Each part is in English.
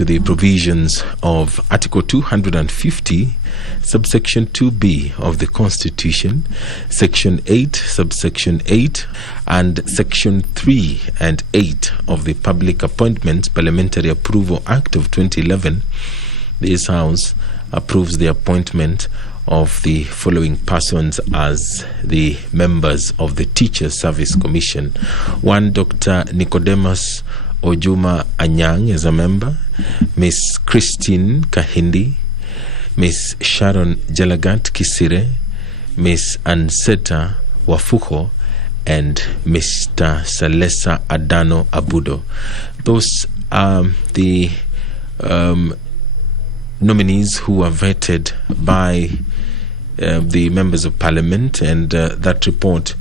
to the provisions of Article 250, subsection 2B of the Constitution, Section 8, subsection 8, and Section 3 and 8 of the Public Appointments Parliamentary Approval Act of 2011, this House approves the appointment of the following persons as the members of the Teachers Service Commission. 1, Dr. Nicodemus Ojuma Anyang is a member, Miss Christine Kahindi, Miss Sharon Jalagat Kisire, Miss Anseta Wafuko, and Mr. Salesa Adano Abudo. Those are the nominees who are vetted by the members of Parliament, and that report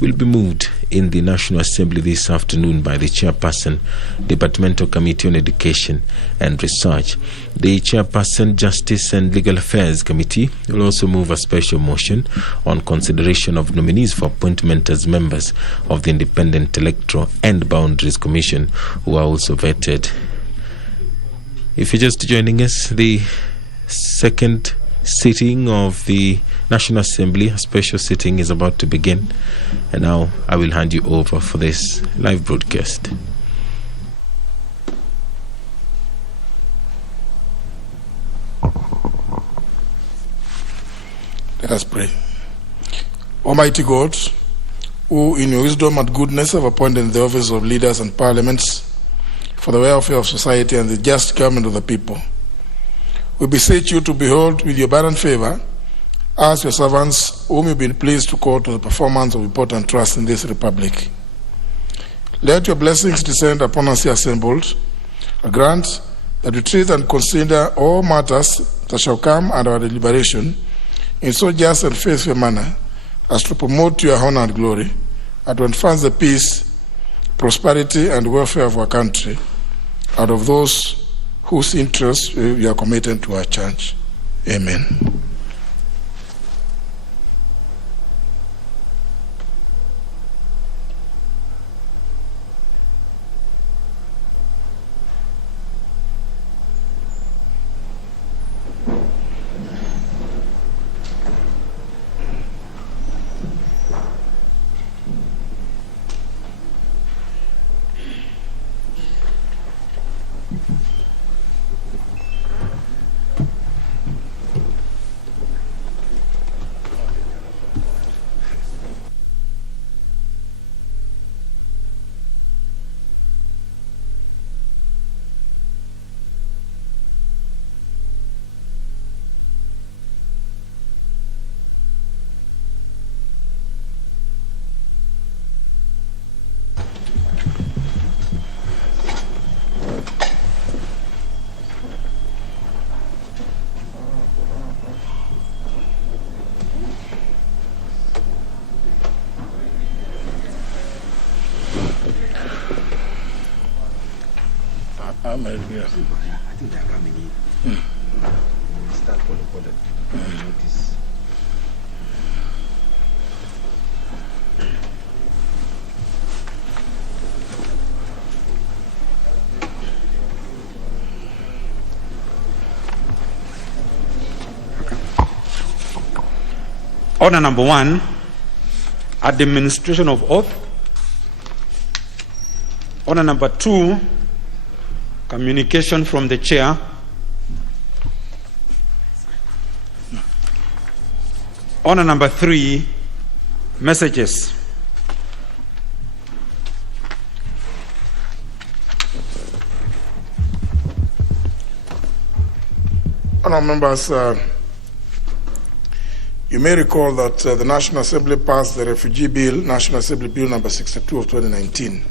will be moved in the National Assembly this afternoon by the Chairperson, Departmental Committee on Education and Research. The Chairperson, Justice and Legal Affairs Committee will also move a special motion on consideration of nominees for appointment as members of the Independent Electoral and Boundaries Commission, who are also vetted. If you're just joining us, the second sitting of the National Assembly, a special sitting, is about to begin. And now I will hand you over for this live broadcast. Let us pray. Almighty God, who in your wisdom and goodness have appointed the office of leaders and parliaments for the welfare of society and the just government of the people, we beseech you to behold with your abundant favor us, your servants, whom you've been pleased to call to the performance of important trusts in this republic. Let your blessings descend upon us here assembled, and grant that we treat and consider all matters that shall come under our deliberation in so just and faithful manner as to promote your honor and glory, and to advance the peace, prosperity, and welfare of our country, out of those whose interests we are committed to our church. Amen. I think they're coming in. Start for the notice. Order number 1, administration of oath. Order number 2, communication from the chair. Order number 3, messages. Honourable members, you may recall that the National Assembly passed the Refugee Bill, National Assembly Bill number 62 of 2019.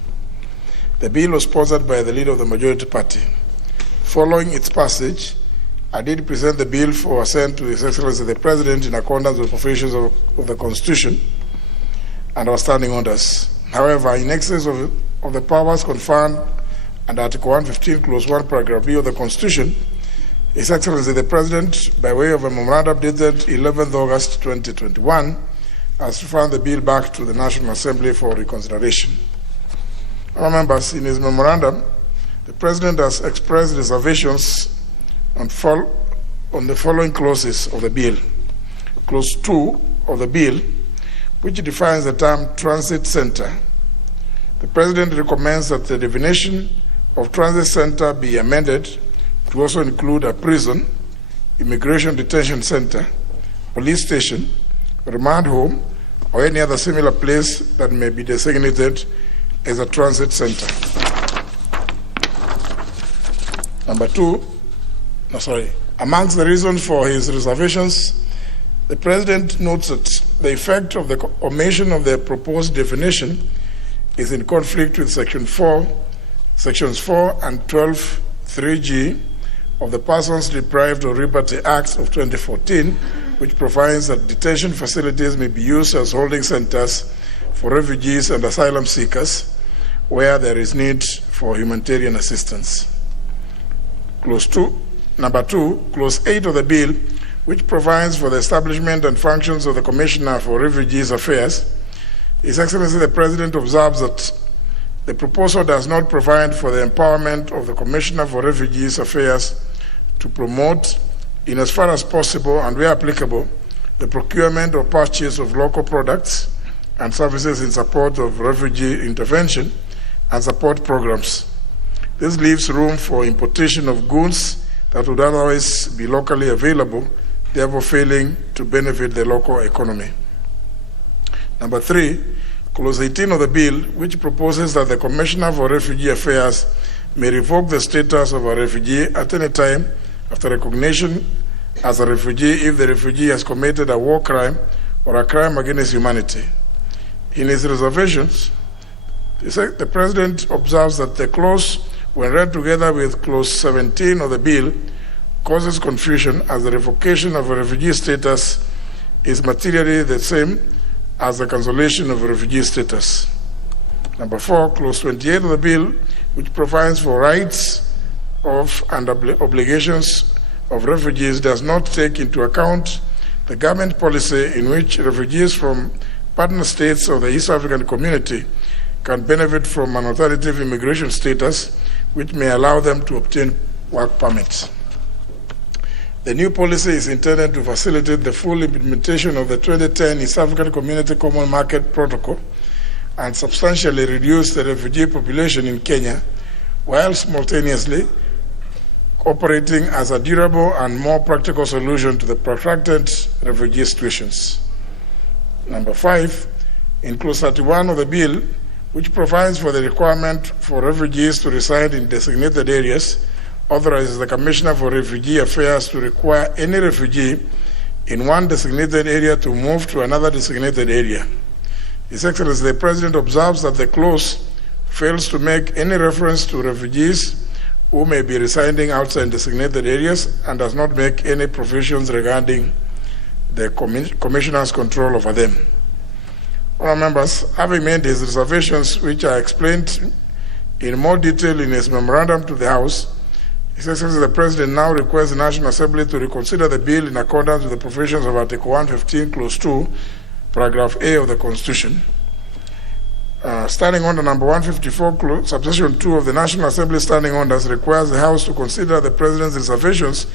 The bill was sponsored by the leader of the majority party. Following its passage, I did present the bill for assent to His Excellency the President in accordance with provisions of the Constitution and our standing orders. However, in excess of the powers conferred under Article 115, Clause 1, Paragraph B of the Constitution, His Excellency the President, by way of a memorandum dated 11th August 2021, has referred the bill back to the National Assembly for reconsideration. Our members, in his memorandum, The President has expressed reservations on the following clauses of the bill. Clause 2 of the bill, which defines the term transit center. The President recommends that the definition of transit center be amended to also include a prison, immigration detention center, police station, remand home, or any other similar place that may be designated as a transit center. Amongst the reasons for his reservations, the President notes that the effect of the omission of the proposed definition is in conflict with Sections 4 and 12(3)(g) of the Persons Deprived of Liberty Act of 2014, which provides that detention facilities may be used as holding centers for refugees and asylum seekers where there is need for humanitarian assistance. Clause 2, Clause 8 of the bill, which provides for the establishment and functions of the Commissioner for Refugees Affairs. His Excellency the President observes that the proposal does not provide for the empowerment of the Commissioner for Refugees Affairs to promote, in as far as possible and where applicable, the procurement or purchase of local products and services in support of refugee intervention and support programs. This leaves room for importation of goods that would otherwise be locally available, therefore failing to benefit the local economy. Number 3, Clause 18 of the bill, which proposes that the Commissioner for Refugee Affairs may revoke the status of a refugee at any time after recognition as a refugee if the refugee has committed a war crime or a crime against humanity. In his reservations, the President observes that the clause, when read together with Clause 17 of the bill, causes confusion as the revocation of a refugee status is materially the same as the cancellation of a refugee status. Number 4, Clause 28 of the bill, which provides for rights of and obligations of refugees, does not take into account the government policy in which refugees from partner states of the East African Community can benefit from an alternative immigration status which may allow them to obtain work permits. The new policy is intended to facilitate the full implementation of the 2010 East African Community Common Market Protocol and substantially reduce the refugee population in Kenya, while simultaneously operating as a durable and more practical solution to the protracted refugee situations. Number 5, in Clause 31 of the bill, which provides for the requirement for refugees to reside in designated areas, authorizes the Commissioner for Refugee Affairs to require any refugee in one designated area to move to another designated area. His Excellency the President observes that the clause fails to make any reference to refugees who may be residing outside designated areas and does not make any provisions regarding the Commissioner's control over them. Honourable members, having made his reservations, which are explained in more detail in his memorandum to the House, His Excellency the President now requests the National Assembly to reconsider the bill in accordance with the provisions of Article 115, Clause 2, Paragraph A of the Constitution. Standing Order number 154, subsection 2 of the National Assembly Standing Orders requires the House to consider the President's reservations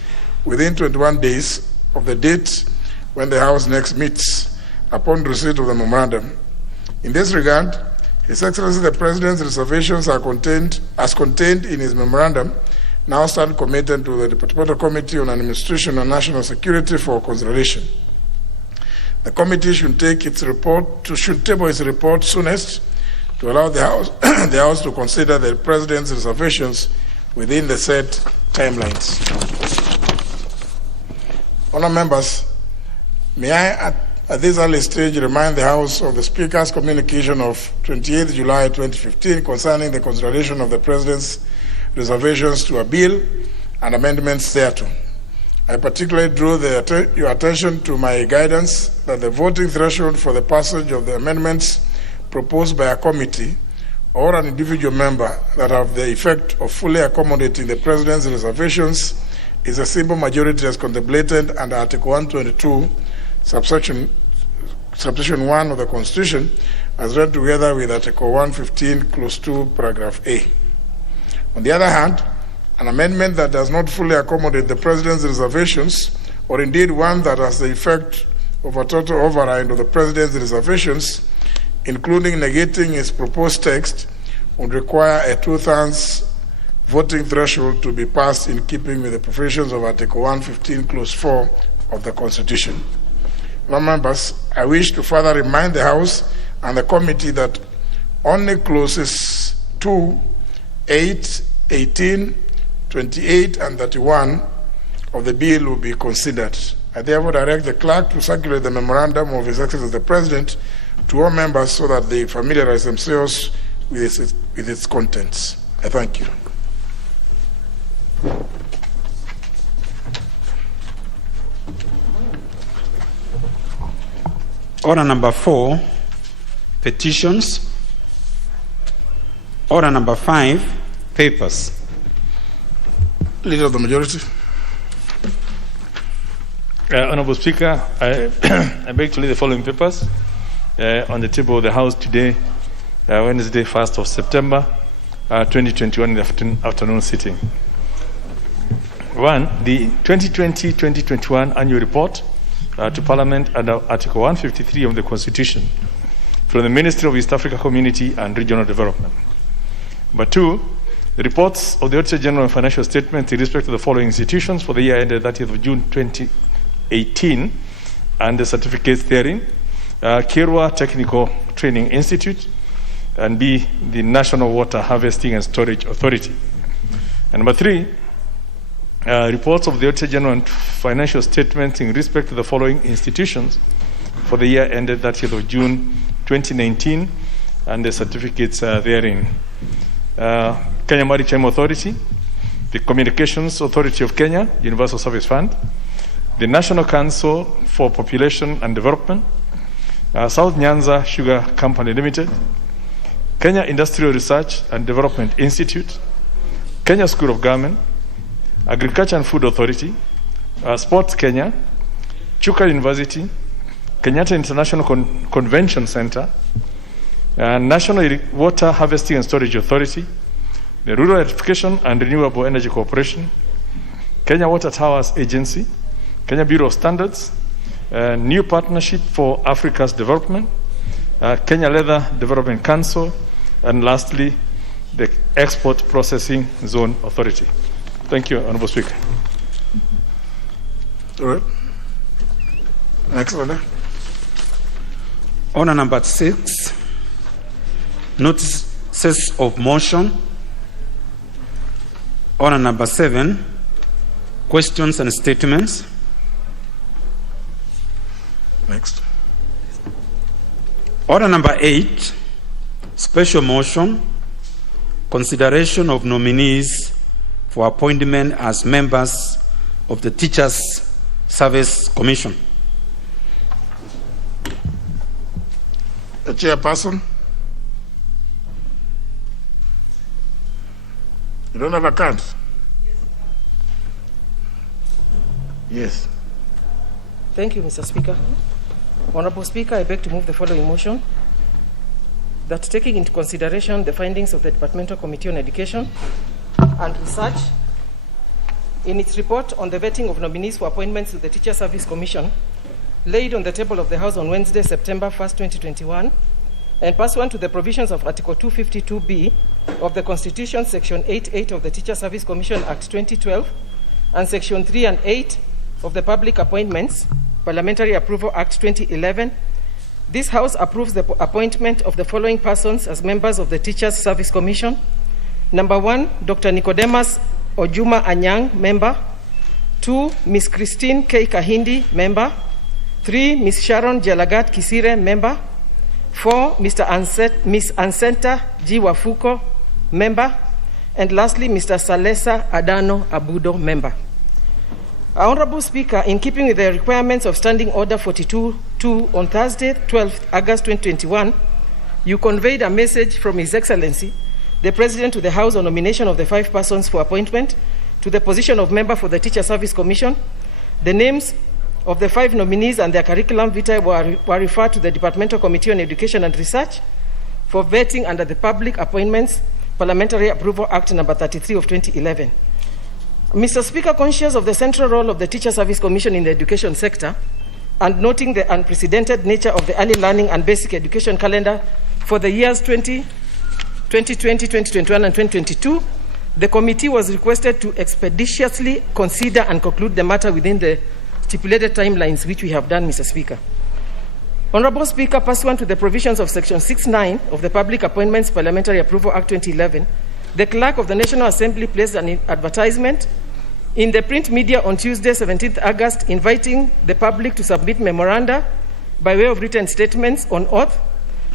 within 21 days of the date when the House next meets, upon receipt of the memorandum. In this regard, His Excellency the President's reservations are contained in his memorandum, now stand committed to the Departmental Committee on Administration and National Security for consideration. The committee should table its report soonest to allow the House to consider the President's reservations within the set timelines. Honourable members, may I at this early stage remind the House of the Speaker's communication of 28 July 2015 concerning the consideration of the President's reservations to a bill and amendments thereto. I particularly drew your attention to my guidance that the voting threshold for the passage of the amendments proposed by a committee or an individual member that have the effect of fully accommodating the President's reservations is a simple majority as contemplated under Article 122, subsection 1 of the Constitution, as read together with Article 115, Clause 2, Paragraph A. On the other hand, an amendment that does not fully accommodate the President's reservations, or indeed one that has the effect of a total override of the President's reservations, including negating his proposed text, would require a 2/3 voting threshold to be passed in keeping with the provisions of Article 115, Clause 4 of the Constitution. Now, members, I wish to further remind the House and the committee that only Clauses 2, 8, 18, 28, and 31 of the bill will be considered. I therefore direct the clerk to circulate the memorandum of His Excellency the President to all members so that they familiarize themselves with its contents. I thank you. Order number 4, petitions. Order number 5, papers. Leader of the majority. Honorable Speaker, I beg to lay the following papers on the table of the House today, Wednesday, 1st of September, 2021, in the afternoon sitting. 1. The 2020-2021 annual report to Parliament under Article 153 of the Constitution from the Ministry of East Africa Community and Regional Development. Number 2, the reports of the Auditor General and financial statements in respect to the following institutions for the year ended 30th of June 2018 and the certificates therein: Kirwa Technical Training Institute, and B, the National Water Harvesting and Storage Authority. And number 3, reports of the Auditor General and financial statements in respect to the following institutions for the year ended 30th of June 2019 and the certificates therein: Kenya Maritime Authority, the Communications Authority of Kenya, Universal Service Fund, the National Council for Population and Development, South Nyanza Sugar Company Limited, Kenya Industrial Research and Development Institute, Kenya School of Government, Agriculture and Food Authority, Sports Kenya, Chuka University, Kenyatta International Convention Center, National Water Harvesting and Storage Authority, the Rural Electrification and Renewable Energy Corporation, Kenya Water Towers Agency, Kenya Bureau of Standards, New Partnership for Africa's Development, Kenya Leather Development Council, and lastly, the Export Processing Zone Authority. Thank you, Honorable Speaker. All right. Next order. Order number 6, notices of motion. Order number 7, questions and statements. Next. Order number 8, special motion, consideration of nominees for appointment as members of the Teachers Service Commission. The chairperson. You don't have a card? Yes. Thank you, Mr. Speaker. Honorable Speaker, I beg to move the following motion: that taking into consideration the findings of the Departmental Committee on Education and Research in its report on the vetting of nominees for appointments to the Teacher Service Commission, laid on the table of the House on Wednesday, September 1st, 2021, and pursuant to the provisions of Article 252B of the Constitution, Section 8(8) of the Teacher Service Commission Act 2012, and Section 3 and 8 of the Public Appointments Parliamentary Approval Act 2011, this House approves the appointment of the following persons as members of the Teachers Service Commission. Number 1, Dr. Nicodemus Ojuma Anyang, member. 2, Ms. Christine K. Kahindi, member. 3, Ms. Sharon Jelagat Kisire, member. 4, Ms. Ansenta G. Wafuko, member. And lastly, Mr. Salesa Adano Abudo, member. Honorable Speaker, in keeping with the requirements of Standing Order 42-2 on Thursday, 12th August 2021, you conveyed a message from His Excellency, the President, to the House on nomination of the 5 persons for appointment to the position of member for the Teacher Service Commission. The names of the 5 nominees and their curriculum vitae were referred to the Departmental Committee on Education and Research for vetting under the Public Appointments Parliamentary Approval Act number 33 of 2011. Mr. Speaker, conscious of the central role of the Teacher Service Commission in the education sector, and noting the unprecedented nature of the early learning and basic education calendar for the years 2020, 2021, and 2022, the committee was requested to expeditiously consider and conclude the matter within the stipulated timelines, which we have done, Mr. Speaker. Honorable Speaker, pursuant to the provisions of Section 6(9) of the Public Appointments Parliamentary Approval Act 2011, the Clerk of the National Assembly placed an advertisement in the print media on Tuesday, 17th August, inviting the public to submit memoranda by way of written statements on oath,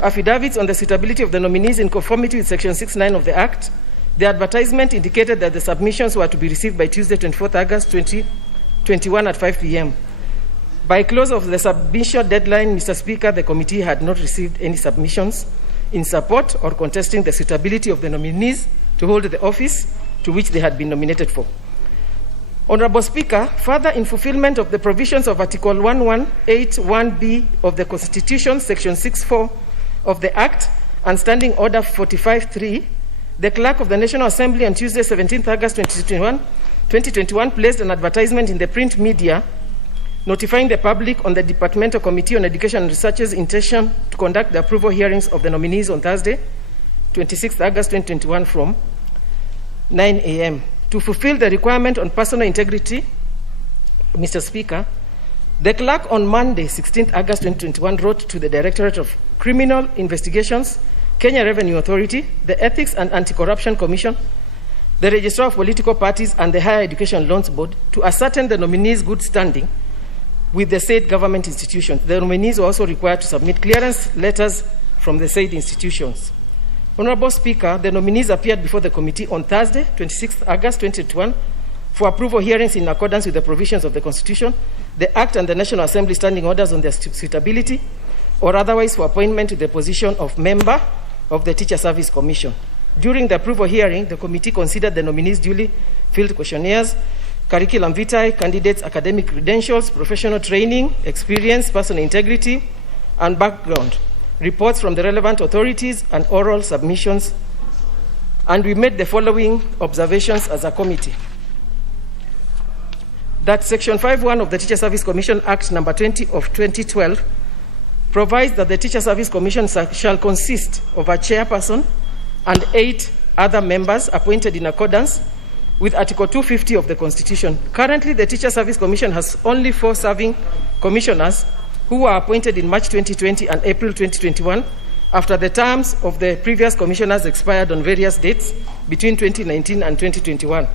affidavits on the suitability of the nominees in conformity with Section 6(9) of the Act. The advertisement indicated that the submissions were to be received by Tuesday, 24th August 2021 at 5 p.m. By close of the submission deadline, Mr. Speaker, the committee had not received any submissions in support or contesting the suitability of the nominees to hold the office to which they had been nominated for. Honorable Speaker, further in fulfillment of the provisions of Article 1181B of the Constitution, Section 6(4) of the Act, and Standing Order 45(3), the Clerk of the National Assembly on Tuesday, 17th August 2021, placed an advertisement in the print media notifying the public on the Departmental Committee on Education and Research's intention to conduct the approval hearings of the nominees on Thursday, 26th August 2021 from 9 a.m. To fulfill the requirement on personal integrity, Mr. Speaker, the clerk on Monday, 16th August 2021, wrote to the Directorate of Criminal Investigations, Kenya Revenue Authority, the Ethics and Anti-Corruption Commission, the Registrar of Political Parties, and the Higher Education Loans Board to ascertain the nominees' good standing with the said government institutions. The nominees were also required to submit clearance letters from the said institutions. Honorable Speaker, the nominees appeared before the committee on Thursday, 26th August 2021, for approval hearings in accordance with the provisions of the Constitution, the Act, and the National Assembly standing orders on their suitability, or otherwise for appointment to the position of member of the Teacher Service Commission. During the approval hearing, the committee considered the nominees' duly filled questionnaires, curriculum vitae, candidates' academic credentials, professional training, experience, personal integrity, and background, reports from the relevant authorities, and oral submissions, and we made the following observations as a committee. That Section 5(1) of the Teacher Service Commission Act number 20 of 2012 provides that the Teacher Service Commission shall consist of a chairperson and 8 other members appointed in accordance with Article 250 of the Constitution. Currently, the Teacher Service Commission has only 4 serving commissioners who were appointed in March 2020 and April 2021 after the terms of the previous commissioners expired on various dates between 2019 and 2021.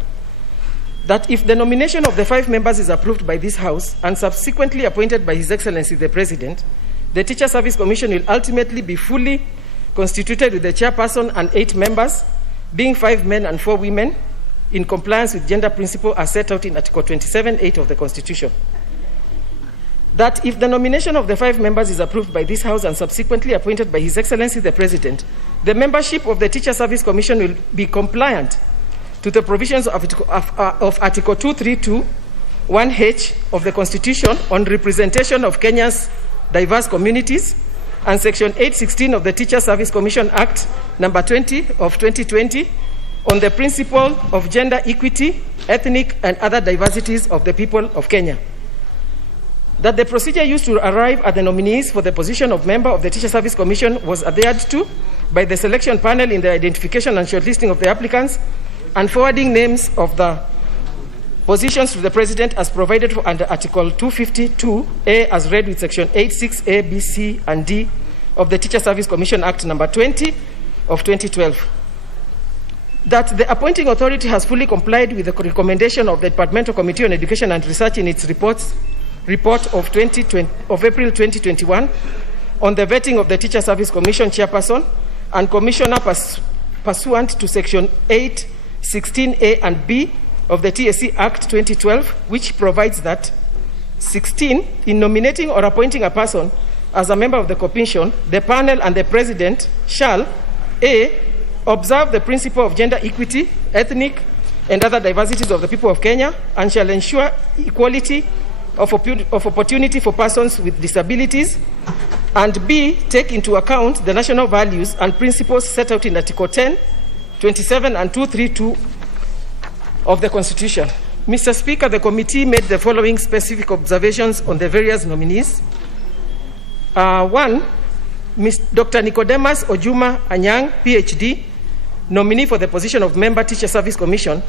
That if the nomination of the 5 members is approved by this House and subsequently appointed by His Excellency the President, the Teacher Service Commission will ultimately be fully constituted with the chairperson and 8 members, being 5 men and 4 women, in compliance with gender principle as set out in Article 27(8) of the Constitution. That if the nomination of the 5 members is approved by this House and subsequently appointed by His Excellency the President, the membership of the Teacher Service Commission will be compliant to the provisions of Article 232, 1H of the Constitution on representation of Kenya's diverse communities, and Section 816 of the Teacher Service Commission Act number 20 of 2020 on the principle of gender equity, ethnic, and other diversities of the people of Kenya. That the procedure used to arrive at the nominees for the position of member of the Teacher Service Commission was adhered to by the selection panel in the identification and shortlisting of the applicants and forwarding names of the positions to the President as provided for under Article 252A as read with Section 86A, B, C, and D of the Teacher Service Commission Act number 20 of 2012. That the appointing authority has fully complied with the recommendation of the Departmental Committee on Education and Research in its report of April 2021 on the vetting of the Teacher Service Commission chairperson and commissioner pursuant to Section 816A and B of the TSC Act 2012, which provides that 16, in nominating or appointing a person as a member of the commission, the panel and the President shall A, observe the principle of gender equity, ethnic, and other diversities of the people of Kenya, and shall ensure equality of opportunity for persons with disabilities, and B, take into account the national values and principles set out in Article 10 27 and 232 of the Constitution. Mr. Speaker, the committee made the following specific observations on the various nominees. One, Dr. Nicodemus Ojuma Anyang, PhD, nominee for the position of Member Teacher Service Commission.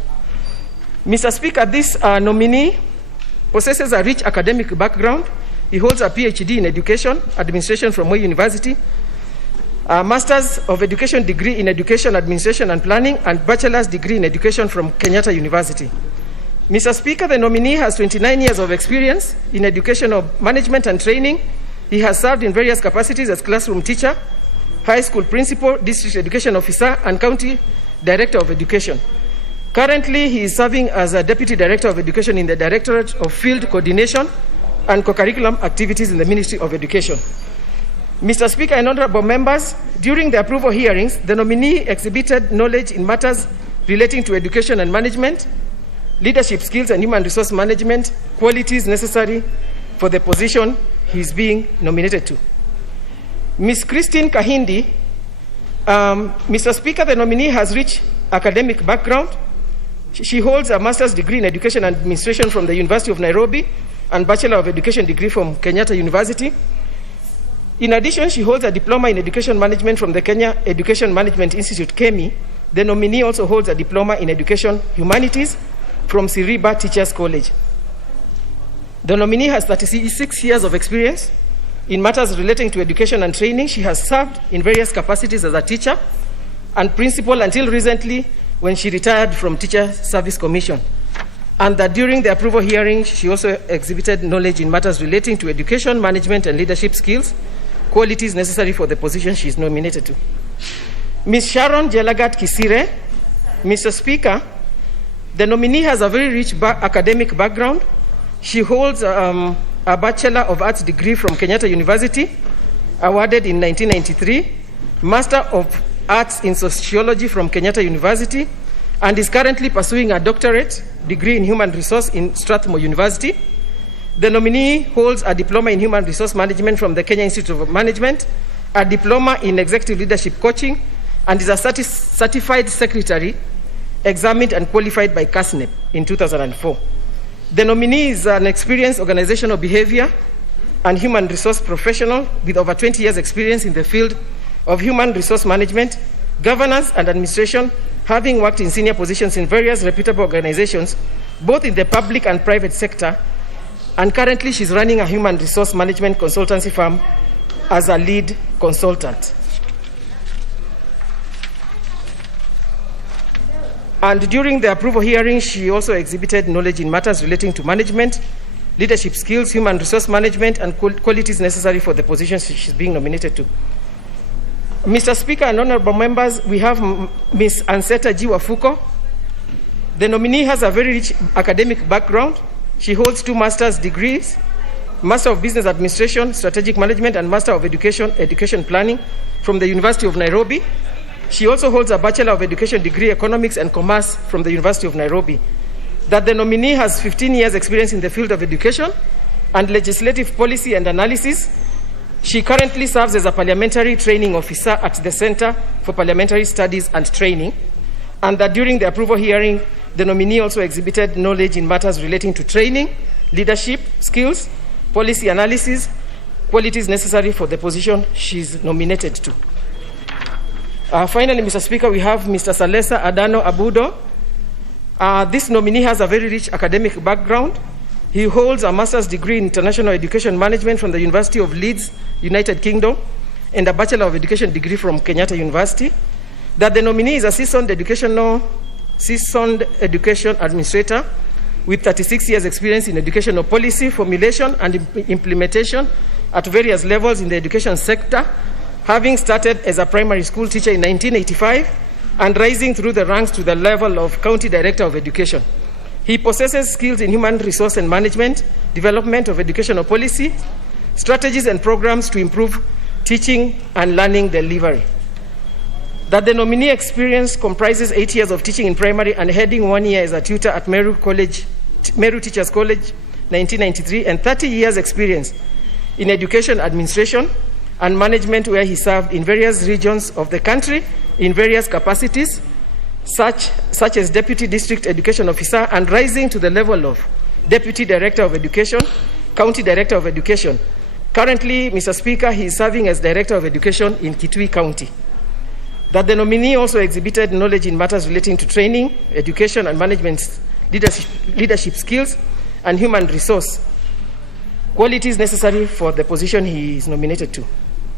Mr. Speaker, this nominee possesses a rich academic background. He holds a PhD in Education Administration from Moi University, a Master's of Education degree in Education Administration and Planning, and Bachelor's degree in Education from Kenyatta University. Mr. Speaker, the nominee has 29 years of experience in educational management and training. He has served in various capacities as classroom teacher, high school principal, district education officer, and county director of education. Currently, he is serving as a deputy director of education in the Directorate of Field Coordination and Co-curriculum Activities in the Ministry of Education. Mr. Speaker and honorable members, during the approval hearings, the nominee exhibited knowledge in matters relating to education and management, leadership skills and human resource management, qualities necessary for the position he is being nominated to. Ms. Christine Kahindi, Mr. Speaker, the nominee has rich academic background. She holds a master's degree in education and administration from the University of Nairobi and Bachelor of Education degree from Kenyatta University. In addition, she holds a diploma in education management from the Kenya Education Management Institute, KEMI. The nominee also holds a diploma in education humanities from Siriba Teachers College. The nominee has 36 years of experience in matters relating to education and training. She has served in various capacities as a teacher and principal until recently when she retired from Teacher Service Commission. And that during the approval hearing, she also exhibited knowledge in matters relating to education, management, and leadership skills, qualities necessary for the position she is nominated to. Ms. Sharon Jelagat Kisire, Mr. Speaker, the nominee has a very rich academic background. She holds a Bachelor of Arts degree from Kenyatta University, awarded in 1993, Master of Arts in Sociology from Kenyatta University, and is currently pursuing a doctorate degree in human resource in Strathmore University. The nominee holds a diploma in human resource management from the Kenya Institute of Management, a diploma in executive leadership coaching, and is a certified secretary examined and qualified by CASNEP in 2004. The nominee is an experienced organizational behavior and human resource professional with over 20 years experience in the field of human resource management, governance, and administration, having worked in senior positions in various reputable organizations, both in the public and private sector, and currently she's running a human resource management consultancy firm as a lead consultant. And during the approval hearing, she also exhibited knowledge in matters relating to management, leadership skills, human resource management, and qualities necessary for the position she's being nominated to. Mr. Speaker and honorable members, we have Ms. Anseta Jiwafuko. The nominee has a very rich academic background. She holds 2 master's degrees, Master of Business Administration, Strategic Management, and Master of Education Planning from the University of Nairobi. She also holds a Bachelor of Education degree, Economics and Commerce from the University of Nairobi. That the nominee has 15 years experience in the field of education and legislative policy and analysis. She currently serves as a parliamentary training officer at the Center for Parliamentary Studies and Training. And that during the approval hearing, the nominee also exhibited knowledge in matters relating to training, leadership skills, policy analysis, qualities necessary for the position she's nominated to. Finally, Mr. Speaker, we have Mr. Salesa Adano Abudo. This nominee has a very rich academic background. He holds a master's degree in international education management from the University of Leeds, United Kingdom, and a Bachelor of Education degree from Kenyatta University. That the nominee is a seasoned education administrator with 36 years experience in educational policy formulation and implementation at various levels in the education sector, having started as a primary school teacher in 1985 and rising through the ranks to the level of County Director of Education. He possesses skills in human resource and management, development of educational policy, strategies and programs to improve teaching and learning delivery. That the nominee experience comprises 8 years of teaching in primary and heading 1 year as a tutor at Meru Teachers College, 1993, and 30 years experience in education administration and management, where he served in various regions of the country in various capacities, such as Deputy District Education Officer and rising to the level of Deputy Director of Education, County Director of Education. Currently, Mr. Speaker, he is serving as Director of Education in Kitui County. That the nominee also exhibited knowledge in matters relating to training, education and management leadership skills and human resource qualities necessary for the position he is nominated to.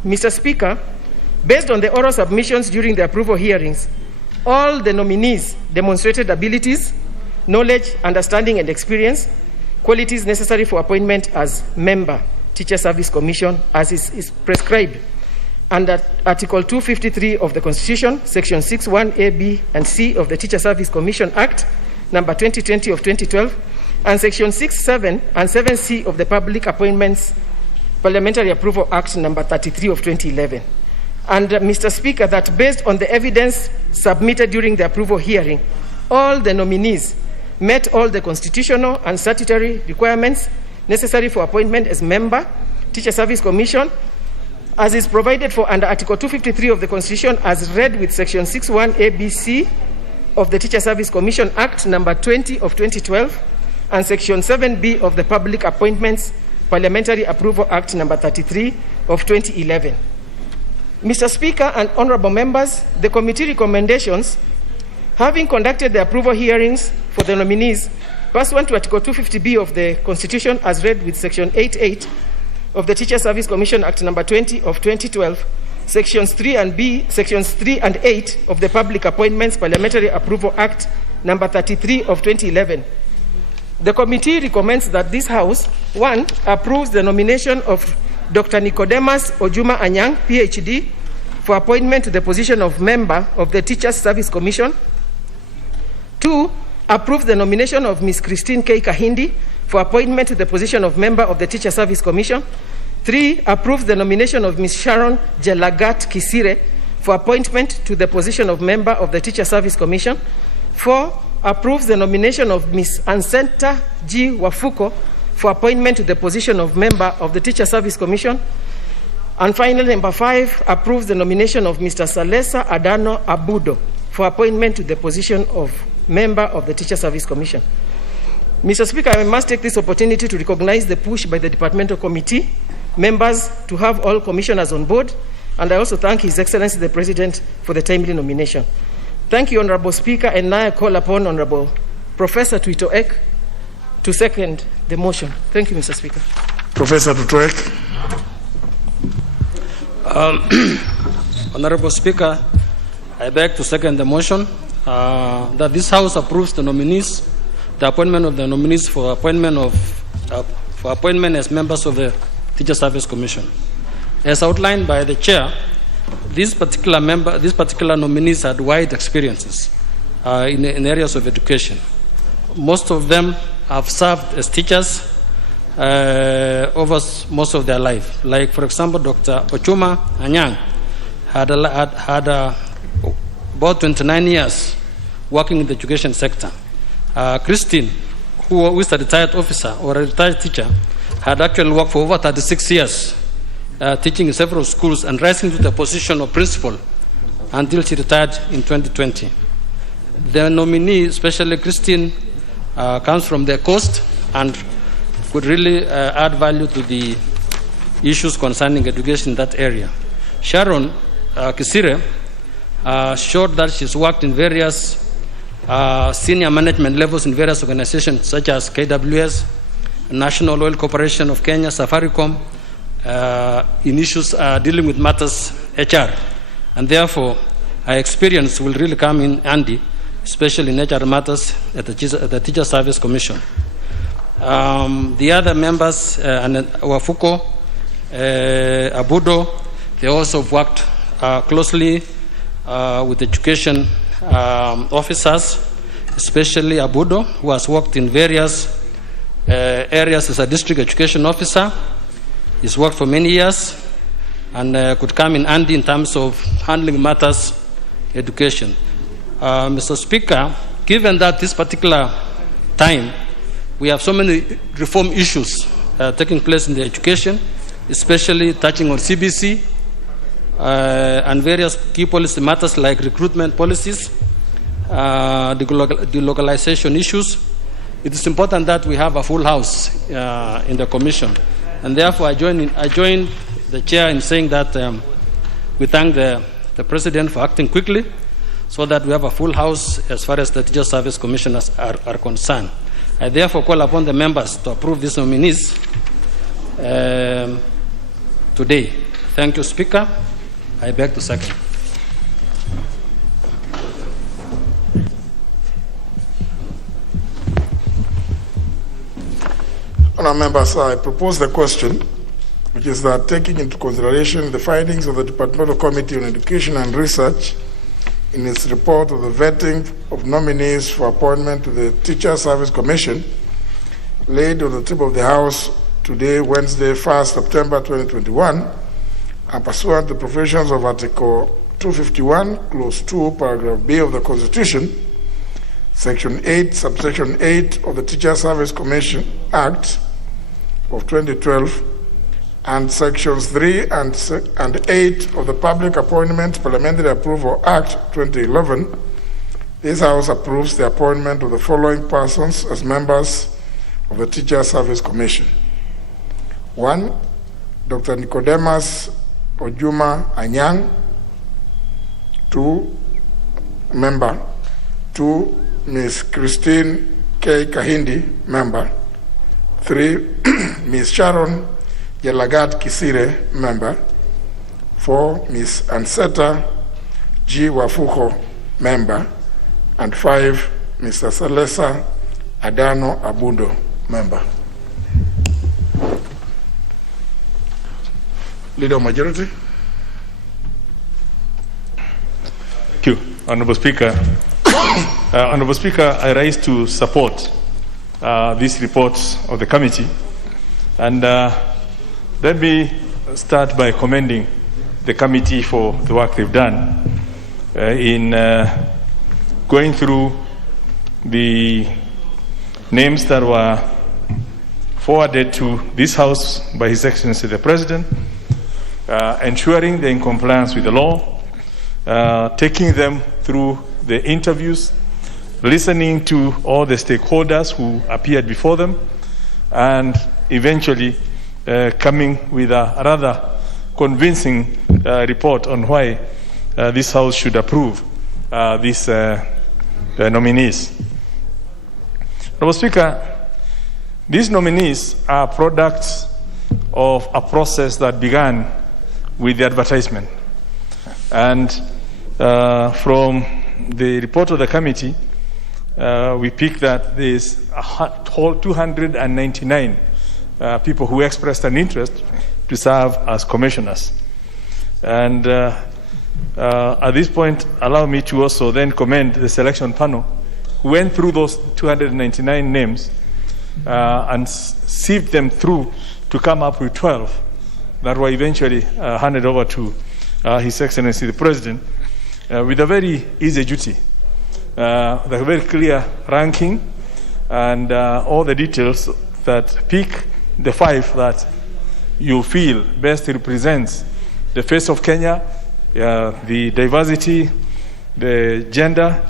Mr. Speaker, based on the oral submissions during the approval hearings, all the nominees demonstrated abilities, knowledge, understanding and experience, qualities necessary for appointment as member, Teacher Service Commission, as is prescribed under Article 253 of the Constitution, Section 6(1)(a), (b) and (c) of the Teacher Service Commission Act, number 2020 of 2012, and Section 6(7) and 7(c) of the Public Appointments Parliamentary Approval Act, number 33 of 2011. And Mr. Speaker, that based on the evidence submitted during the approval hearing, all the nominees met all the constitutional and statutory requirements necessary for appointment as member, Teacher Service Commission, as is provided for under Article 253 of the Constitution, as read with Section 6(1)(a), (b), (c) of the Teacher Service Commission Act, number 20 of 2012, and Section 7(b) of the Public Appointments Parliamentary Approval Act, number 33 of 2011. Mr. Speaker and honorable members, the committee recommendations, having conducted the approval hearings for the nominees pursuant to Article 250B of the Constitution, as read with Section 8(8) of the Teacher Service Commission Act, number 20 of 2012, Sections 3 and 8 of the Public Appointments Parliamentary Approval Act, number 33 of 2011. The committee recommends that this House, 1, approves the nomination of Dr. Nicodemus Ojuma Anyang, PhD, for appointment to the position of member of the Teachers Service Commission. 2, approves the nomination of Ms. Christine K. Kahindi for appointment to the position of member of the Teacher Service Commission. 3, approves the nomination of Ms. Sharon Jelagat Kisire for appointment to the position of member of the Teacher Service Commission. 4, approves the nomination of Ms. Ansenta G. Wafuko for appointment to the position of member of the Teacher Service Commission. And finally, number 5, approves the nomination of Mr. Salesa Adano Abudo for appointment to the position of member of the Teacher Service Commission. Mr. Speaker, I must take this opportunity to recognize the push by the departmental committee members to have all commissioners on board, and I also thank His Excellency the President for the timely nomination. Thank you, Honorable Speaker, and now I call upon Honorable Professor Tuito Ek to second the motion. Thank you, Mr. Speaker. Professor Tuito Ek. Honorable Speaker, I beg to second the motion that this House approves the nominees, the appointment of the nominees for appointment as members of the Teacher Service Commission. As outlined by the Chair, these particular nominees had wide experiences in areas of education. Most of them have served as teachers over most of their life. Like, for example, Dr. Ochuma Anyang had about 29 years working in the education sector. Christine, who is a retired officer or a retired teacher, had actually worked for over 36 years, teaching in several schools and rising to the position of principal until she retired in 2020. The nominee, especially Christine, comes from the coast and could really add value to the issues concerning education in that area. Sharon Kisire showed that she's worked in various senior management levels in various organizations such as KWS, National Oil Corporation of Kenya, Safaricom, in issues dealing with matters HR. And therefore, her experience will really come in handy, especially in HR matters at the Teacher Service Commission. The other members, Wafuko, Abudo, they also worked closely with education officers, especially Abudo, who has worked in various areas as a district education officer. He's worked for many years and could come in handy in terms of handling matters education. Mr. Speaker, given that this particular time we have so many reform issues taking place in the education, especially touching on CBC and various key policy matters like recruitment policies, delocalization issues. It is important that we have a full house in the commission. And therefore, I join the chair in saying that we thank the president for acting quickly so that we have a full house as far as the teacher service commissioners are concerned. I therefore call upon the members to approve these nominees today. Thank you, Speaker. I beg to second. Honourable members, I propose the question, which is that taking into consideration the findings of the Departmental Committee on Education and Research in its report of the vetting of nominees for appointment to the Teacher Service Commission, laid on the tip of the House today, Wednesday, 1st September 2021, and pursuant to the provisions of Article 251, Clause 2, Paragraph B of the Constitution, Section 8, Subsection 8 of the Teacher Service Commission Act of 2012, and Sections 3 and 8 of the Public Appointment Parliamentary Approval Act 2011, this House approves the appointment of the following persons as members of the Teacher Service Commission. 1, Dr. Nicodemus Ojuma Anyang. 2, member. 2, Ms. Christine K. Kahindi, member. 3, Ms. Sharon Jelagat Kisire, member. 4, Ms. Anseta G. Wafuko, member. And 5, Mr. Salesa Adano Abundo, member. Leader of Majority. Thank you, Honourable Speaker. Honourable Speaker, I rise to support these reports of the committee. And let me start by commending the committee for the work they've done in going through the names that were forwarded to this House by His Excellency the President, ensuring they're in compliance with the law, taking them through the interviews, listening to all the stakeholders who appeared before them, and eventually coming with a rather convincing report on why this House should approve these nominees. Mr. Speaker, these nominees are products of a process that began with the advertisement. And from the report of the committee, we picked that there's 299 people who expressed an interest to serve as commissioners. And at this point, allow me to also then commend the selection panel who went through those 299 names and sieved them through to come up with 12 that were eventually handed over to His Excellency the President with a very easy duty, the very clear ranking and all the details that pick the 5 that you feel best represents the face of Kenya, the diversity, the gender,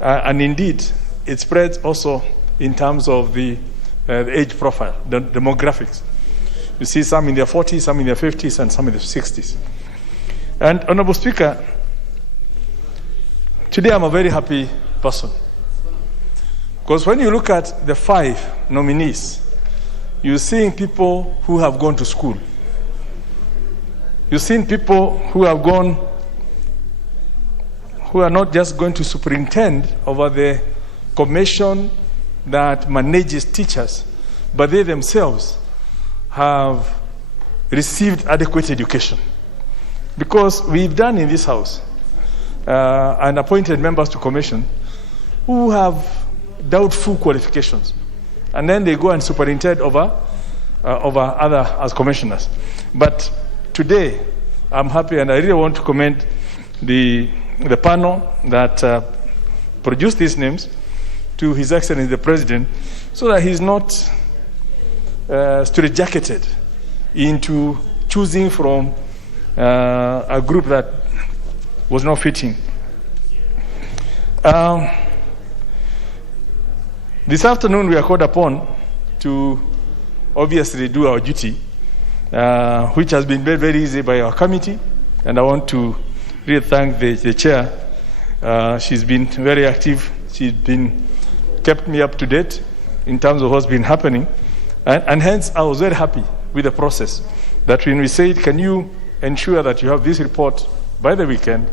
and indeed it spreads also in terms of the age profile, the demographics. You see some in their 40s, some in their 50s, and some in their 60s. And Honourable Speaker, today I'm a very happy person. Because when you look at the 5 nominees, you're seeing people who have gone to school. You're seeing people who have gone, who are not just going to superintend over the commission that manages teachers, but they themselves have received adequate education. Because we've done in this House and appointed members to commission who have doubtful qualifications, and then they go and superintend over other as commissioners. But today, I'm happy, and I really want to commend the panel that produced these names to His Excellency the President, so that he's not straitjacketed into choosing from a group that was not fitting. This afternoon we are called upon to obviously do our duty, which has been made very easy by our committee, and I want to really thank the chair. She's been very active. She's been kept me up to date in terms of what's been happening, and hence I was very happy with the process. That when we said, can you ensure that you have this report by the weekend,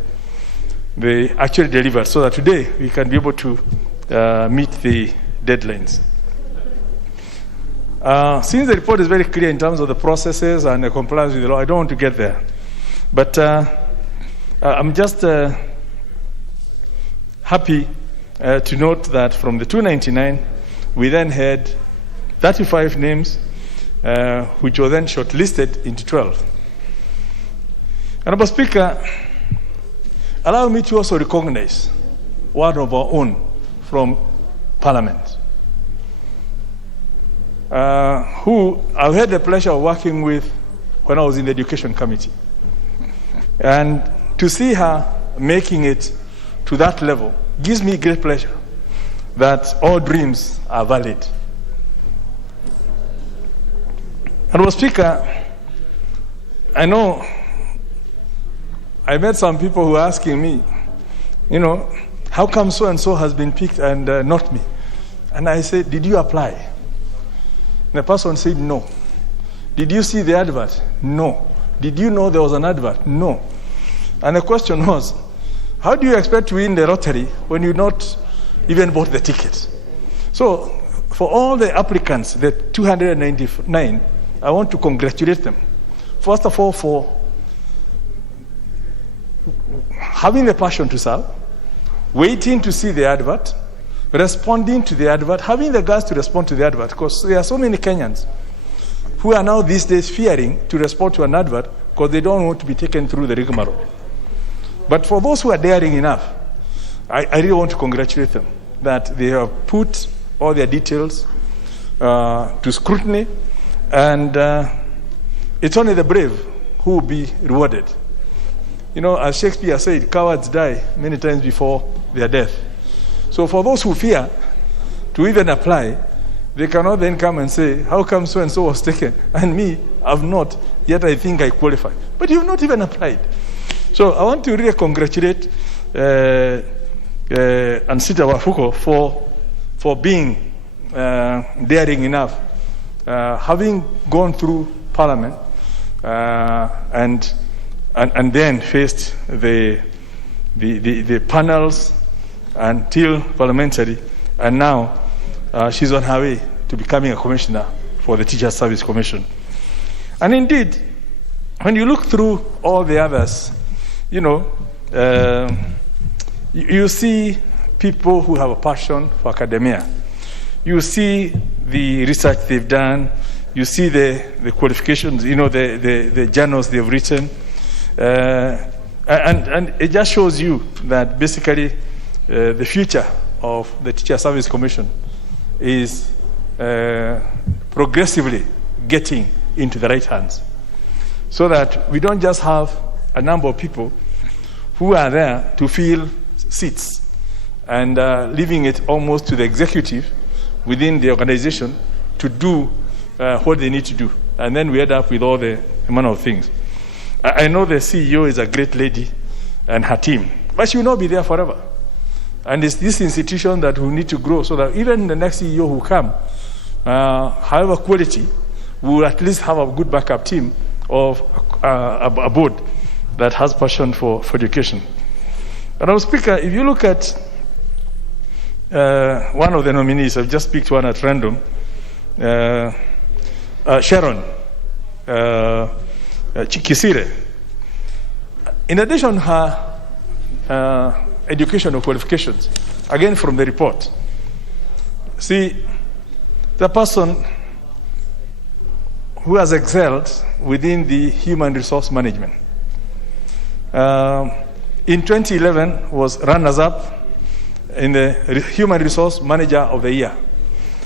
they actually delivered, so that today we can be able to meet the deadlines. Since the report is very clear in terms of the processes and the compliance with the law, I don't want to get there. But I'm just happy to note that from the 299, we then had 35 names, which were then shortlisted into 12. Honorable Speaker, allow me to also recognize one of our own from Parliament, who I've had the pleasure of working with when I was in the Education Committee. And to see her making it to that level gives me great pleasure that all dreams are valid. Honorable Speaker, I know I met some people who are asking me, how come so-and-so has been picked and not me? And I said, did you apply? And the person said, no. Did you see the advert? No. Did you know there was an advert? No. And the question was, how do you expect to win the lottery when you not even bought the ticket? So, for all the applicants, the 299, I want to congratulate them. First of all, for having the passion to serve, waiting to see the advert, responding to the advert, having the guts to respond to the advert, because there are so many Kenyans who are now these days fearing to respond to an advert because they don't want to be taken through the rigmarole. But for those who are daring enough, I really want to congratulate them that they have put all their details to scrutiny, and it's only the brave who will be rewarded. As Shakespeare said, cowards die many times before their death. So for those who fear to even apply, they cannot then come and say, how come so-and-so was taken? And me, I've not, yet I think I qualify. But you've not even applied. So I want to really congratulate Ansita Wafuko for being daring enough, having gone through Parliament and then faced the panels until parliamentary, and now she's on her way to becoming a commissioner for the Teacher Service Commission. And indeed, when you look through all the others, you see people who have a passion for academia. You see the research they've done. You see the qualifications, the journals they've written. And it just shows you that basically the future of the Teacher Service Commission is progressively getting into the right hands, so that we don't just have a number of people who are there to fill seats and leaving it almost to the executive within the organization to do what they need to do. And then we end up with all the manner of things. I know the CEO is a great lady and her team, but she will not be there forever. And it's this institution that will need to grow so that even the next CEO who come, however quality, will at least have a good backup team of a board that has passion for education. And Mr. Speaker, if you look at one of the nominees, I've just picked one at random, Sharon Chikisire. In addition to her educational qualifications, again from the report, see, the person who has excelled within the human resource management. In 2011 was runners-up in the Human Resource Manager of the Year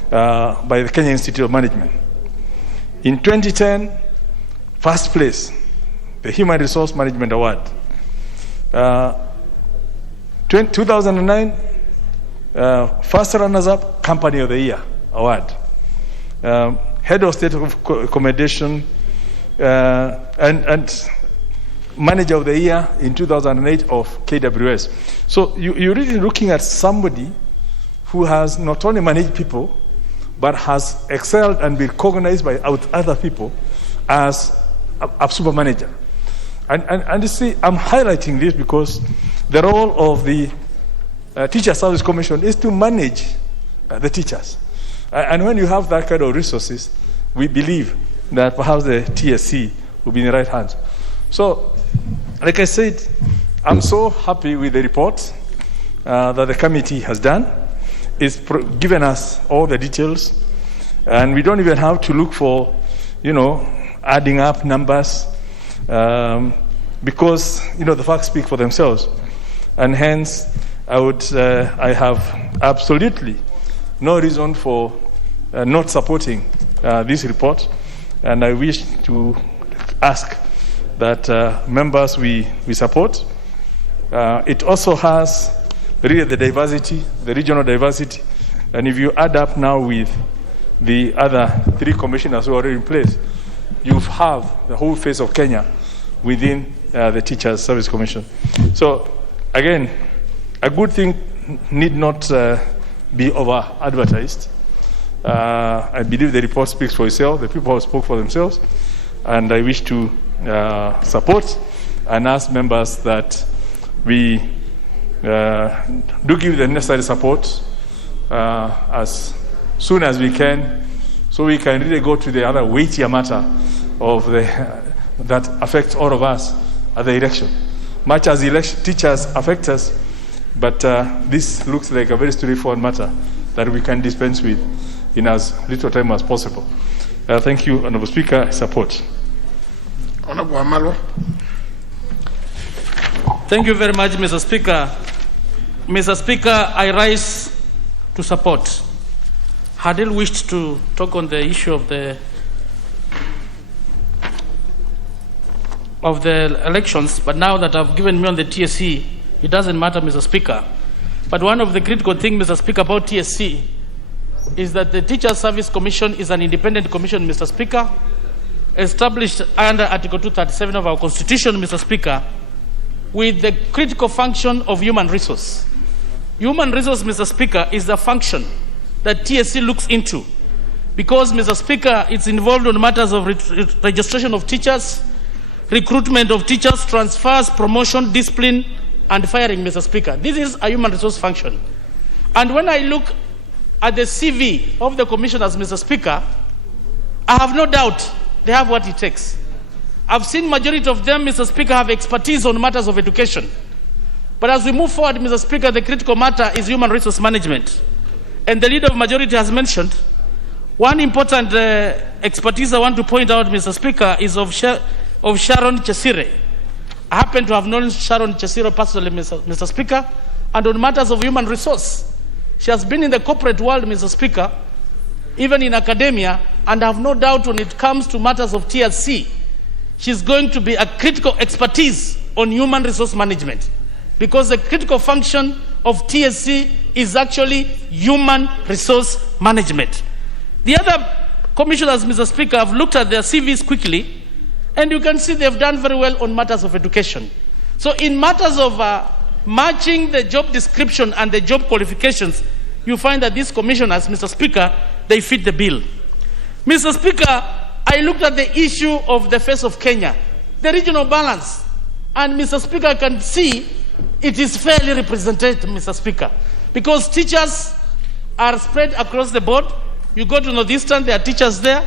by the Kenya Institute of Management. In 2010, first place, the Human Resource Management Award. 2009, first runners-up, Company of the Year award. Head of State of Accommodation and Manager of the Year in 2008 of KWS. So you're really looking at somebody who has not only managed people, but has excelled and been recognized by other people as a super manager. And you see, I'm highlighting this because the role of the Teacher Service Commission is to manage the teachers. And when you have that kind of resources, we believe that perhaps the TSC will be in the right hands. So, like I said, I'm so happy with the report that the committee has done. It's given us all the details, and we don't even have to look for, adding up numbers, because, the facts speak for themselves. And hence, I have absolutely no reason for not supporting this report, and I wish to ask that members we support. It also has really the diversity, the regional diversity, and if you add up now with the other 3 commissioners who are already in place, you have the whole face of Kenya within the Teachers Service Commission. So again, a good thing need not be over-advertised. I believe the report speaks for itself. The people have spoke for themselves. And I wish to support and ask members that we do give the necessary support as soon as we can, so we can really go to the other weightier matter of that affects all of us at the election. Much as teachers affect us, but this looks like a very straightforward matter that we can dispense with in as little time as possible. Thank you, Honourable Speaker. I support. Honourable Amalo. Thank you very much, Mr. Speaker. Mr. Speaker, I rise to support. Hadil wished to talk on the issue of the elections, but now that I've given me on the TSC, it doesn't matter, Mr. Speaker. But one of the critical things, Mr. Speaker, about TSC is that the Teacher Service Commission is an independent commission, Mr. Speaker, established under Article 237 of our Constitution, Mr. Speaker, with the critical function of human resource. Human resource, Mr. Speaker, is the function that TSC looks into because, Mr. Speaker, it's involved in matters of registration of teachers, recruitment of teachers, transfers, promotion, discipline, and firing, Mr. Speaker. This is a human resource function. And when I look at the CV of the commissioners, Mr. Speaker, I have no doubt they have what it takes. I've seen majority of them, Mr. Speaker, have expertise on matters of education. But as we move forward, Mr. Speaker, the critical matter is human resource management. And the leader of majority has mentioned one important expertise I want to point out, Mr. Speaker, is of Sharon Chesire. I happen to have known Sharon Chesire personally, Mr. Speaker, and on matters of human resource. She has been in the corporate world, Mr. Speaker, even in academia, and I have no doubt when it comes to matters of TSC, she's going to be a critical expertise on human resource management, because the critical function of TSC is actually human resource management. The other commissioners, Mr. Speaker, have looked at their CVs quickly, and you can see they've done very well on matters of education. So in matters of matching the job description and the job qualifications, you find that these commissioners, Mr. Speaker, they fit the bill. Mr. Speaker, I looked at the issue of the face of Kenya, the regional balance, and Mr. Speaker, I can see it is fairly represented, Mr. Speaker, because teachers are spread across the board. You go to Northeastern, there are teachers there.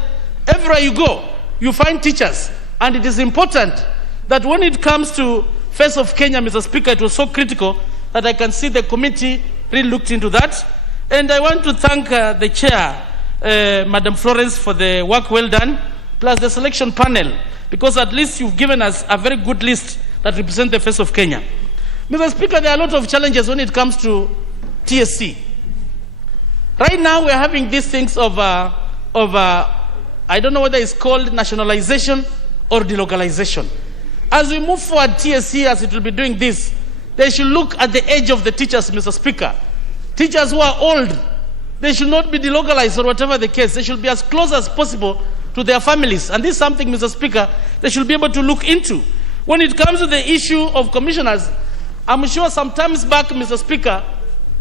Everywhere you go, you find teachers. And it is important that when it comes to face of Kenya, Mr. Speaker, it was so critical that I can see the committee really looked into that. And I want to thank the chair, Madam Florence, for the work well done, plus the selection panel, because at least you've given us a very good list that represents the face of Kenya. Mr. Speaker, there are a lot of challenges when it comes to TSC. Right now, we're having these things of I don't know whether it's called nationalization or delocalization. As we move forward, TSC, as it will be doing this, they should look at the age of the teachers, Mr. Speaker. Teachers who are old, they should not be delocalized or whatever the case. They should be as close as possible to their families. And this is something, Mr. Speaker, they should be able to look into. When it comes to the issue of commissioners, I'm sure some times back, Mr. Speaker,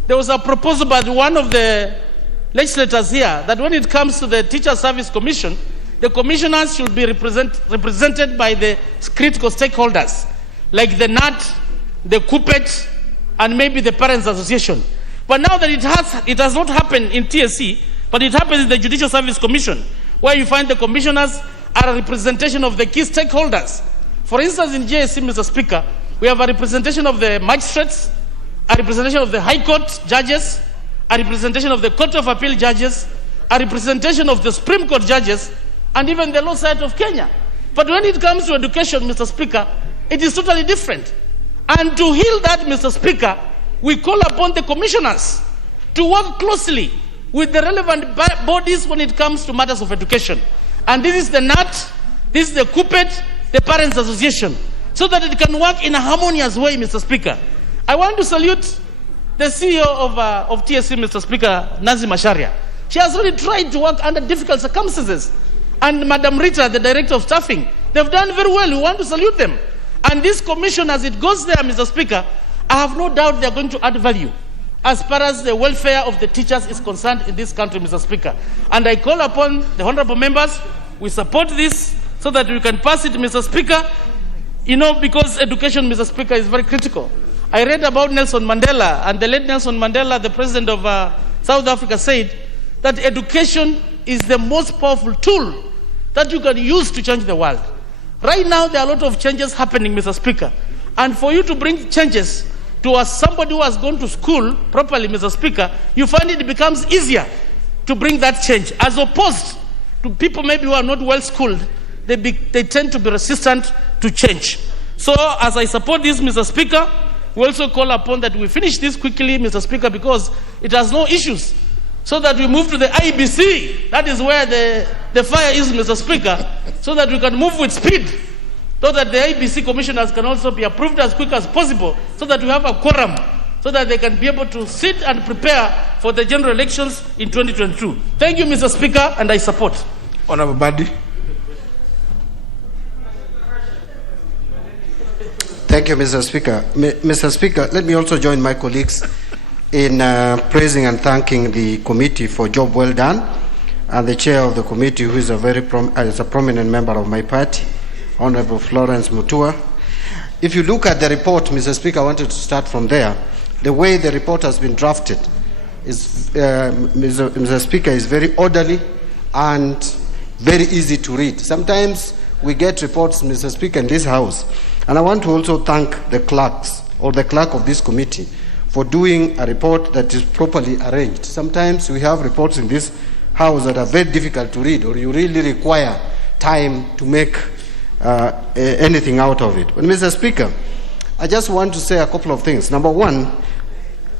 there was a proposal by one of the legislators here that when it comes to the Teacher Service Commission, the commissioners should be represented by the critical stakeholders, like the NAT, the KUPET, and maybe the Parents Association. But now that it has not happened in TSC, but it happens in the Judicial Service Commission, where you find the commissioners are a representation of the key stakeholders. For instance, in JSC, Mr. Speaker, we have a representation of the magistrates, a representation of the High Court judges, a representation of the Court of Appeal judges, a representation of the Supreme Court judges, and even the Law Society of Kenya. But when it comes to education, Mr. Speaker, it is totally different. And to heal that, Mr. Speaker, we call upon the commissioners to work closely with the relevant bodies when it comes to matters of education. And this is the NAT, this is the KUPET, the Parents Association, so that it can work in a harmonious way, Mr. Speaker. I want to salute the CEO of TSC, Mr. Speaker, Nazi Macharia. She has really tried to work under difficult circumstances. And Madam Rita, the Director of Staffing, they've done very well. We want to salute them. And this commission, as it goes there, Mr. Speaker, I have no doubt they're going to add value as far as the welfare of the teachers is concerned in this country, Mr. Speaker. And I call upon the honorable members, we support this so that we can pass it, Mr. Speaker, because education, Mr. Speaker, is very critical. I read about Nelson Mandela, and the late Nelson Mandela, the president of South Africa, said that education is the most powerful tool that you can use to change the world. Right now, there are a lot of changes happening, Mr. Speaker. And for you to bring changes to somebody who has gone to school properly, Mr. Speaker, you find it becomes easier to bring that change, as opposed to people maybe who are not well schooled. They tend to be resistant to change. So, as I support this, Mr. Speaker, we also call upon that we finish this quickly, Mr. Speaker, because it has no issues, so that we move to the IBC. That is where the fire is, Mr. Speaker, so that we can move with speed, so that the IBC commissioners can also be approved as quick as possible, so that we have a quorum, so that they can be able to sit and prepare for the general elections in 2022. Thank you, Mr. Speaker, and I support. Honorable Badi. Thank you, Mr. Speaker. Mr. Speaker, let me also join my colleagues in praising and thanking the committee for job well done, and the chair of the committee, who is a prominent member of my party, Honorable Florence Mutua. If you look at the report, Mr. Speaker, I wanted to start from there. The way the report has been drafted is, Mr. Speaker, is very orderly and very easy to read. Sometimes we get reports, Mr. Speaker, in this House, and I want to also thank the clerks or the clerk of this committee for doing a report that is properly arranged. Sometimes we have reports in this House that are very difficult to read, or you really require time to make anything out of it. But Mr. Speaker, I just want to say a couple of things. Number one,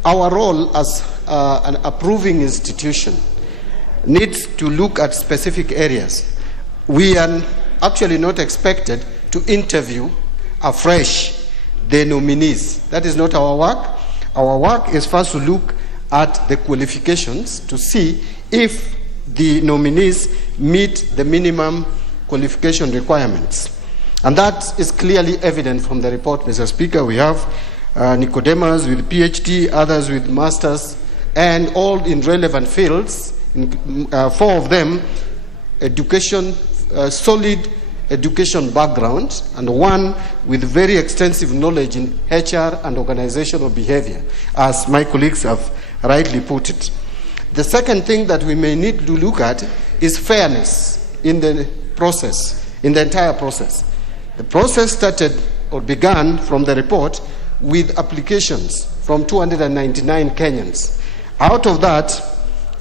our role as an approving institution needs to look at specific areas. We are actually not expected to interview afresh the nominees. That is not our work. Our work is first to look at the qualifications to see if the nominees meet the minimum qualification requirements. And that is clearly evident from the report, Mr. Speaker. We have Nicodemus with PhD, others with masters, and all in relevant fields, four of them education, solid education background, and one with very extensive knowledge in HR and organizational behavior, as my colleagues have rightly put it. The second thing that we may need to look at is fairness in the process, in the entire process. The process started or began from the report with applications from 299 Kenyans. Out of that,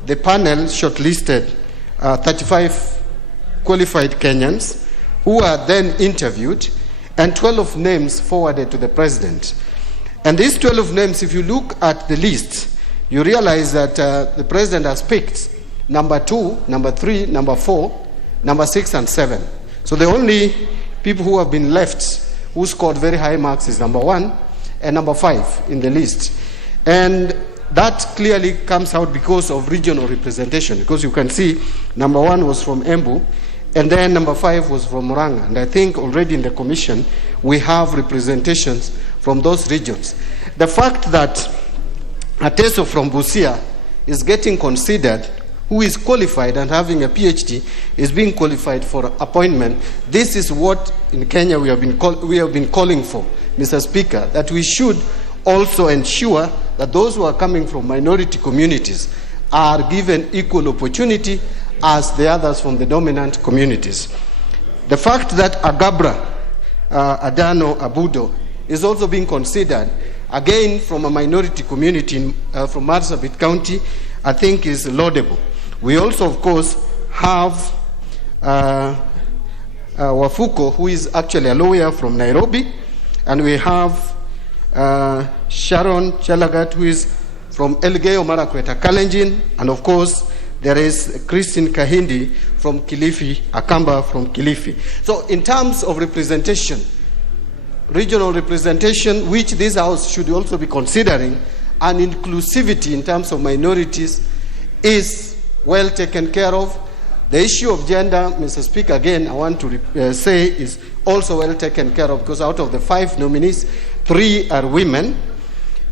the panel shortlisted 35 qualified Kenyans who are then interviewed, and 12 names forwarded to the president. And these 12 names, if you look at the list, you realize that the president has picked number 2, number 3, number 4, number 6, and 7. So the only people who have been left who scored very high marks is number 1, number 5 in the list. And that clearly comes out because of regional representation, because you can see number 1 was from Embu, and then number 5 was from Murang'a. And I think already in the commission, we have representations from those regions. The fact that Ateso from Busia is getting considered, who is qualified and having a PhD, is being qualified for appointment. This is what in Kenya we have been calling for, Mr. Speaker, that we should also ensure that those who are coming from minority communities are given equal opportunity as the others from the dominant communities. The fact that Agabra Adano Abudo is also being considered, again from a minority community from Marsabit County, I think is laudable. We also, of course, have Wafuko, who is actually a lawyer from Nairobi, and we have Sharon Chelagat, who is from Elgeyo Marakwet, Kalenjin, and of course, there is Christine Kahindi from Kilifi, Akamba from Kilifi. So in terms of representation, regional representation, which this House should also be considering, and inclusivity in terms of minorities is well taken care of. The issue of gender, Mr. Speaker, again, I want to say is also well taken care of, because out of the 5 nominees, 3 are women,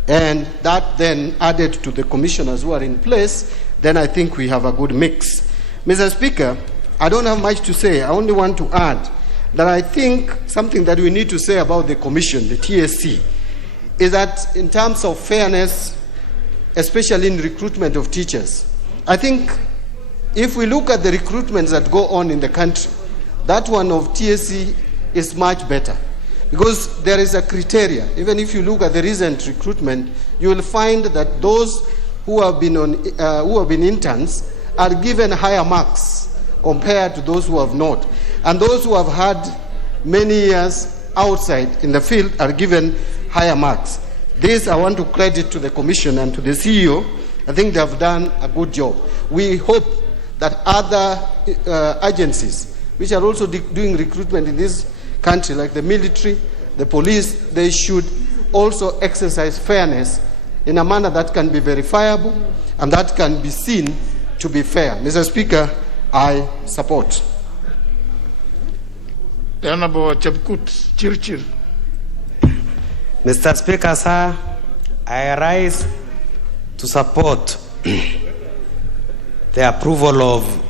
and that then added to the commissioners who are in place, then I think we have a good mix. Mr. Speaker, I don't have much to say. I only want to add that I think something that we need to say about the commission, the TSC, is that in terms of fairness, especially in recruitment of teachers, I think if we look at the recruitments that go on in the country, that one of TSC is much better, because there is a criteria. Even if you look at the recent recruitment, you will find that those who have been interns are given higher marks compared to those who have not, and those who have had many years outside in the field are given higher marks. This I want to credit to the Commission and to the CEO. I think they have done a good job. We hope that other agencies, which are also doing recruitment in this country, like the military, the police, they should also exercise fairness in a manner that can be verifiable and that can be seen to be fair. Mr. Speaker, I support. The Honorable Chepkut Chirchir. Mr. Speaker, sir, I rise to support the approval of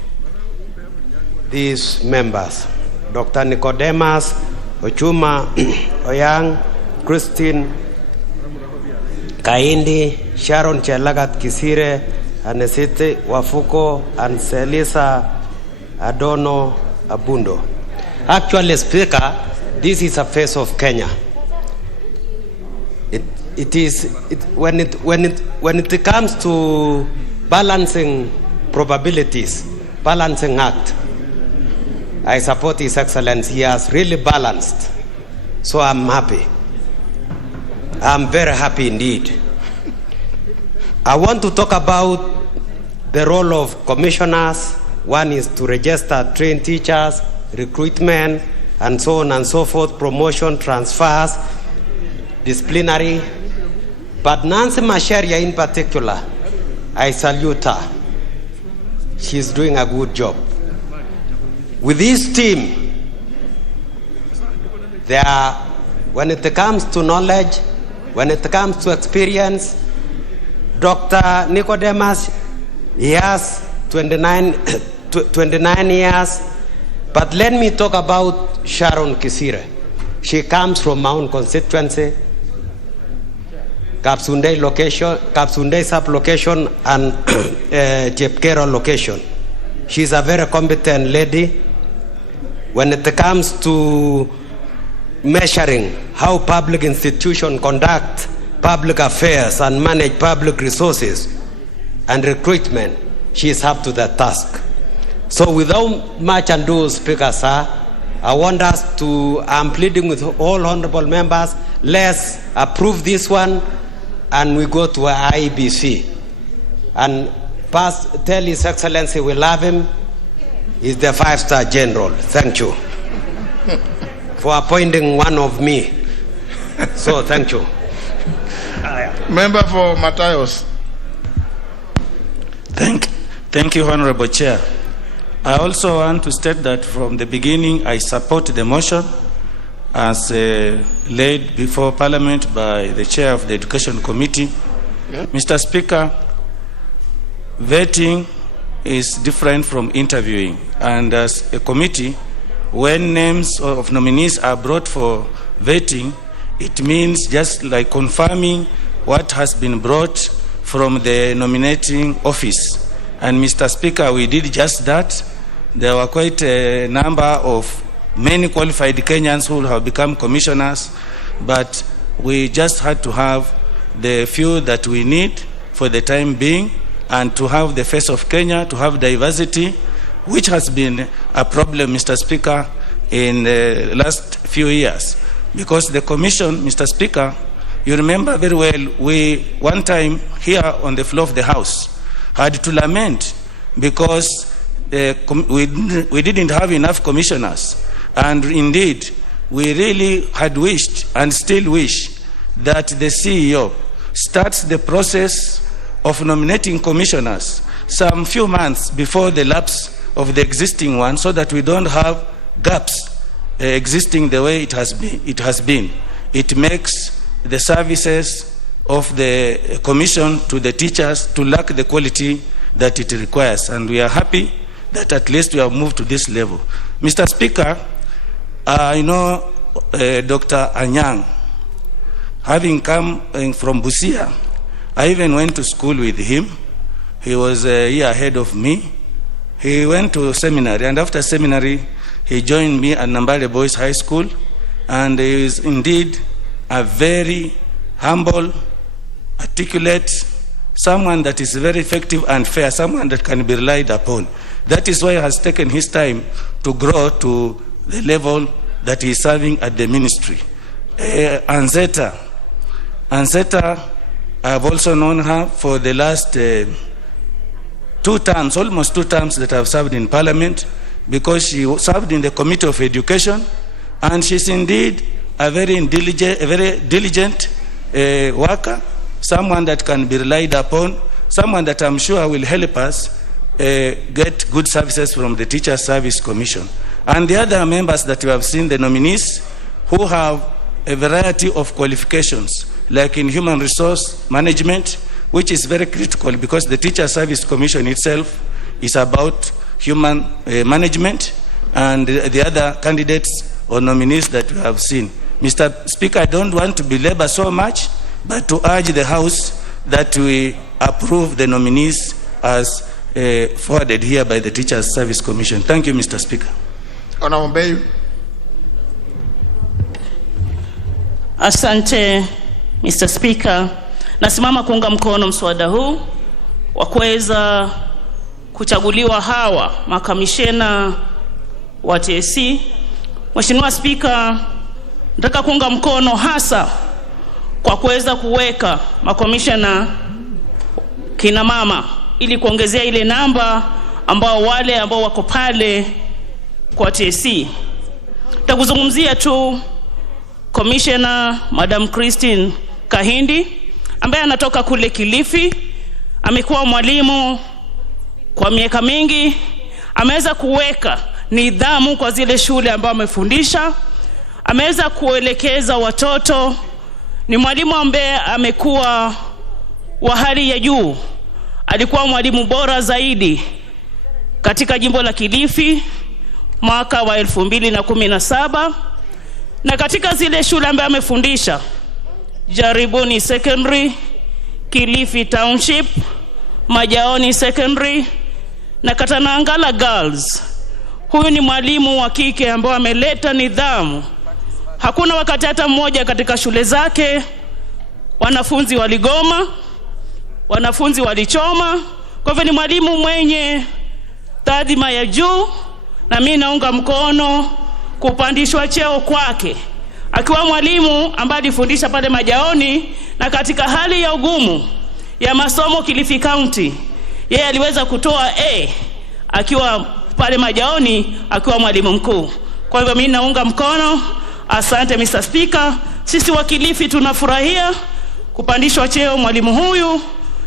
these members, Dr. Nicodemus, Ochuma, Oyang, Christine, Kaindi, Sharon Chelagat Kisire, Anesite Wafuko, and Selisa Adono Abundo. Actually, Speaker, this is a face of Kenya. When it comes to balancing probabilities, balancing act, I support His Excellency. He has really balanced. So I'm happy. I'm very happy indeed. I want to talk about the role of commissioners. One is to register trained teachers, recruitment, and so on and so forth, promotion, transfers, disciplinary. But Nancy Macharia in particular, I salute her. She's doing a good job. With this team, when it comes to knowledge, when it comes to experience, Dr. Nicodemus, he has 29 years. But let me talk about Sharon Kisire. She comes from my own constituency, Kapsundei location, Kapsundei sub-location, and Jepkero location. She's a very competent lady. When it comes to measuring how public institutions conduct public affairs and manage public resources and recruitment, she is up to the task. So without much ado, Speaker, sir, I'm pleading with all honorable members, let's approve this one and we go to IEBC. And tell His Excellency we love him. He's the 5-star general. Thank you for appointing one of me. So thank you. Member for Matayos. Thank you, Honorable Chair. I also want to state that from the beginning I support the motion as laid before Parliament by the Chair of the Education Committee. Yeah. Mr. Speaker, vetting is different from interviewing, and as a committee, when names of nominees are brought for vetting, it means just like confirming what has been brought from the nominating office. And Mr. Speaker, we did just that. There were quite a number of many qualified Kenyans who have become commissioners, but we just had to have the few that we need for the time being, and to have the face of Kenya, to have diversity, which has been a problem, Mr. Speaker, in the last few years. Because the commission, Mr. Speaker, you remember very well, we one time here on the floor of the House had to lament because we didn't have enough commissioners. And indeed, we really had wished and still wish that the CEO starts the process of nominating commissioners some few months before the lapse of the existing one, so that we don't have gaps existing the way it has been. It makes the services of the commission to the teachers to lack the quality that it requires. And we are happy that at least we have moved to this level. Mr. Speaker, I know Dr. Anyang, having come from Busia, I even went to school with him. He was a year ahead of me. He went to seminary, and after seminary, he joined me at Nambale Boys High School, and he is indeed a very humble, articulate, someone that is very effective and fair, someone that can be relied upon. That is why he has taken his time to grow to the level that he is serving at the ministry. Anzeta, I have also known her for the last 2 terms, almost 2 terms that I have served in Parliament, because she served in the Committee of Education, and she's indeed a very diligent worker, someone that can be relied upon, someone that I'm sure will help us get good services from the Teacher Service Commission. And the other members that you have seen, the nominees, who have a variety of qualifications, like in human resource management, which is very critical because the Teacher Service Commission itself is about human management, and the other candidates or nominees that we have seen. Mr. Speaker, I don't want to belabor so much, but to urge the House that we approve the nominees as forwarded here by the Teacher Service Commission. Thank you, Mr. Speaker. Honorable Bayu. Asante, Mr. Speaker. Nasimama kuunga mkono mswada huu wa kuweza kuchaguliwa hawa makamishena wa TSC. Mheshimiwa Speaker, nataka kuunga mkono hasa kwa kuweza kuweka makomishena kina mama ili kuongezea ile namba ambao wale ambao wako pale kwa TSC. Nitakuzungumzia tu Commissioner Madam Christine Kahindi ambaye anatoka kule Kilifi, amekuwa mwalimu kwa miaka mingi, ameweza kuweka nidhamu kwa zile shule ambao amefundisha, ameweza kuelekeza watoto, ni mwalimu ambaye amekuwa wa hali ya juu, alikuwa mwalimu bora zaidi katika jimbo la Kilifi mwaka wa 2017, na katika zile shule ambaye amefundisha, Jaribuni Secondary, Kilifi Township, Majaoni Secondary na Katanangala Girls. Huyu ni mwalimu wa kike ambaye ameleta nidhamu. Hakuna wakati hata mmoja katika shule zake wanafunzi waligoma, wanafunzi walichoma. Kwa hivyo ni mwalimu mwenye taadhima ya juu, na mimi naunga mkono kupandishwa cheo kwake. Akiwa mwalimu ambaye alifundisha pale Majaoni, na katika hali ya ugumu ya masomo Kilifi County, yeye aliweza kutoa A akiwa pale Majaoni akiwa mwalimu mkuu. Kwa hivyo mimi naunga mkono. Asante Mr. Speaker. Sisi wa Kilifi tunafurahia kupandishwa cheo mwalimu huyu.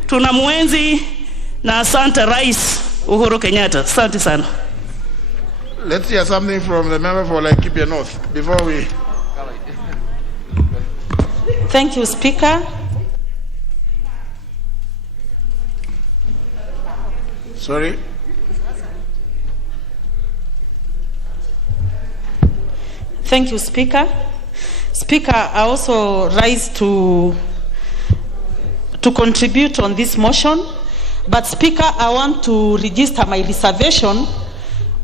Tunamuenzi na asante Rais Uhuru Kenyatta. Asante sana. Let's hear something from the member for Laikipia North before we... Thank you, Speaker. Sorry. Thank you, Speaker. Speaker, I also rise to contribute on this motion. But Speaker, I want to register my reservation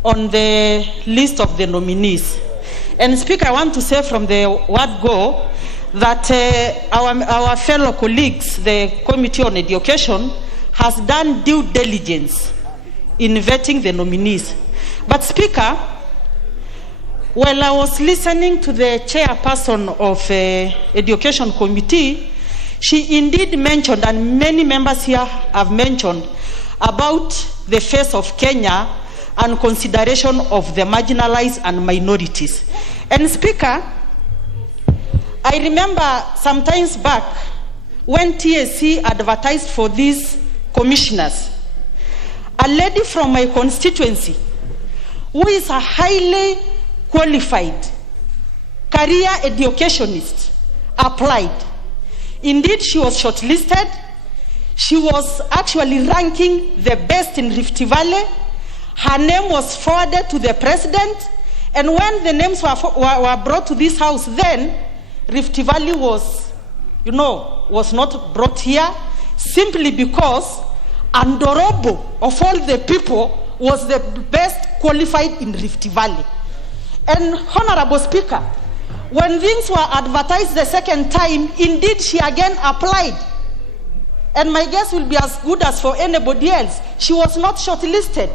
on the list of the nominees. And Speaker, I want to say from the word go that our fellow colleagues, the Committee on Education, has done due diligence in vetting the nominees. But Speaker, while I was listening to the chairperson of Education Committee, she indeed mentioned, and many members here have mentioned, about the face of Kenya and consideration of the marginalized and minorities. And Speaker, I remember some times back when TSC advertised for these commissioners, a lady from my constituency who is a highly qualified career educationist applied. Indeed, she was shortlisted. She was actually ranking the best in Rift Valley. Her name was forwarded to the president, and when the names were brought to this house, then Rift Valley was not brought here, simply because Andorobo, of all the people, was the best qualified in Rift Valley. And Honorable Speaker, when things were advertised the second time, indeed she again applied. And my guess will be as good as for anybody else. She was not shortlisted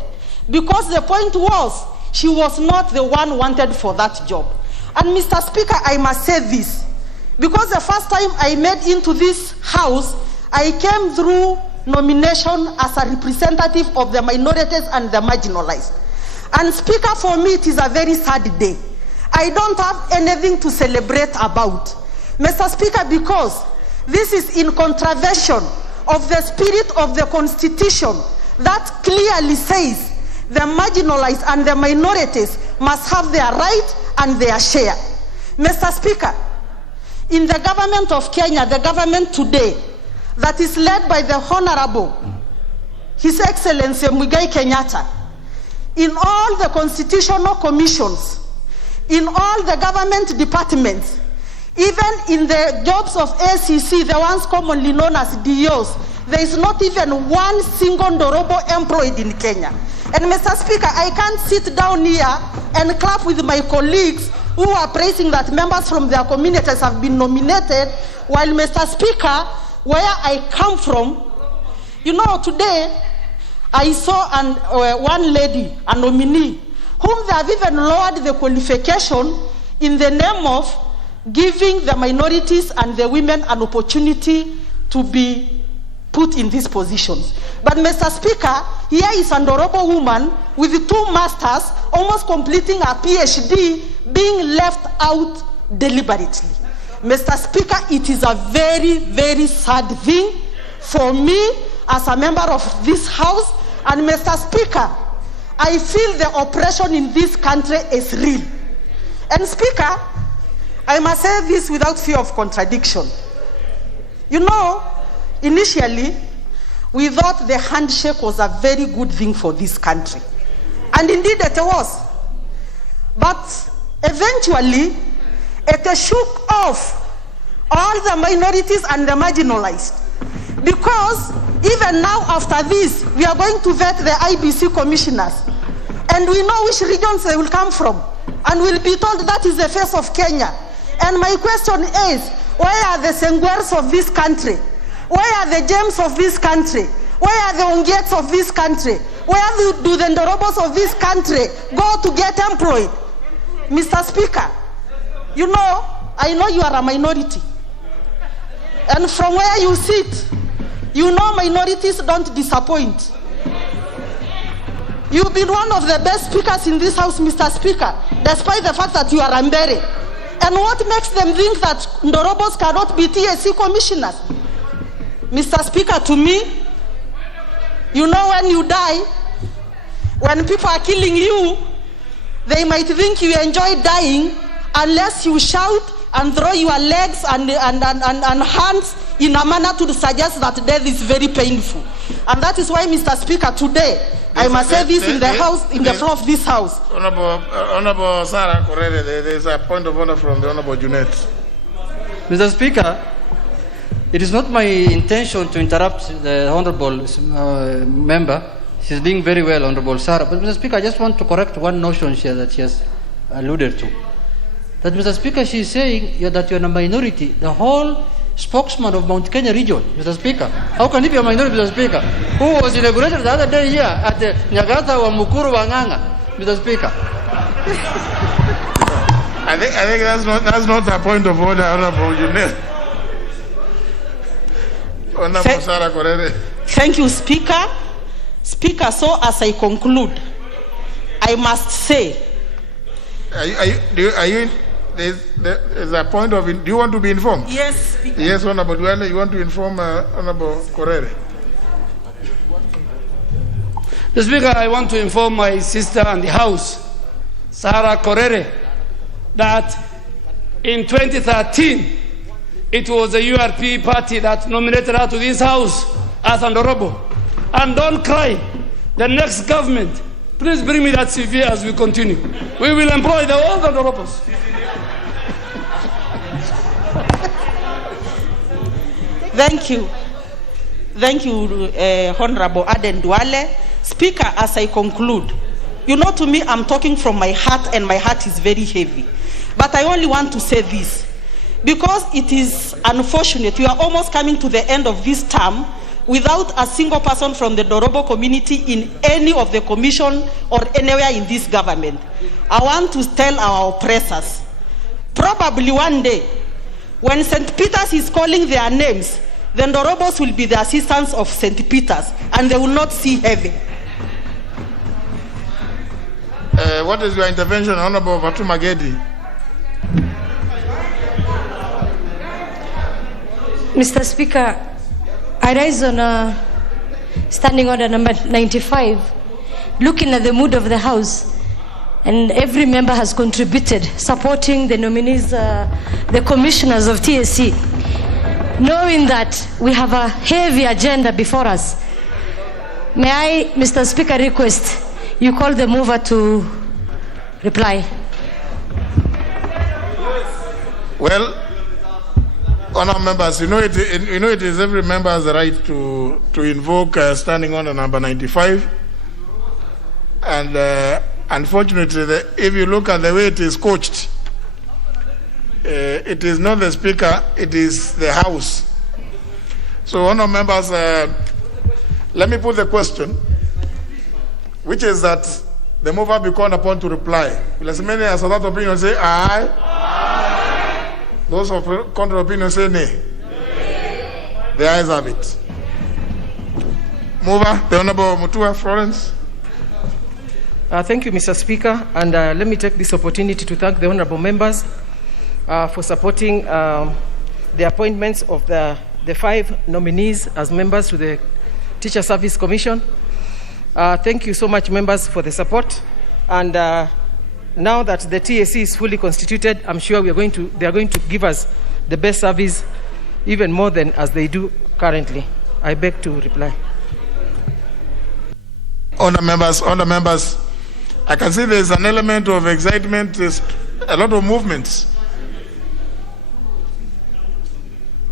because the point was she was not the one wanted for that job. And Mr. Speaker, I must say this, because the first time I made into this house, I came through nomination as a representative of the minorities and the marginalized. And Speaker, for me it is a very sad day. I don't have anything to celebrate about, Mr. Speaker, because this is in contravention of the spirit of the Constitution that clearly says the marginalized and the minorities must have their right and their share. Mr. Speaker, in the government of Kenya, the government today that is led by the Honorable His Excellency Muigai Kenyatta, in all the constitutional commissions, in all the government departments, even in the jobs of ACC, the ones commonly known as DOs, there is not even one single Ndorobo employed in Kenya. And Mr. Speaker, I can't sit down here and clap with my colleagues who are praising that members from their communities have been nominated, while Mr. Speaker, where I come from, today I saw one lady, a nominee, whom they have even lowered the qualification in the name of giving the minorities and the women an opportunity to be put in these positions. But Mr. Speaker, here is an honorable woman with 2 masters, almost completing a PhD, being left out deliberately. Mr. Speaker, it is a very, very sad thing for me as a member of this house. And Mr. Speaker, I feel the oppression in this country is real. And Speaker, I must say this without fear of contradiction. Initially, we thought the handshake was a very good thing for this country. And indeed it was. But eventually, it shook off all the minorities and the marginalized. Because even now after this, we are going to vet the IBC commissioners. And we know which regions they will come from. And we'll be told that is the face of Kenya. And my question is, where are the Sengwers of this country? Where are the gems of this country? Where are the Ongets of this country? Where do the Ndorobos of this country go to get employed? Mr. Speaker, I know you are a minority. And from where you sit, minorities don't disappoint. You've been one of the best speakers in this house, Mr. Speaker, despite the fact that you are Ambere. And what makes them think that Ndorobos cannot be TSC commissioners? Mr. Speaker, to me, you know, when you die, when people are killing you, they might think you enjoy dying unless you shout and throw your legs and hands in a manner to suggest that death is very painful. And that is why, Mr. Speaker, today, I must say this in the house, in the floor of this house. Honorable Sarah Korere, there is a point of order from the Honorable Junet. Mr. Speaker, it is not my intention to interrupt the Honorable member. She's doing very well, Honorable Sarah. But, Mr. Speaker, I just want to correct one notion here that she has alluded to. That, Mr. Speaker, she's saying that you're in a minority. The whole spokesman of Mount Kenya region, Mr. Speaker. How can he be a minority, Mr. Speaker? Who was inaugurated the other day here at the Nyagata wa Mukuru Wanganga, Mr. Speaker. I think that's not a point of order, Honorable Junet. Honorable Sarah Korere. Thank you, Speaker. Speaker, so as I conclude, I must say. There's a point of. Do you want to be informed? Yes, Speaker. Yes, Honorable Duale, you want to inform Honorable Korere? Mr. Speaker, I want to inform my sister and the House, Sarah Korere, that in 2013, it was the URP party that nominated her to this House as honorable. And don't cry. The next government, please bring me that CV as we continue. We will employ the old honorables. Thank you. Thank you, Honorable Aden Duale. Speaker, as I conclude, you know, to me, I'm talking from my heart, and my heart is very heavy. But I only want to say this, because it is unfortunate. We are almost coming to the end of this term without a single person from the Dorobo community in any of the commission or anywhere in this government. I want to tell our oppressors, probably one day, when St. Peter's is calling their names, the Dorobos will be the assistants of St. Peter's, and they will not see heaven. What is your intervention, Honorable Fatuma Gedi? Mr. Speaker, I rise on standing order number 95, looking at the mood of the House, and every member has contributed, supporting the nominees, the commissioners of TSC, knowing that we have a heavy agenda before us. May I, Mr. Speaker, request you call the mover to reply? Well, honour members, you know it is every member has the right to invoke standing order number 95. And unfortunately, if you look at the way it is coached, it is not the Speaker, it is the House. So, honour members, let me put the question, which is that the mover be called upon to reply. Will as many as of that opinion say aye? Aye. Those of contrary opinion say nay. Nay. The ayes have it. Mover, the Honourable Mutua Florence. Thank you, Mr. Speaker, and let me take this opportunity to thank the honourable members for supporting the appointments of the 5 nominees as members to the Teacher Service Commission. Thank you so much, members, for the support. And now that the TSC is fully constituted, I'm sure they are going to give us the best service, even more than as they do currently. I beg to reply. Honour members, I can see there's an element of excitement, there's a lot of movements.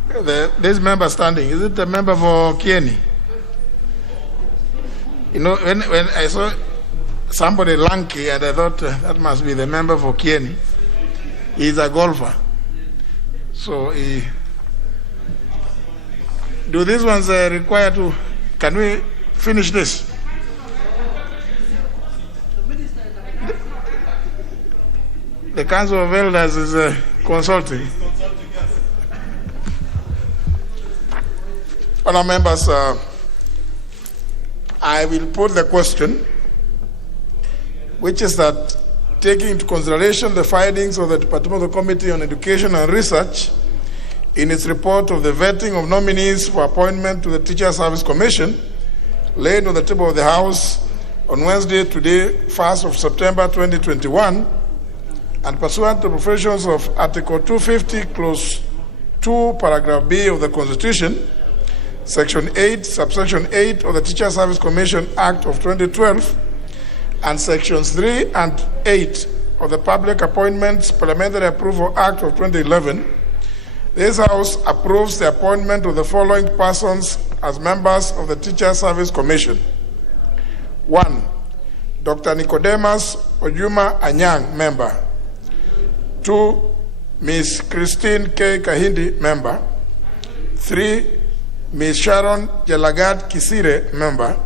This member standing, is it the member for Kieni? You know, when I saw somebody lanky, and I thought that must be the member for Kieni. He's a golfer. So, do these ones require to, can we finish this? The Council of Elders is consulting. Honour members, I will put the question, which is that taking into consideration the findings of the Departmental Committee on Education and Research in its report of the vetting of nominees for appointment to the Teacher Service Commission, laid on the table of the House on Wednesday, today, 1st of September 2021, and pursuant to provisions of Article 250, Clause 2, Paragraph B of the Constitution, Section 8, Subsection 8 of the Teacher Service Commission Act of 2012, and Sections 3 and 8 of the Public Appointments Parliamentary Approval Act of 2011, this House approves the appointment of the following persons as members of the Teacher Service Commission. 1. Dr. Nicodemus Ojuma Anyang, member. 2. Ms. Christine K. Kahindi, member. 3. Ms. Sharon Jelagat Kisire, member.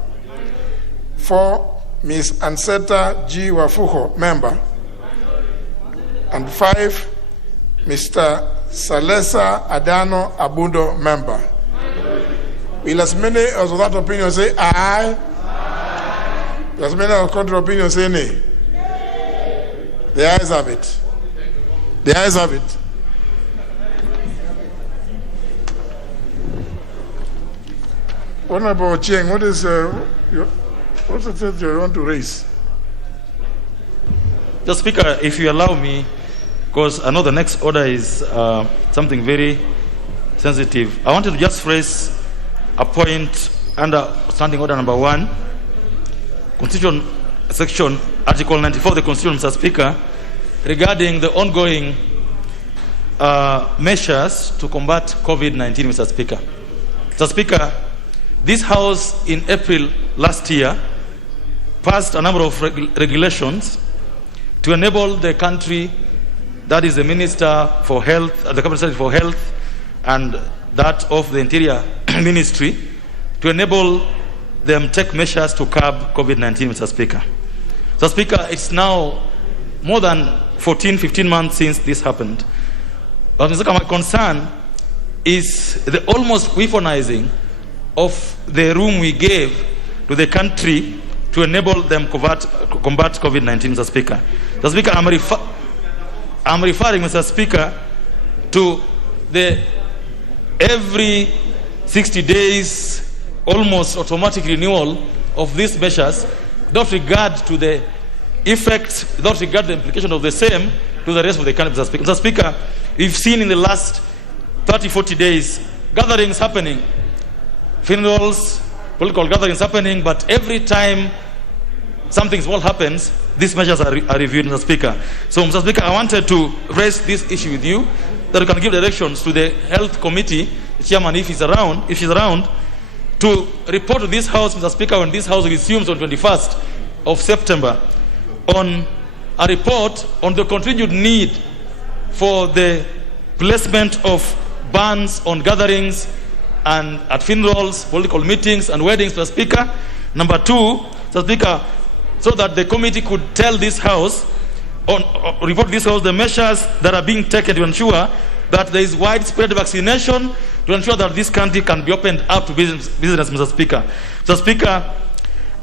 4. Ms. Anseta G. Wafuho, member. And 5. Mr. Salesa Adano Abundo, member. Will as many as of that opinion say aye? Will as many as contrary opinion say nay? The ayes have it. The ayes have it. Honorable Cheng, what's the thing you want to raise? The Speaker, if you allow me, because I know the next order is something very sensitive. I wanted to just raise a point under standing order number 1, Constitution section Article 94 of the Constitution, Mr. Speaker, regarding the ongoing measures to combat COVID-19, Mr. Speaker. Mr. Speaker, this House in April last year passed a number of regulations to enable the country, that is the Minister for Health, the Cabinet Secretary for Health, and that of the Interior Ministry, to enable them take measures to curb COVID-19, Mr. Speaker. Mr. Speaker, it's now more than 14, 15 months since this happened. But Mr. Speaker, my concern is the almost weaponizing of the room we gave to the country to enable them combat COVID-19, Mr. Speaker. Mr. Speaker, I'm referring, Mr. Speaker, to the every 60 days almost automatic renewal of these measures without regard to the effect, without regard to the implication of the same to the rest of the country, Mr. Speaker. Mr. Speaker, we've seen in the last 30, 40 days gatherings happening, funerals, political gatherings happening, but every time something small happens, these measures are reviewed, Mr. Speaker. So, Mr. Speaker, I wanted to raise this issue with you, that you can give directions to the Health Committee, the chairman, if she's around, to report to this House, Mr. Speaker, when this House resumes on 21st of September, on a report on the continued need for the placement of bans on gatherings and at funerals, political meetings, and weddings, Mr. Speaker. Number 2, Mr. Speaker, so that the committee could tell this House, report this House the measures that are being taken to ensure that there is widespread vaccination, to ensure that this country can be opened up to business, Mr. Speaker. Mr. Speaker,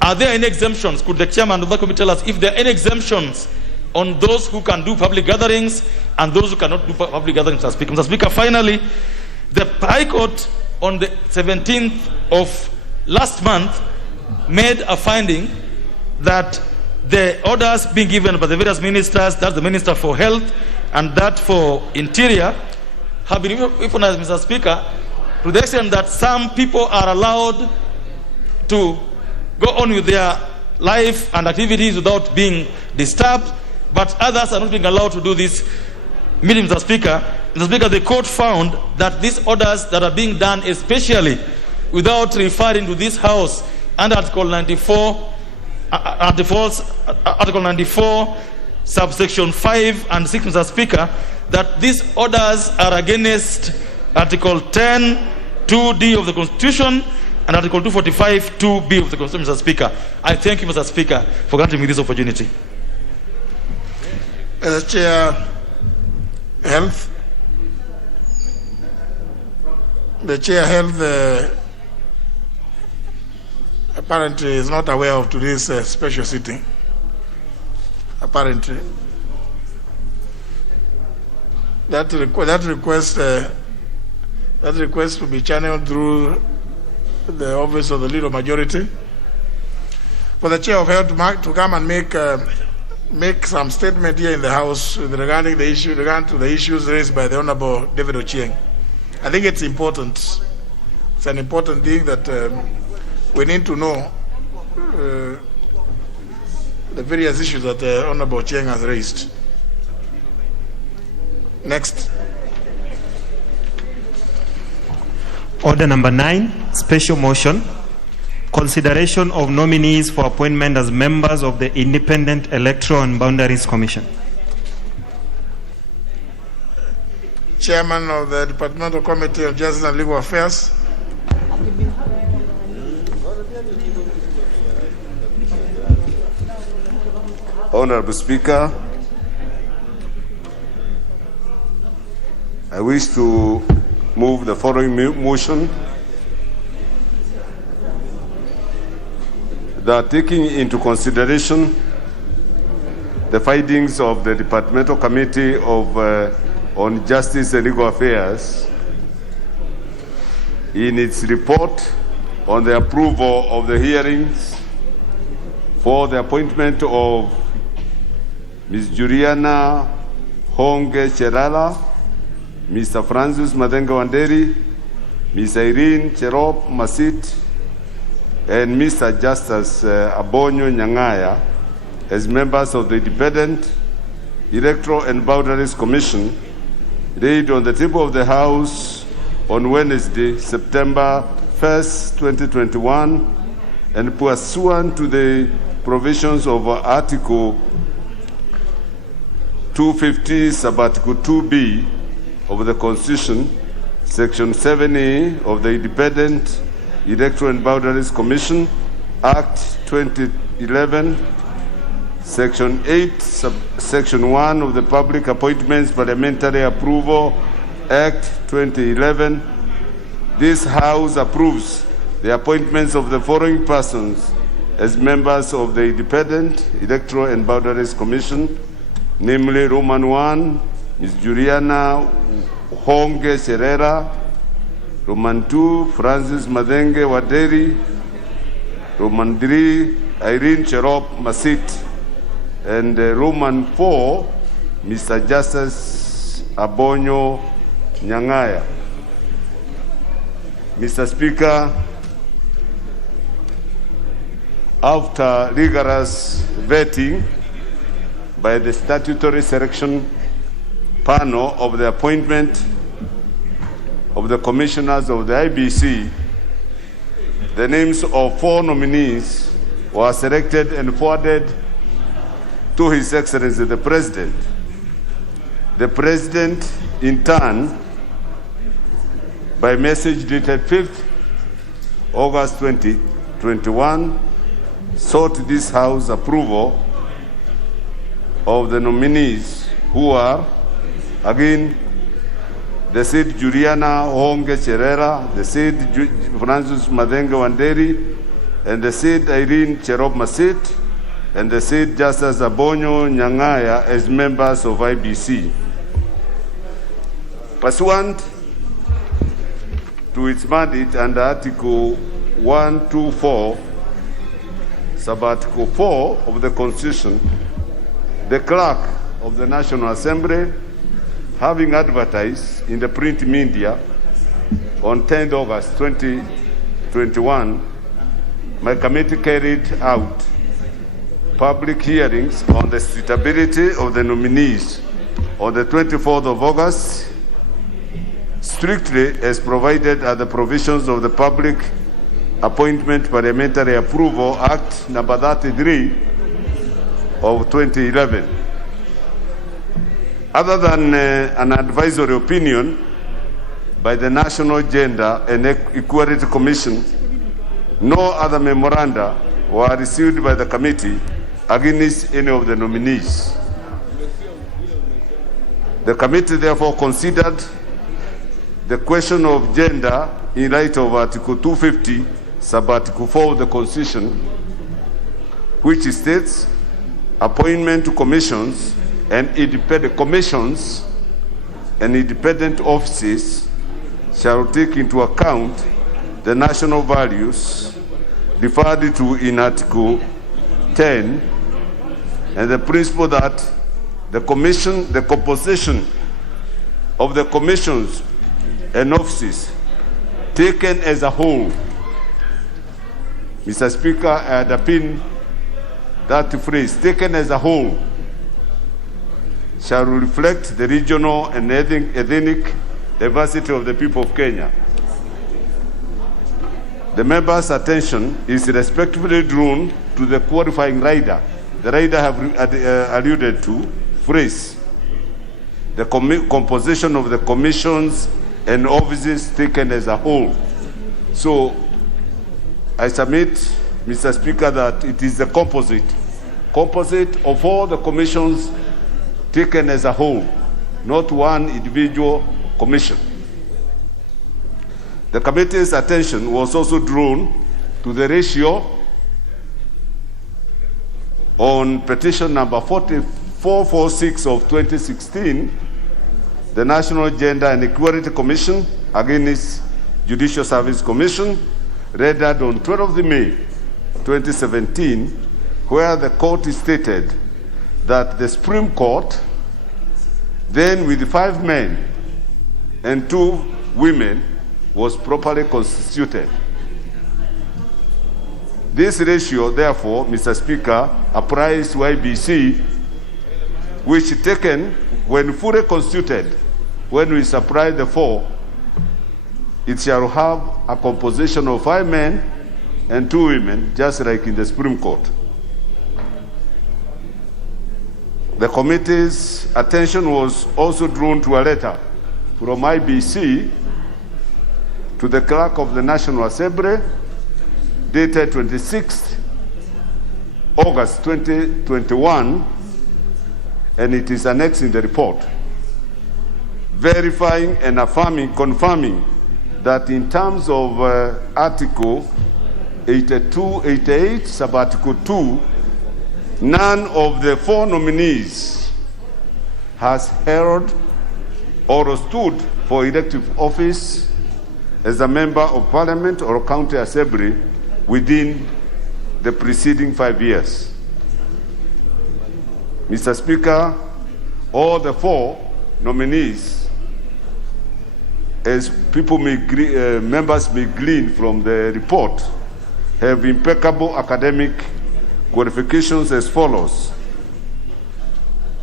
are there any exemptions? Could the chairman of the committee tell us if there are any exemptions on those who can do public gatherings and those who cannot do public gatherings, Mr. Speaker? Mr. Speaker, finally, the High Court on the 17th of last month made a finding that the orders being given by the various ministers, that's the Minister for Health and that for Interior, have been weaponized, Mr. Speaker, to the extent that some people are allowed to go on with their life and activities without being disturbed, but others are not being allowed to do this meeting, Mr. Speaker. Mr. Speaker, the court found that these orders that are being done, especially without referring to this House under Article 94, Article 94, subsection 5 and 6, Mr. Speaker, that these orders are against Article 10, 2D of the Constitution and Article 245, 2B of the Constitution, Mr. Speaker. I thank you, Mr. Speaker, for granting me this opportunity. Chair, Health. The Chair Health apparently is not aware of today's special sitting. Apparently. That request that request to be channeled through the office of the leader majority. For the chair of health to come and make some statement here in the House regarding the issues raised by the Honorable David Ochieng. I think it's important. It's an important thing that we need to know the various issues that Honorable Ochieng has raised. Next. Order number 9, special motion. Consideration of nominees for appointment as members of the Independent Electoral and Boundaries Commission. Chairman of the Departmental Committee of Justice and Legal Affairs. Honorable Speaker, I wish to move the following motion that, taking into consideration the findings of the Departmental Committee on Justice and Legal Affairs in its report on the approval of the hearings for the appointment of Ms. Juliana Honge Cherala, Mr. Francis Madenga Wanderi, Ms. Irene Cherop Masit, and Mr. Justice Abonyo Nyangaya as members of the Independent Electoral and Boundaries Commission, laid on the table of the House on Wednesday, September 1st, 2021, and pursuant to the provisions of Article 250, Sub-Article 2B of the Constitution, Section 7A of the Independent Electoral and Boundaries Commission, Act 2011, Section 8, Section 1 of the Public Appointments Parliamentary Approval Act 2011. This House approves the appointments of the following persons as members of the Independent Electoral and Boundaries Commission, namely Roman 1, Ms. Juliana Honge Serera; Roman 2, Francis Madenge Waderi; Roman 3, Irene Cherop Masit; and Roman 4, Mr. Justice Abonyo Nyangaya. Mr. Speaker, after rigorous vetting by the statutory selection panel of the appointment of the commissioners of the IBC, the names of 4 nominees were selected and forwarded to His Excellency the President. The President, in turn, by message dated 5th August 2021, sought this House approval of the nominees who are, again, the said Juliana Honge Cherera, the said Francis Madenga Wanderi, and the said Irene Cherop Masit, and the said Justice Abonyo Nyangaya as members of IBC. Pursuant to its mandate under Article 124, Sub-Article 4 of the Constitution, the Clerk of the National Assembly, having advertised in the print media on 10 August 2021, my committee carried out public hearings on the suitability of the nominees on the 24th of August, strictly as provided are the provisions of the Public Appointment Parliamentary Approval Act number 33 of 2011. Other than an advisory opinion by the National Gender and Equality Commission, no other memoranda were received by the committee against any of the nominees. The committee therefore considered the question of gender in light of Article 250, Sub-Article 4 of the Constitution, which states appointment to commissions and independent offices shall take into account the national values referred to in Article 10 and the principle that the composition of the commissions and offices taken as a whole. Mr. Speaker, I underpin that phrase, taken as a whole, shall reflect the regional and ethnic diversity of the people of Kenya. The member's attention is respectively drawn to the qualifying rider. The rider have alluded to, phrase, the composition of the commissions and offices taken as a whole. So, I submit, Mr. Speaker, that it is the composite of all the commissions taken as a whole, not one individual commission. The committee's attention was also drawn to the ratio on petition number 4446 of 2016, the National Gender and Equality Commission against Judicial Service Commission, rendered on 12th May 2017, where the court stated that the Supreme Court, then with 5 men and 2 women, was properly constituted. This ratio, therefore, Mr. Speaker, applies to IBC, which taken when fully constituted, when we supply the 4, it shall have a composition of 5 men and 2 women, just like in the Supreme Court. The committee's attention was also drawn to a letter from IBC to the Clerk of the National Assembly, dated 26th August 2021, and it is annexed in the report, verifying and confirming that in terms of Article 88, sub-Article 2, none of the 4 nominees has held or stood for elective office as a member of Parliament or County Assembly within the preceding 5 years. Mr. Speaker, all the 4 nominees, as members may glean from the report, have impeccable academic qualifications as follows.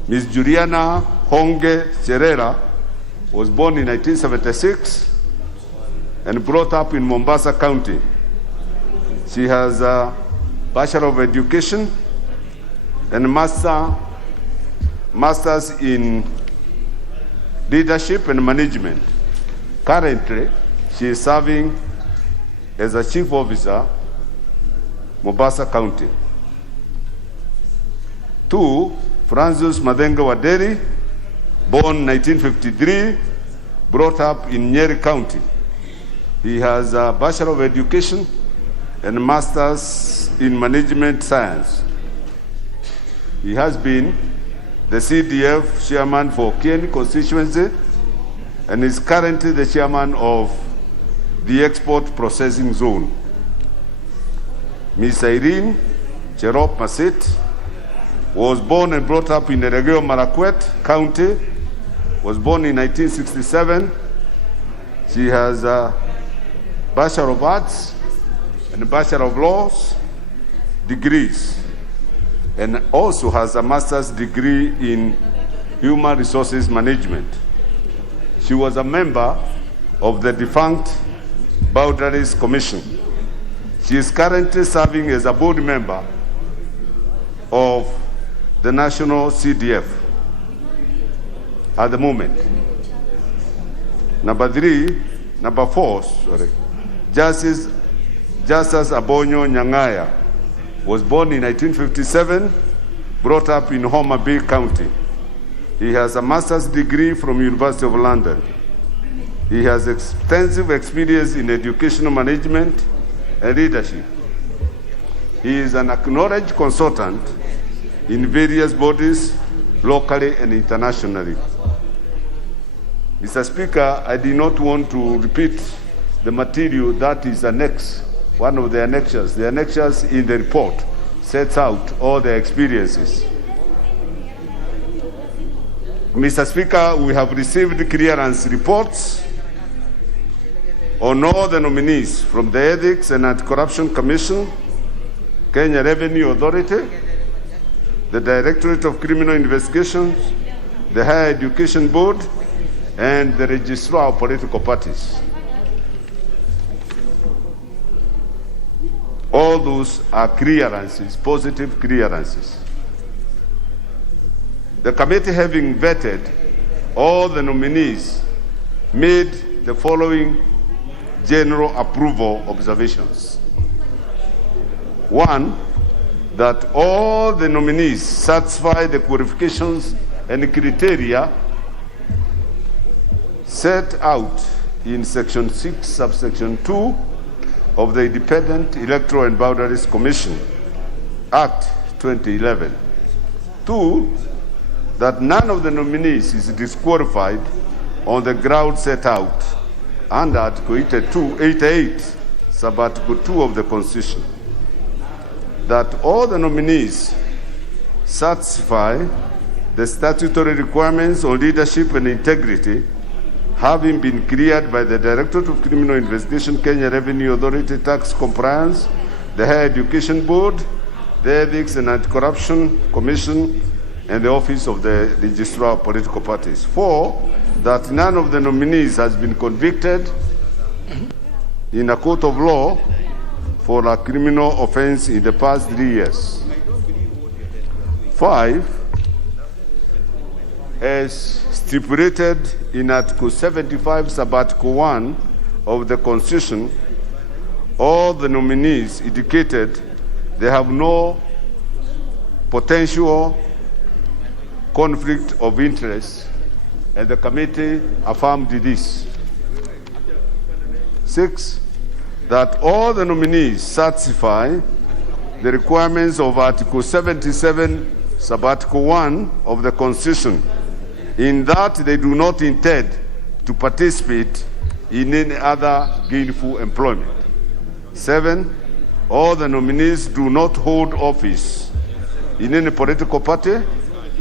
Ms. Juliana Honge Cherera was born in 1976 and brought up in Mombasa County. She has a Bachelor of Education and Masters in Leadership and Management. Currently, she is serving as a Chief Officer, Mombasa County. 2, Francis Madenga Waderi, born 1953, brought up in Nyeri County. He has a Bachelor of Education and Masters in Management Science. He has been the CDF chairman for Kieni constituency and is currently the chairman of the Export Processing Zone. Ms. Irene Cherop Masit was born and brought up in Eregeo Marakwet County, was born in 1967. She has a Bachelor of Arts and a Bachelor of Laws degrees, and also has a master's degree in Human Resources Management. She was a member of the defunct Boundaries Commission. She is currently serving as a board member of the National CDF at the moment. Number 4, Justice Abonyo Nyangaya was born in 1957, brought up in Homa Bay County. He has a master's degree from University of London. He has extensive experience in educational management and leadership. He is an acknowledged consultant in various bodies, locally and internationally. Mr. Speaker, I did not want to repeat the material that is annexed, one of the annexures. The annexures in the report sets out all the experiences. Mr. Speaker, we have received clearance reports on all the nominees from the Ethics and Anti-Corruption Commission, Kenya Revenue Authority, the Directorate of Criminal Investigations, the Higher Education Board, and the Registrar of Political Parties. All those are clearances, positive clearances. The committee, having vetted all the nominees, made the following general approval observations. One, that all the nominees satisfy the qualifications and criteria set out in Section 6, subsection 2 of the Independent Electoral and Boundaries Commission, Act 2011. Two, that none of the nominees is disqualified on the ground set out under Article 88, Sub-Article 2 of the Constitution. That all the nominees satisfy the statutory requirements on leadership and integrity, having been cleared by the Directorate of Criminal Investigation, Kenya Revenue Authority, Tax Compliance, the Higher Education Board, the Ethics and Anti-Corruption Commission, and the Office of the Registrar of Political Parties. Four, that none of the nominees has been convicted in a court of law for a criminal offense in the past 3 years. Five, as stipulated in Article 75, Sub-Article 1 of the Constitution, all the nominees indicated they have no potential conflict of interest, and the committee affirmed this. Six, that all the nominees satisfy the requirements of Article 77, Sub-Article 1 of the Constitution, in that they do not intend to participate in any other gainful employment. Seven, all the nominees do not hold office in any political party,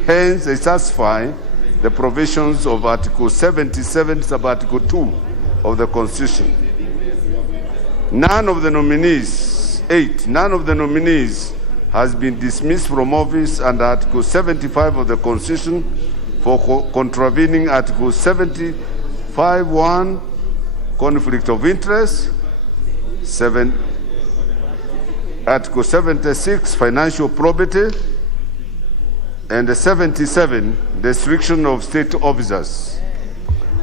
hence they satisfy the provisions of Article 77, Sub-Article 2 of the Constitution. None of the nominees has been dismissed from office under Article 75 of the Constitution for contravening Article 75(1), conflict of interest, Article 76, financial probity, and 77, restriction of state officers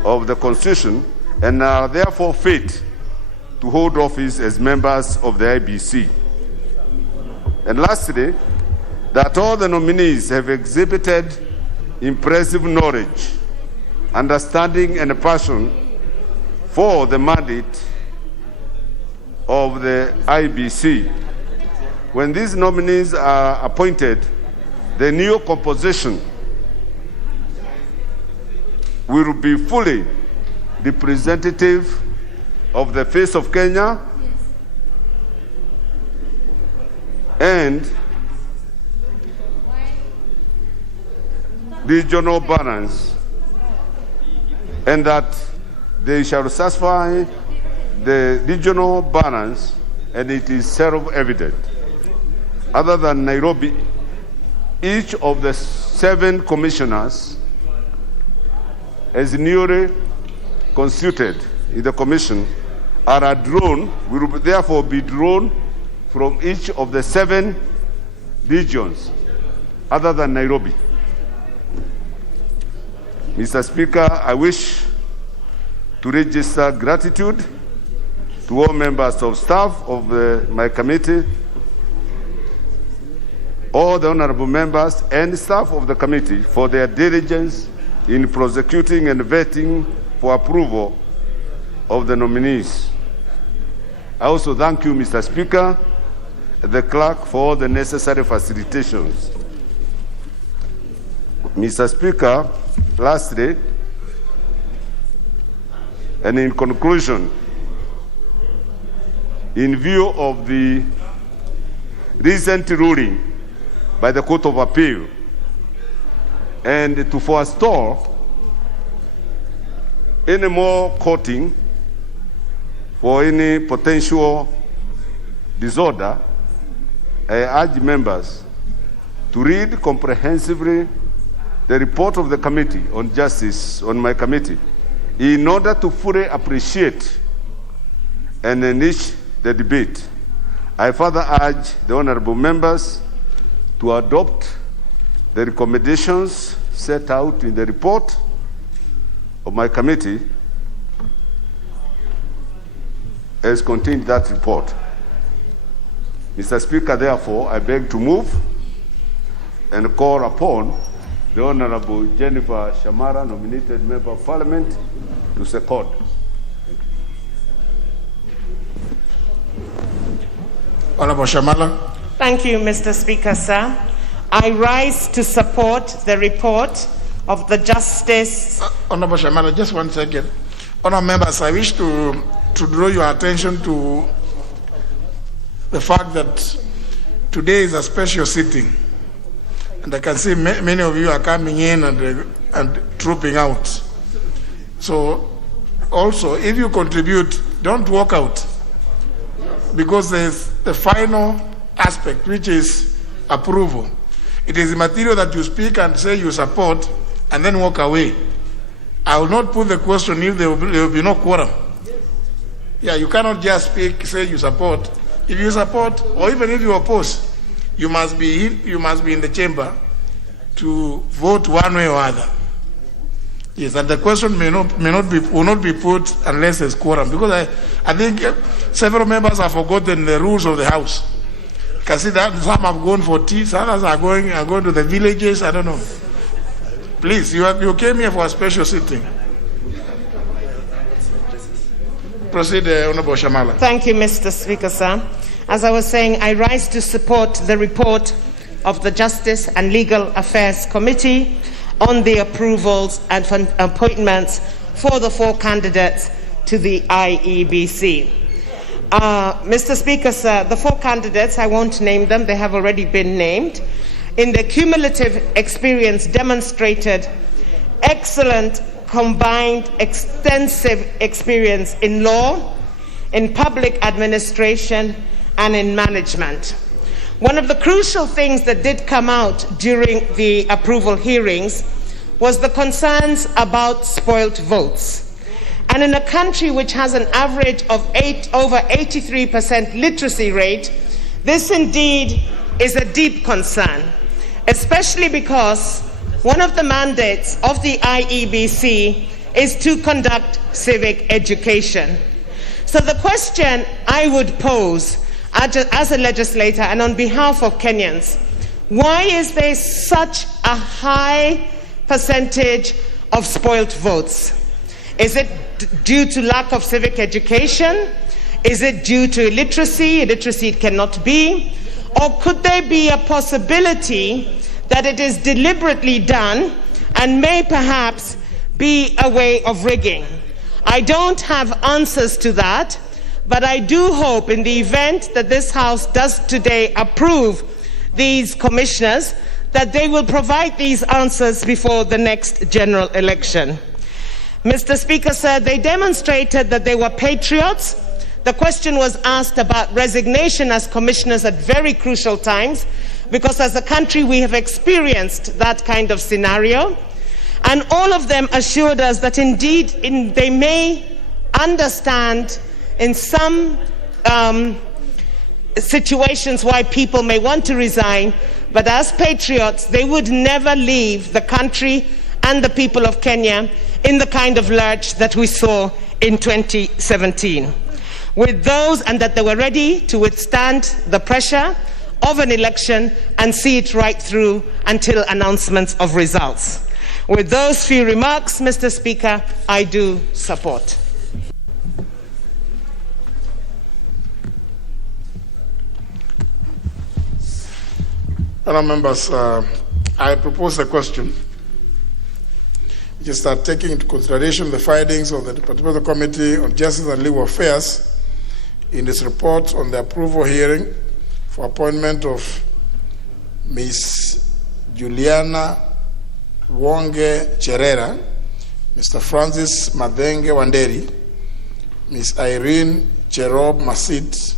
of the Constitution, and are therefore fit to hold office as members of the IBC. And lastly, that all the nominees have exhibited impressive knowledge, understanding, and passion for the mandate of the IBC. When these nominees are appointed, the new composition will be fully representative of the face of Kenya and regional balance, and that they shall satisfy the regional balance, and it is self-evident. Other than Nairobi, each of the 7 commissioners, as newly constituted in the commission, will therefore be drawn from each of the 7 regions other than Nairobi. Mr. Speaker, I wish to register gratitude to all members of staff of my committee, all the honorable members and staff of the committee for their diligence in prosecuting and vetting for approval of the nominees. I also thank you, Mr. Speaker, the clerk, for all the necessary facilitations. Mr. Speaker, lastly, And in conclusion, in view of the recent ruling by the Court of Appeal, and to forestall any more courting for any potential disorder, I urge members to read comprehensively the report of the Committee on Justice on my committee in order to fully appreciate and enrich the debate. I further urge the honorable members to adopt the recommendations set out in the report of my committee as contained in that report. Mr. Speaker, therefore, I beg to move and call upon the Honorable Jennifer Shamara, nominated Member of Parliament, to second. Honorable Shamala. Thank you, Mr. Speaker, sir. I rise to support the report of the Justice. Honorable Shamala, just 1 second. Honorable members, I wish to draw your attention to the fact that today is a special sitting. And I can see many of you are coming in and trooping out. So also, if you contribute, don't walk out, because there's the final aspect, which is approval. It is the material that you speak and say you support and then walk away. I will not put the question if there will be no quorum. Yeah, you cannot just speak, say you support. If you support, or even if you oppose, you must be in the chamber to vote one way or other. Yes, and the question will not be put unless there's quorum, because I think several members have forgotten the rules of the House. You can see that some have gone for tea, others are going to the villages. I don't know. Please, you came here for a special sitting. Proceed, Honorable Shamala. Thank you, Mr. Speaker, sir. As I was saying, I rise to support the report of the Justice and Legal Affairs Committee on the approvals and appointments for the 4 candidates to the IEBC. Mr. Speaker, sir, the 4 candidates, I won't name them, they have already been named. In their cumulative experience demonstrated excellent combined extensive experience in law, in public administration, and in management. One of the crucial things that did come out during the approval hearings was the concerns about spoilt votes. And in a country which has an average of over 83% literacy rate, this indeed is a deep concern, especially because one of the mandates of the IEBC is to conduct civic education. So the question I would pose as a legislator and on behalf of Kenyans, why is there such a high percentage of spoilt votes? Is it due to lack of civic education? Is it due to illiteracy? Illiteracy it cannot be. Or could there be a possibility that it is deliberately done and may perhaps be a way of rigging? I don't have answers to that, but I do hope in the event that this House does today approve these commissioners, that they will provide these answers before the next general election. Mr. Speaker, sir, they demonstrated that they were patriots. The question was asked about resignation as commissioners at very crucial times, because as a country we have experienced that kind of scenario. And all of them assured us that indeed they may understand in some situations why people may want to resign, but as patriots they would never leave the country and the people of Kenya in the kind of lurch that we saw in 2017. With those, and that they were ready to withstand the pressure of an election and see it right through until announcements of results. With those few remarks, Mr. Speaker, I do support. Hello, members. I propose a question. which is that taking into consideration the findings of the Departmental Committee on Justice and Legal Affairs in its report on the approval hearing for appointment of Ms. Juliana Wonge Cherera, Mr. Francis Madenge Wanderi, Ms. Irene Cherob Masit,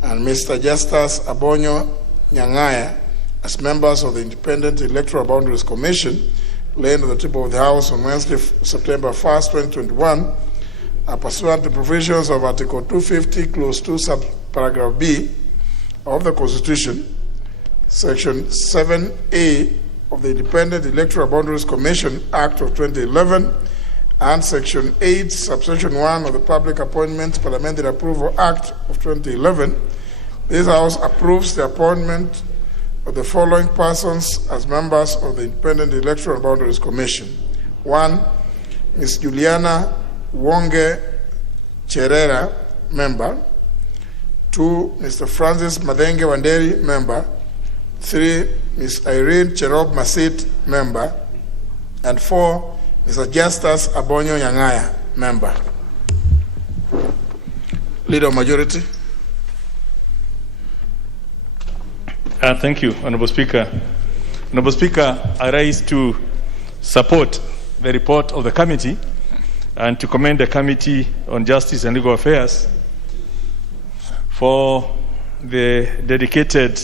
and Mr. Justus Abonyo Nyangaya as members of the Independent Electoral Boundaries Commission, laid on the table of the House on Wednesday, September 1st, 2021, are pursuant to provisions of Article 250, Clause 2, Subparagraph B of the Constitution, Section 7A of the Independent Electoral Boundaries Commission Act of 2011, and Section 8, Subsection 1 of the Public Appointments Parliamentary Approval Act of 2011. This House approves the appointment of the following persons as members of the Independent Electoral Boundaries Commission. 1, Ms. Juliana Wonge Cherera, member. 2, Mr. Francis Madenge Wanderi, member. 3, Ms. Irene Cherob Masit, member. And 4, Mr. Justus Abonyo Nyangaya, member. Leader of Majority. Thank you, Honorable Speaker. Honorable Speaker, I rise to support the report of the committee and to commend the Committee on Justice and Legal Affairs for the dedicated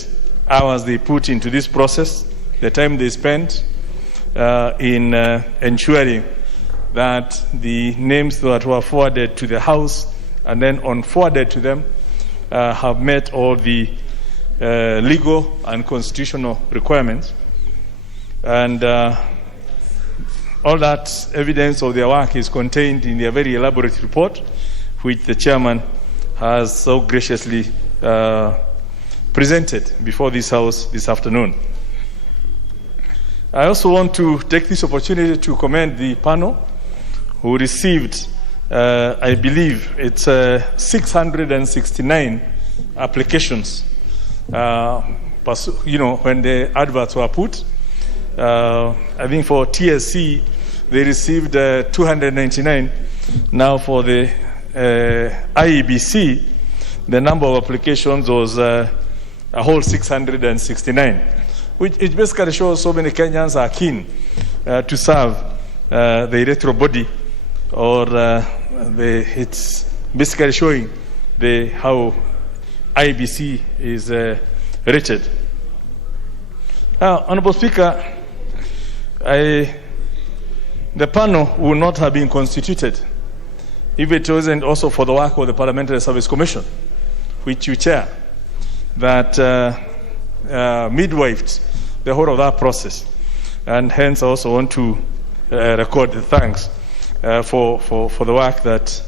hours they put into this process, the time they spent in ensuring that the names that were forwarded to the House and then unforwarded to them have met all the legal and constitutional requirements. And all that evidence of their work is contained in their very elaborate report, which the chairman has so graciously presented before this House this afternoon. I also want to take this opportunity to commend the panel who received, I believe, it's 669 applications. When the adverts were put, I think for TSC they received 299. Now for the IEBC, the number of applications was a whole 669, which it basically shows so many Kenyans are keen to serve the electoral body, or it's basically showing how IBC is rated. Honorable Speaker, the panel would not have been constituted if it wasn't also for the work of the Parliamentary Service Commission, which you chair, that midwifed the whole of that process. And hence I also want to record the thanks for the work that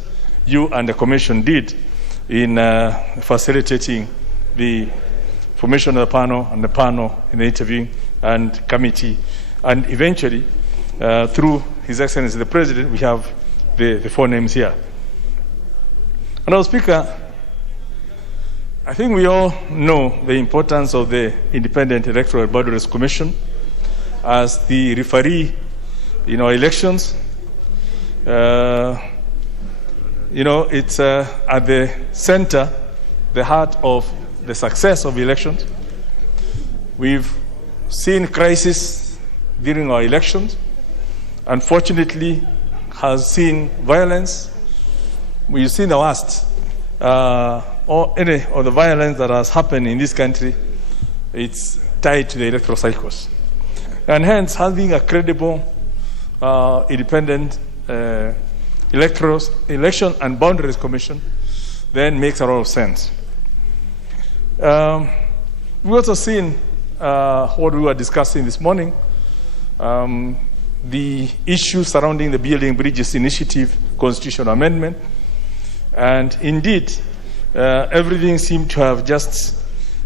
you and the Commission did in facilitating the formation of the panel and the panel in the interviewing and committee, and eventually through His Excellency the President, we have the 4 names here. Honorable Speaker, I think we all know the importance of the Independent Electoral Boundaries Commission as the referee in our elections. It's at the center, the heart of the success of elections. We've seen crisis during our elections. Unfortunately, has seen violence. We've seen the worst. Or any of the violence that has happened in this country, it's tied to the electoral cycles. And hence, having a credible, independent Election and Boundaries Commission then makes a lot of sense. We've also seen what we were discussing this morning, the issue surrounding the Building Bridges Initiative constitutional amendment. And indeed, everything seemed to have just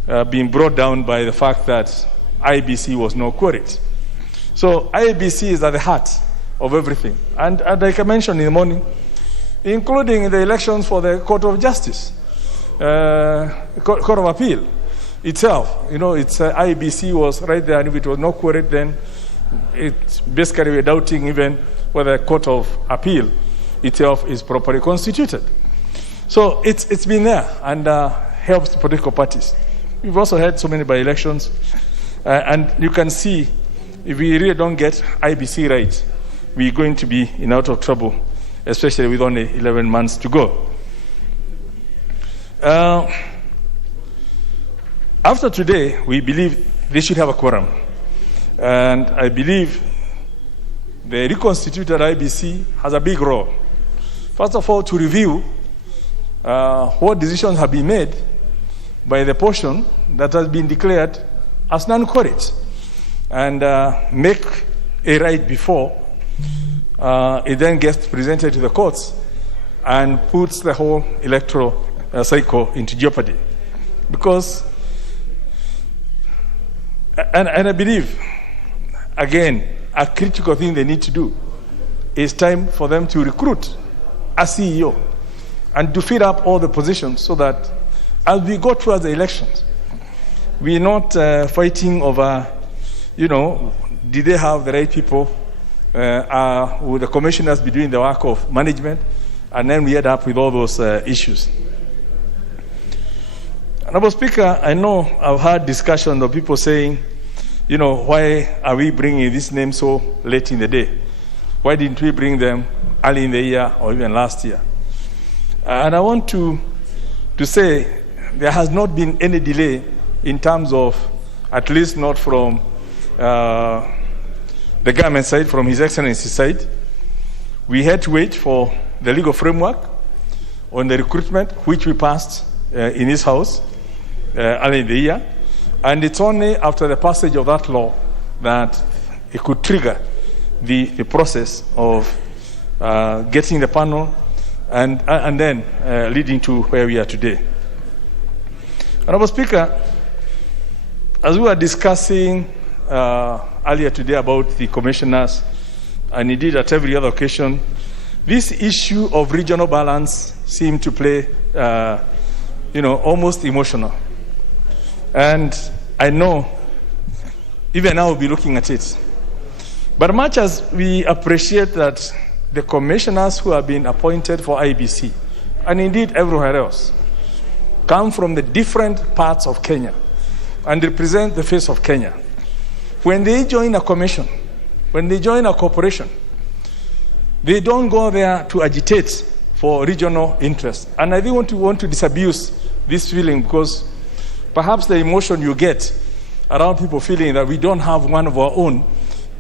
been brought down by the fact that IBC was not queried. So IBC is at the heart of everything. And like I mentioned in the morning, including the elections for the Court of Justice, Court of Appeal itself. It's IBC was right there, and if it was not queried, then it's basically we're doubting even whether the Court of Appeal itself is properly constituted. So it's been there and helps political parties. We've also had so many by-elections, and you can see if we really don't get IBC right, we're going to be in out of trouble, especially with only 11 months to go. After today, we believe they should have a quorum. And I believe the reconstituted IBC has a big role. First of all, to review what decisions have been made by the portion that has been declared as non-courage, and make a right before it then gets presented to the courts and puts the whole electoral cycle into jeopardy. Because, and I believe, again, a critical thing they need to do is time for them to recruit a CEO and to fill up all the positions so that as we go towards the elections, we're not fighting over, did they have the right people? Will the commissioners be doing the work of management? And then we end up with all those issues. Honorable Speaker, I know I've had discussions of people saying, why are we bringing this name so late in the day? Why didn't we bring them early in the year or even last year? And I want to say there has not been any delay in terms of, at least not from the government side, from His Excellency's side. We had to wait for the legal framework on the recruitment, which we passed in this House early in the year. And it's only after the passage of that law that it could trigger the process of getting the panel and then leading to where we are today. Honorable Speaker, as we were discussing earlier today about the commissioners, and indeed at every other occasion, this issue of regional balance seemed to play, almost emotional. And I know even now we'll be looking at it. But much as we appreciate that the commissioners who have been appointed for IBC, and indeed everywhere else, come from the different parts of Kenya and represent the face of Kenya, when they join a commission, when they join a corporation, they don't go there to agitate for regional interests. And I don't want to disabuse this feeling, because perhaps the emotion you get around people feeling that we don't have one of our own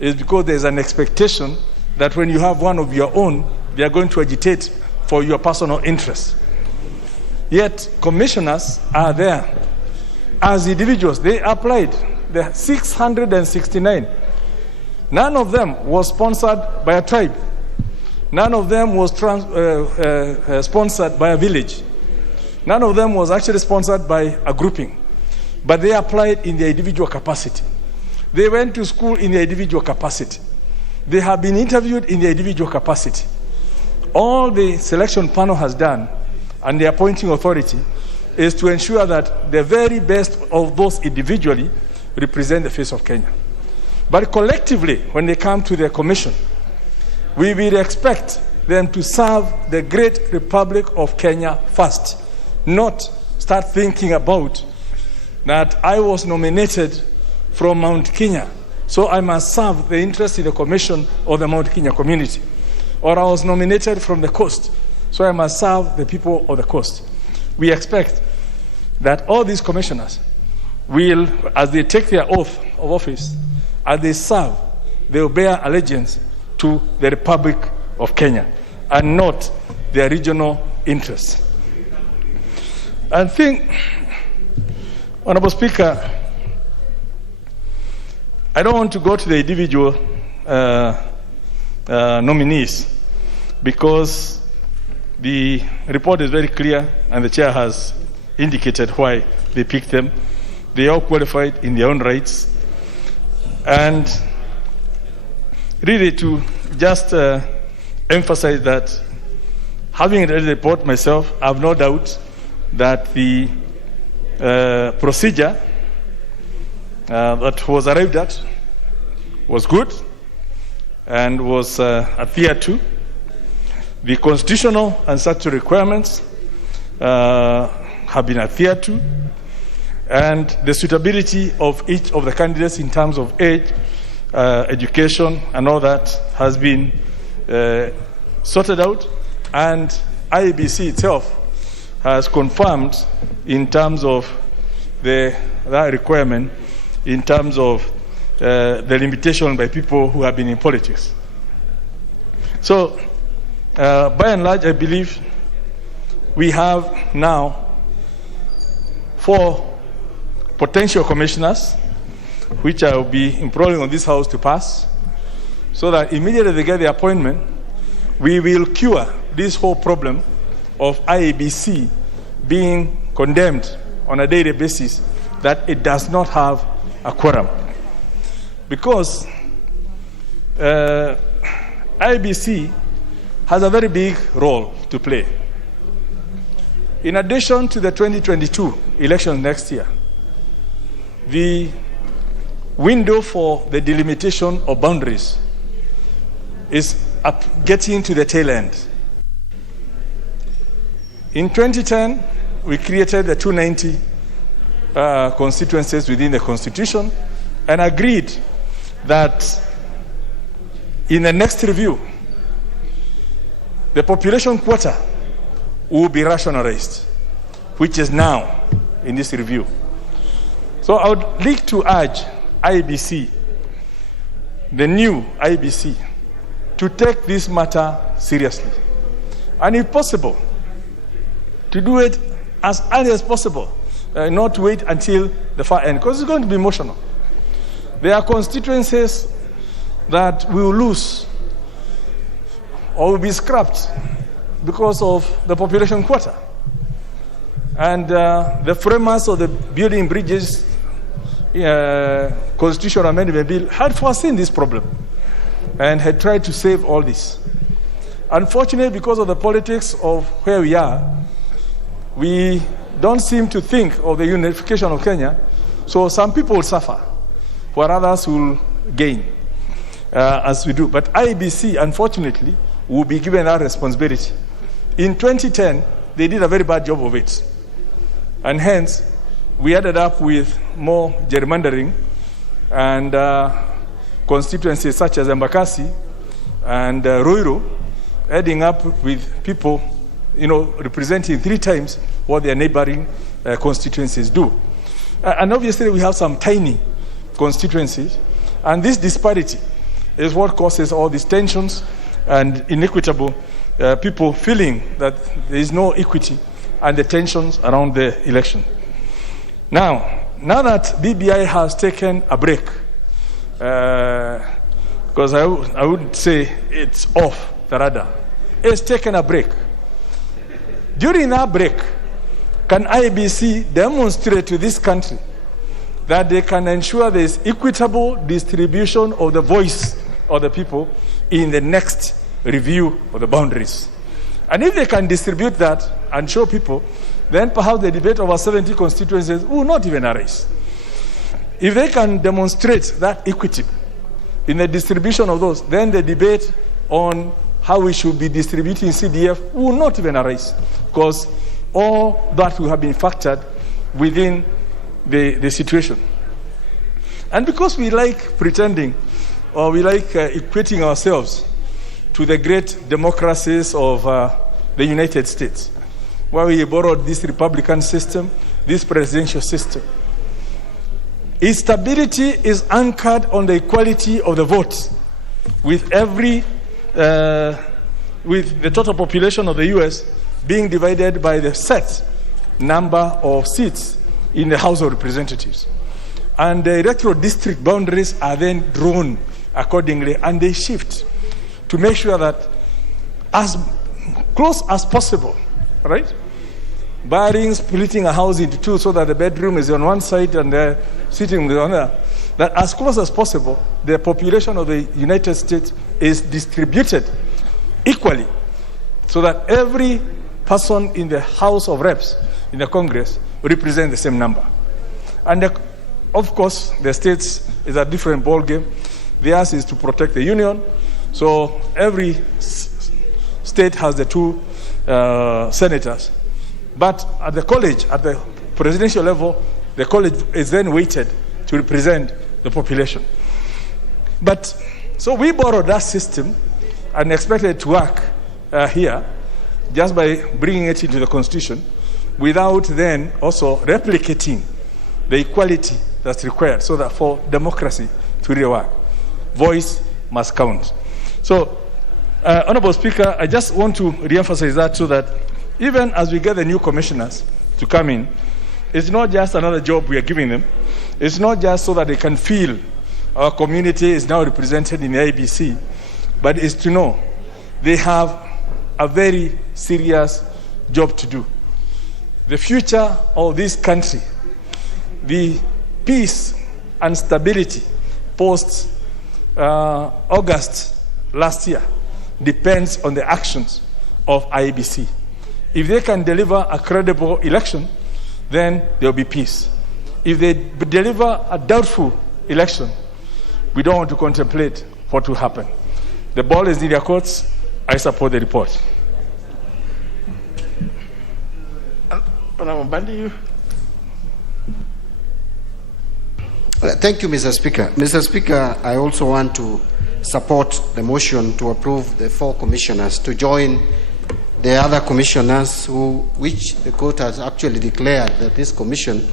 is because there's an expectation that when you have one of your own, they are going to agitate for your personal interests. Yet commissioners are there as individuals. They applied. There are 669. None of them was sponsored by a tribe. None of them was sponsored by a village. None of them was actually sponsored by a grouping. But they applied in their individual capacity. They went to school in their individual capacity. They have been interviewed in their individual capacity. All the selection panel has done, and the appointing authority, is to ensure that the very best of those individually represent the face of Kenya. But collectively, when they come to their commission, we will expect them to serve the great Republic of Kenya first, not start thinking about that I was nominated from Mount Kenya, so I must serve the interest in the commission of the Mount Kenya community. Or I was nominated from the coast, so I must serve the people of the coast. We expect that all these commissioners will, as they take their oath of office, as they serve, they will bear allegiance to the Republic of Kenya and not their regional interests. I think, Honorable Speaker, I don't want to go to the individual nominees, because the report is very clear and the chair has indicated why they picked them. They are qualified in their own rights. And really to just emphasize that, having read the report myself, I have no doubt that the procedure that was arrived at was good, and was adhered to. The constitutional and statutory requirements have been adhered to, and the suitability of each of the candidates in terms of age, education, and all that has been sorted out, and IEBC itself has confirmed in terms of that requirement, in terms of the limitation by people who have been in politics. So, by and large, I believe we have now 4 potential commissioners, which I will be imploring on this House to pass, so that immediately they get the appointment, we will cure this whole problem of IEBC being condemned on a daily basis that it does not have a quorum. Because IEBC has a very big role to play. In addition to the 2022 election next year, the window for the delimitation of boundaries is getting to the tail end. In 2010, we created the 290 constituencies within the Constitution and agreed that in the next review, the population quota will be rationalized, which is now in this review. So I would like to urge IEBC, the new IEBC, to take this matter seriously. And if possible, to do it as early as possible, not wait until the far end, because it's going to be emotional. There are constituencies that we will lose or will be scrapped because of the population quota. And the framers of the Building Bridges Constitutional Amendment Bill had foreseen this problem and had tried to save all this. Unfortunately, because of the politics of where we are, we don't seem to think of the unification of Kenya, so some people will suffer, while others will gain, as we do. But IEBC, unfortunately, will be given that responsibility. In 2010, they did a very bad job of it. And hence, we ended up with more gerrymandering and constituencies such as Embakasi and Ruiru, ending up with people, representing 3 times what their neighboring constituencies do. And obviously, we have some tiny constituencies, and this disparity is what causes all these tensions and inequitable people feeling that there is no equity and the tensions around the election. Now that BBI has taken a break, because I would say it's off the radar, it's taken a break. During that break, can IEBC demonstrate to this country that they can ensure there is equitable distribution of the voice of the people in the next review of the boundaries? And if they can distribute that and show people, then perhaps the debate over 70 constituencies will not even arise. If they can demonstrate that equity in the distribution of those, then the debate on how we should be distributing CDF will not even arise, because all that will have been factored within the situation. And because we like pretending, or we like equating ourselves to the great democracies of the United States, where we borrowed this Republican system, this presidential system. Its stability is anchored on the equality of the vote, with with the total population of the U.S. being divided by the set number of seats in the House of Representatives. And the electoral district boundaries are then drawn accordingly, and they shift to make sure that as close as possible, right? Barring splitting a house into 2 so that the bedroom is on one side and the sitting room is on the other, that as close as possible, the population of the United States is distributed equally, so that every person in the House of Reps, in the Congress, represents the same number. And of course, the states is a different ballgame. Theirs is to protect the union, So every state has the 2 senators. But at the college, at the presidential level, the college is then weighted to represent the population. But so we borrowed that system and expected it to work here just by bringing it into the Constitution without then also replicating the equality that's required so that for democracy to really work, voice must count. So, Honorable Speaker, I just want to reemphasize that so that even as we get the new commissioners to come in, it's not just another job we are giving them. It's not just so that they can feel our community is now represented in the IBC, but it's to know they have a very serious job to do. The future of this country, the peace and stability post August last year depends on the actions of IBC. If they can deliver a credible election, then there will be peace. If they deliver a doubtful election, we don't want to contemplate what will happen. The ball is in their courts. I support the report. Thank you, Mr. Speaker. Mr. Speaker, I also want to support the motion to approve the 4 commissioners to join the other commissioners which the court has actually declared that this commission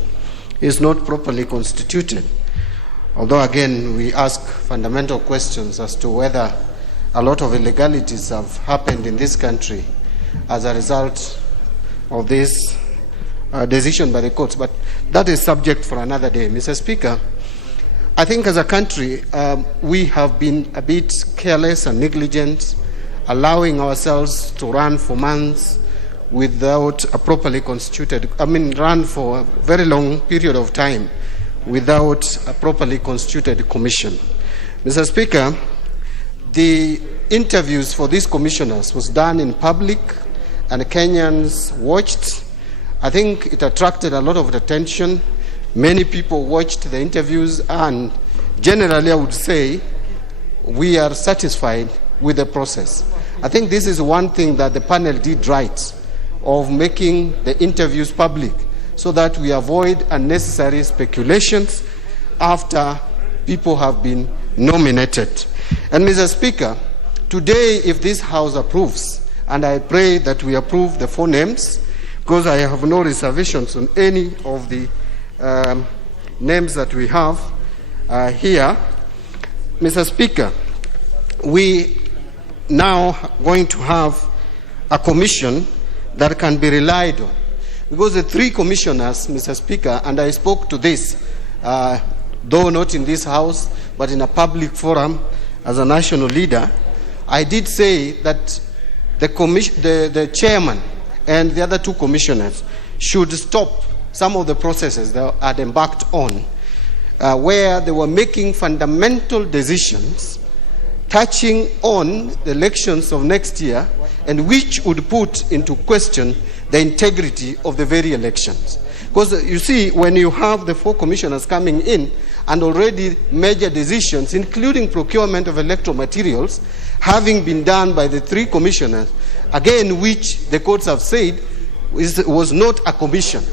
is not properly constituted. Although, again, we ask fundamental questions as to whether a lot of illegalities have happened in this country as a result of this decision by the courts. But that is subject for another day. Mr. Speaker, I think as a country, we have been a bit careless and negligent, allowing ourselves to run for months without a properly constituted, run for a very long period of time without a properly constituted commission. Mr. Speaker, the interviews for these commissioners was done in public and Kenyans watched. I think it attracted a lot of attention. Many people watched the interviews, and generally I would say we are satisfied with the process. I think this is one thing that the panel did right, of making the interviews public so that we avoid unnecessary speculations after people have been nominated. And Mr. Speaker, today if this House approves, and I pray that we approve the 4 names, because I have no reservations on any of the names that we have here. Mr. Speaker, we now going to have a commission that can be relied on. Because the 3 commissioners, Mr. Speaker, and I spoke to this, though not in this House, but in a public forum as a national leader, I did say that the chairman and the other 2 commissioners should stop some of the processes they had embarked on, where they were making fundamental decisions touching on the elections of next year, and which would put into question the integrity of the very elections. Because you see, when you have the 4 commissioners coming in and already major decisions, including procurement of electoral materials, having been done by the 3 commissioners, again, which the courts have said was not a commission.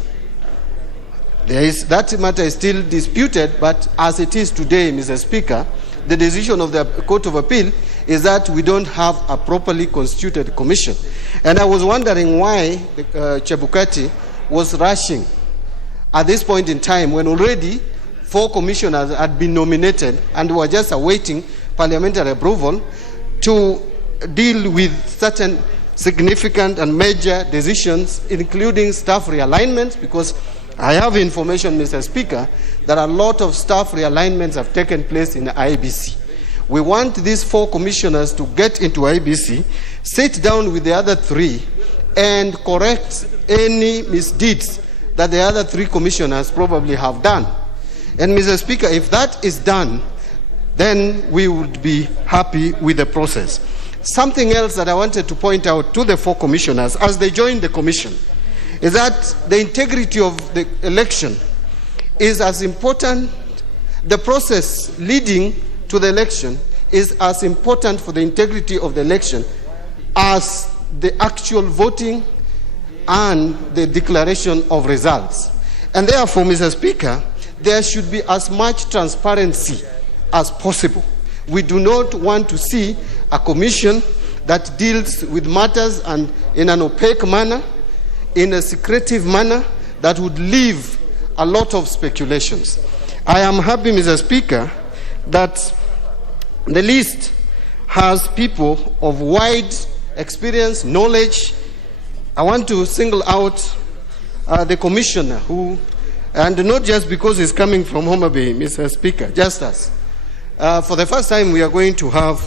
That matter is still disputed, but as it is today, Mr. Speaker, the decision of the Court of Appeal is that we don't have a properly constituted commission. And I was wondering why Chebukati was rushing at this point in time when already 4 commissioners had been nominated and were just awaiting parliamentary approval to deal with certain significant and major decisions, including staff realignments, because I have information, Mr. Speaker, that a lot of staff realignments have taken place in the IBC. We want these 4 commissioners to get into IBC, sit down with the other 3, and correct any misdeeds that the other 3 commissioners probably have done. And Mr. Speaker, if that is done, then we would be happy with the process. Something else that I wanted to point out to the 4 commissioners as they join the commission is that the integrity of the election is as important. The process leading to the election is as important for the integrity of the election as the actual voting and the declaration of results. And therefore, Mr. Speaker, there should be as much transparency as possible. We do not want to see a commission that deals with matters and in an opaque manner, in a secretive manner, that would leave a lot of speculations. I am happy, Mr. Speaker, that the list has people of wide experience, knowledge. I want to single out the commissioner who, and not just because he's coming from Homa Bay, Mr. Speaker, just as. For the first time, we are going to have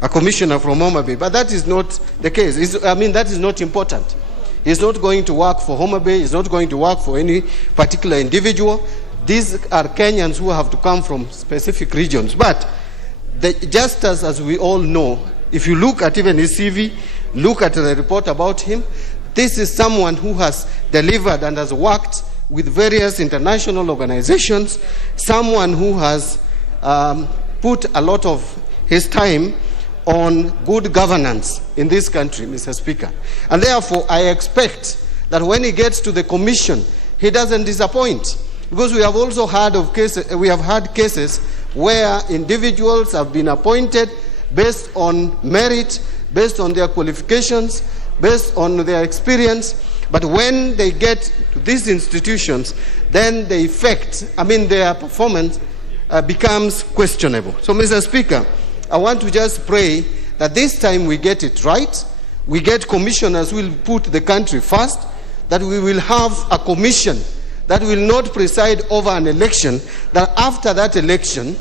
a commissioner from Homa Bay, but that is not the case. That is not important. He's not going to work for Homa Bay. He's not going to work for any particular individual. These are Kenyans who have to come from specific regions. But just as we all know, if you look at even his CV, look at the report about him, this is someone who has delivered and has worked with various international organizations, someone who has put a lot of his time on good governance in this country, Mr. Speaker. And therefore, I expect that when he gets to the commission, he doesn't disappoint. Because we have also heard of cases, we have had cases where individuals have been appointed based on merit, based on their qualifications, based on their experience, but when they get to these institutions, then the effect, their performance becomes questionable. So, Mr. Speaker, I want to just pray that this time we get it right, we get commissioners who will put the country first, that we will have a commission that will not preside over an election, that after that election,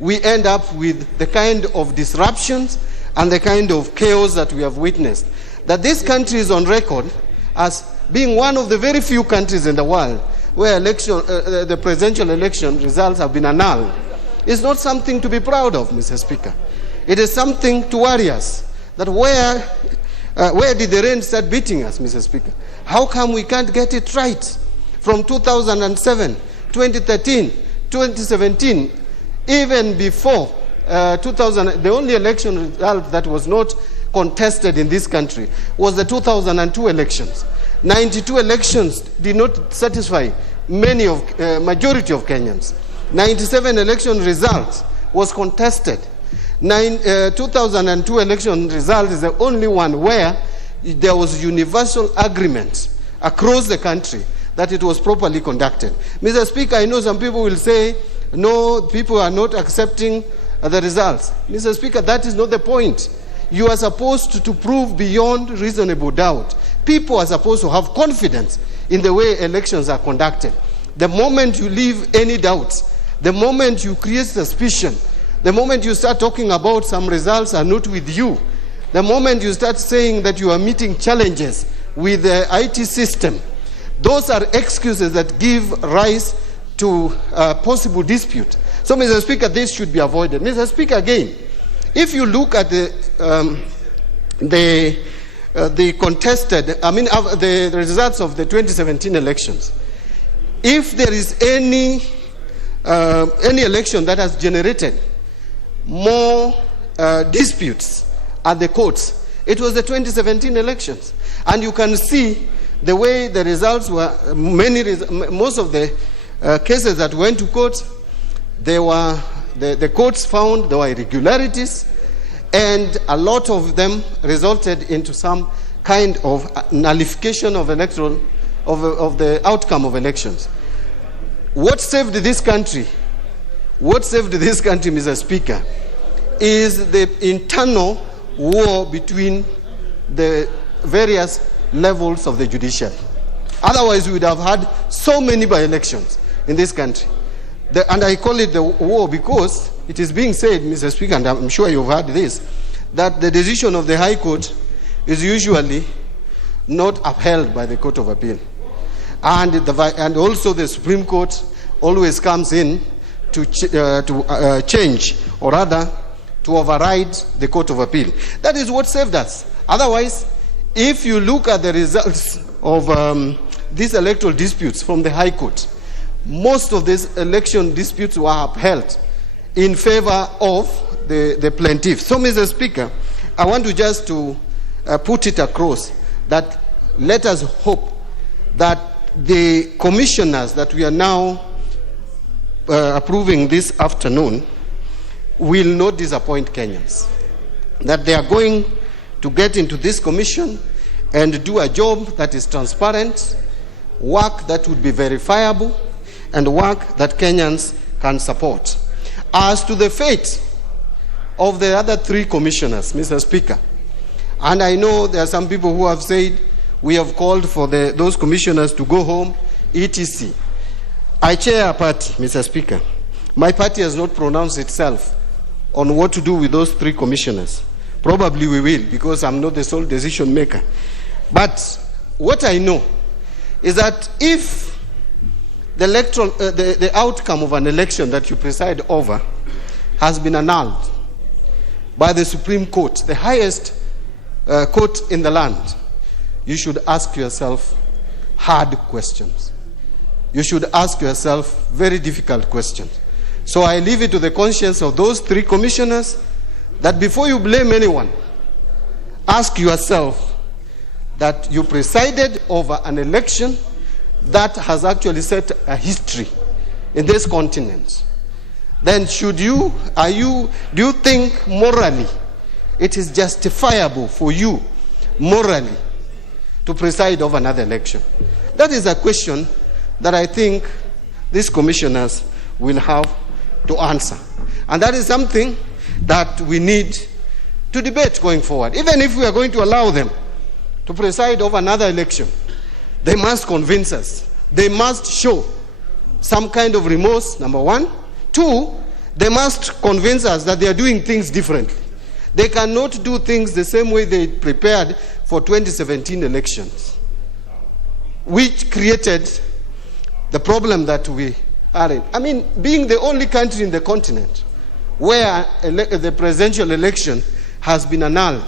we end up with the kind of disruptions and the kind of chaos that we have witnessed. That this country is on record as being one of the very few countries in the world where the presidential election results have been annulled. It's not something to be proud of, Mr. Speaker. It is something to worry us. That where did the rain start beating us, Mr. Speaker? How come we can't get it right? From 2007, 2013, 2017, even before 2000, the only election result that was not contested in this country was the 2002 elections. 92 elections did not satisfy majority of Kenyans. 97 election results was contested. 2002 election result is the only one where there was universal agreement across the country that it was properly conducted. Mr. Speaker, I know some people will say, no, people are not accepting the results. Mr. Speaker, that is not the point. You are supposed to prove beyond reasonable doubt. People are supposed to have confidence in the way elections are conducted. The moment you leave any doubts, the moment you create suspicion, the moment you start talking about some results are not with you, the moment you start saying that you are meeting challenges with the IT system, those are excuses that give rise to possible dispute. So, Mr. Speaker, this should be avoided. Mr. Speaker, again, if you look at the results of the 2017 elections, if there is any election that has generated more disputes at the courts, it was the 2017 elections. And you can see the way the results were, most of the cases that went to court, the courts found there were irregularities, and a lot of them resulted into some kind of nullification of electoral of the outcome of elections. What saved this country? Mr. Speaker, is the internal war between the various levels of the judiciary. Otherwise, we would have had so many by-elections in this country. And I call it the war because it is being said, Mr. Speaker, and I'm sure you've heard this, that the decision of the High Court is usually not upheld by the Court of Appeal. And also the Supreme Court always comes in to change, or rather, to override the Court of Appeal. That is what saved us. Otherwise, if you look at the results of these electoral disputes from the High Court, most of these election disputes were upheld in favor of the plaintiff. So, Mr. Speaker, I want to just to put it across that let us hope that the commissioners that we are now approving this afternoon will not disappoint Kenyans. That they are going to get into this commission and do a job that is transparent, work that would be verifiable, and work that Kenyans can support. As to the fate of the other three commissioners, Mr. Speaker, and I know there are some people who have said we have called for those commissioners to go home, etc. I chair a party, Mr. Speaker. My party has not pronounced itself on what to do with those three commissioners. Probably we will, because I'm not the sole decision maker. But what I know is that if the outcome of an election that you preside over has been annulled by the Supreme Court, the highest court in the land, you should ask yourself hard questions. You should ask yourself very difficult questions. So I leave it to the conscience of those three commissioners that before you blame anyone, ask yourself that you presided over an election that has actually set a history in this continent. Then do you think morally it is justifiable for you morally to preside over another election? That is a question that I think these commissioners will have to answer. And that is something that we need to debate going forward. Even if we are going to allow them to preside over another election, they must convince us. They must show some kind of remorse, number one. Two, they must convince us that they are doing things differently. They cannot do things the same way they prepared for 2017 elections, which created the problem that we are in. I mean, being the only country in the continent where the presidential election has been annulled,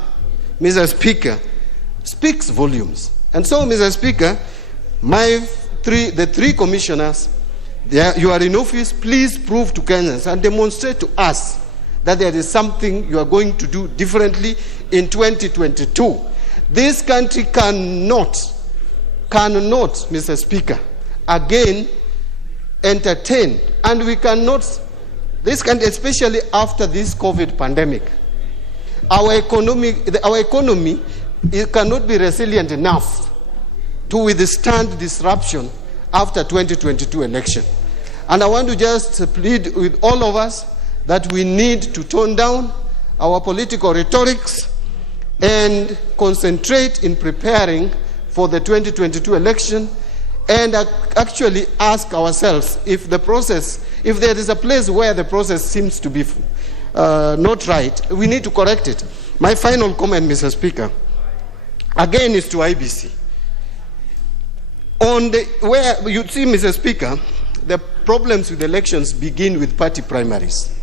Mr. Speaker, speaks volumes. And so, Mr. Speaker, the three commissioners, you are in office, please prove to Kenyans and demonstrate to us that there is something you are going to do differently in 2022. This country cannot, Mr. Speaker, again entertain, and we cannot, this country, especially after this COVID pandemic, our economy it cannot be resilient enough to withstand disruption after 2022 election. And I want to just plead with all of us that we need to tone down our political rhetorics and concentrate in preparing for the 2022 election, and actually ask ourselves if there is a place where the process seems to be not right, we need to correct it. My final comment, Mr. Speaker, again is to IBC. Where you see, Mr. Speaker, the problems with elections begin with party primaries.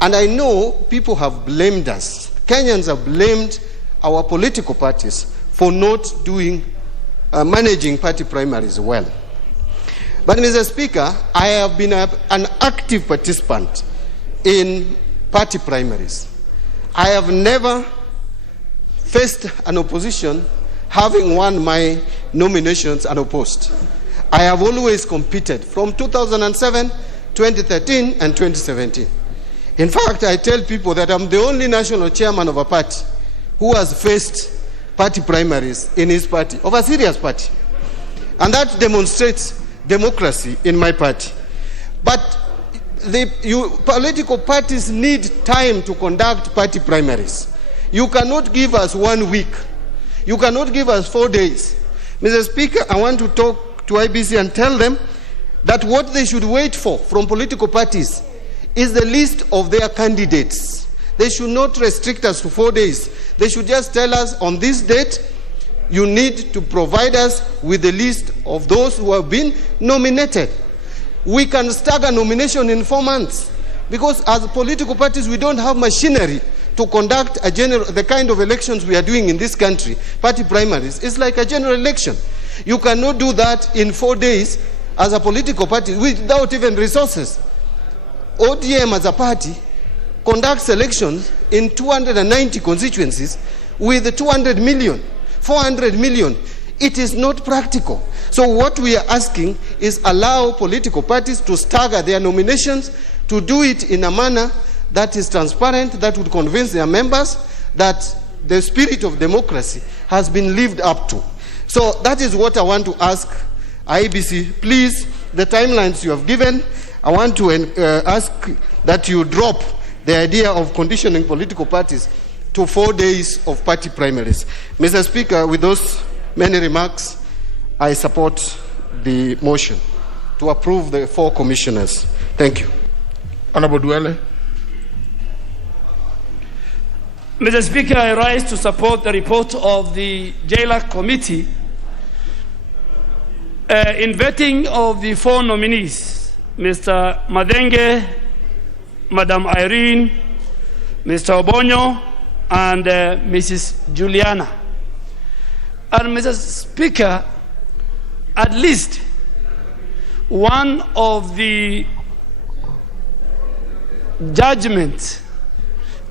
And I know people have blamed us. Kenyans have blamed our political parties for not managing party primaries well. But, Mr. Speaker, I have been an active participant in party primaries. I have never faced an opposition having won my nominations unopposed. I have always competed from 2007, 2013, and 2017. In fact, I tell people that I'm the only national chairman of a party who has faced party primaries in his party, of a serious party. And that demonstrates democracy in my party. But political parties need time to conduct party primaries. You cannot give us 1 week. You cannot give us 4 days. Mr. Speaker, I want to talk to IBC and tell them that what they should wait for from political parties is the list of their candidates. They should not restrict us to 4 days. They should just tell us on this date, you need to provide us with the list of those who have been nominated. We can stagger nomination in 4 months because as political parties, we don't have machinery to conduct the kind of elections we are doing in this country. Party primaries is like a general election. You cannot do that in 4 days as a political party without even resources. ODM as a party conducts elections in 290 constituencies with 200 million, 400 million. It is not practical. So what we are asking is allow political parties to stagger their nominations, to do it in a manner that is transparent, that would convince their members that the spirit of democracy has been lived up to. So that is what I want to ask IEBC. Please, the timelines you have given, I want to ask that you drop the idea of conditioning political parties to 4 days of party primaries. Mr. Speaker, with those many remarks, I support the motion to approve the 4 commissioners. Thank you. Honorable Duale. Mr. Speaker, I rise to support the report of the JLAC Committee in vetting of the 4 nominees, Mr. Madenge, Madam Irene, Mr. Obonyo, and Mrs. Juliana. And Mr. Speaker, at least one of the judgments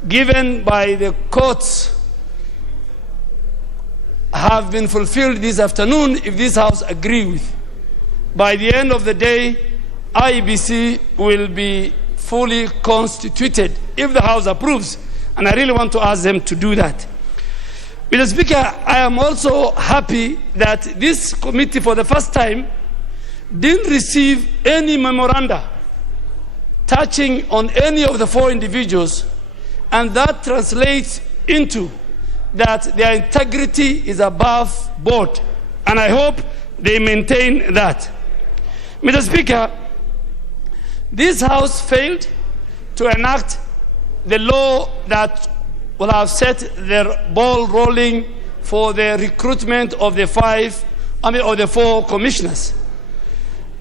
given by the courts have been fulfilled this afternoon if this House agree with. By the end of the day, IEBC will be fully constituted if the House approves, and I really want to ask them to do that. Mr. Speaker, I am also happy that this committee for the first time didn't receive any memoranda touching on any of the 4 individuals, and that translates into that their integrity is above board, and I hope they maintain that. Mr. Speaker, this House failed to enact the law that will have set the ball rolling for the recruitment of the 4 commissioners.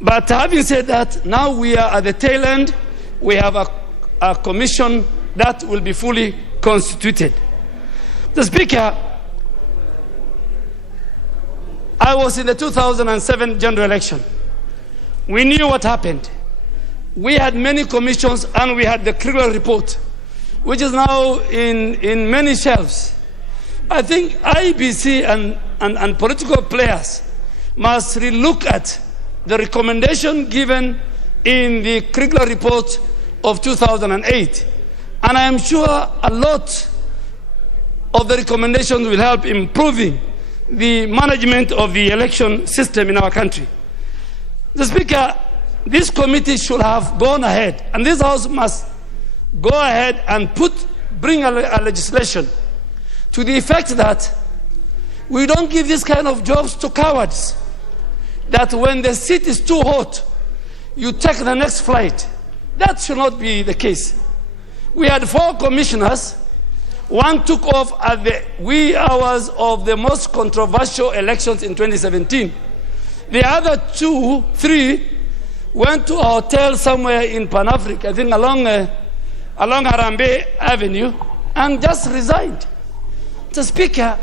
But having said that, now we are at the tail end. We have a commission that will be fully constituted. The Speaker, I was in the 2007 general election. We knew what happened. We had many commissions and we had the Kriegler report, which is now in many shelves. I think IEBC and political players must relook at the recommendation given in the Kriegler report of 2008. And I am sure a lot of the recommendations will help improving the management of the election system in our country. The Speaker, this committee should have gone ahead, and this House must go ahead and bring a legislation to the effect that we don't give this kind of jobs to cowards, that when the seat is too hot, you take the next flight. That should not be the case. We had 4 commissioners. One took off at the wee hours of the most controversial elections in 2017. The other 3 went to a hotel somewhere in Pan-Africa, I think along Harambee Avenue, and just resigned. The Speaker,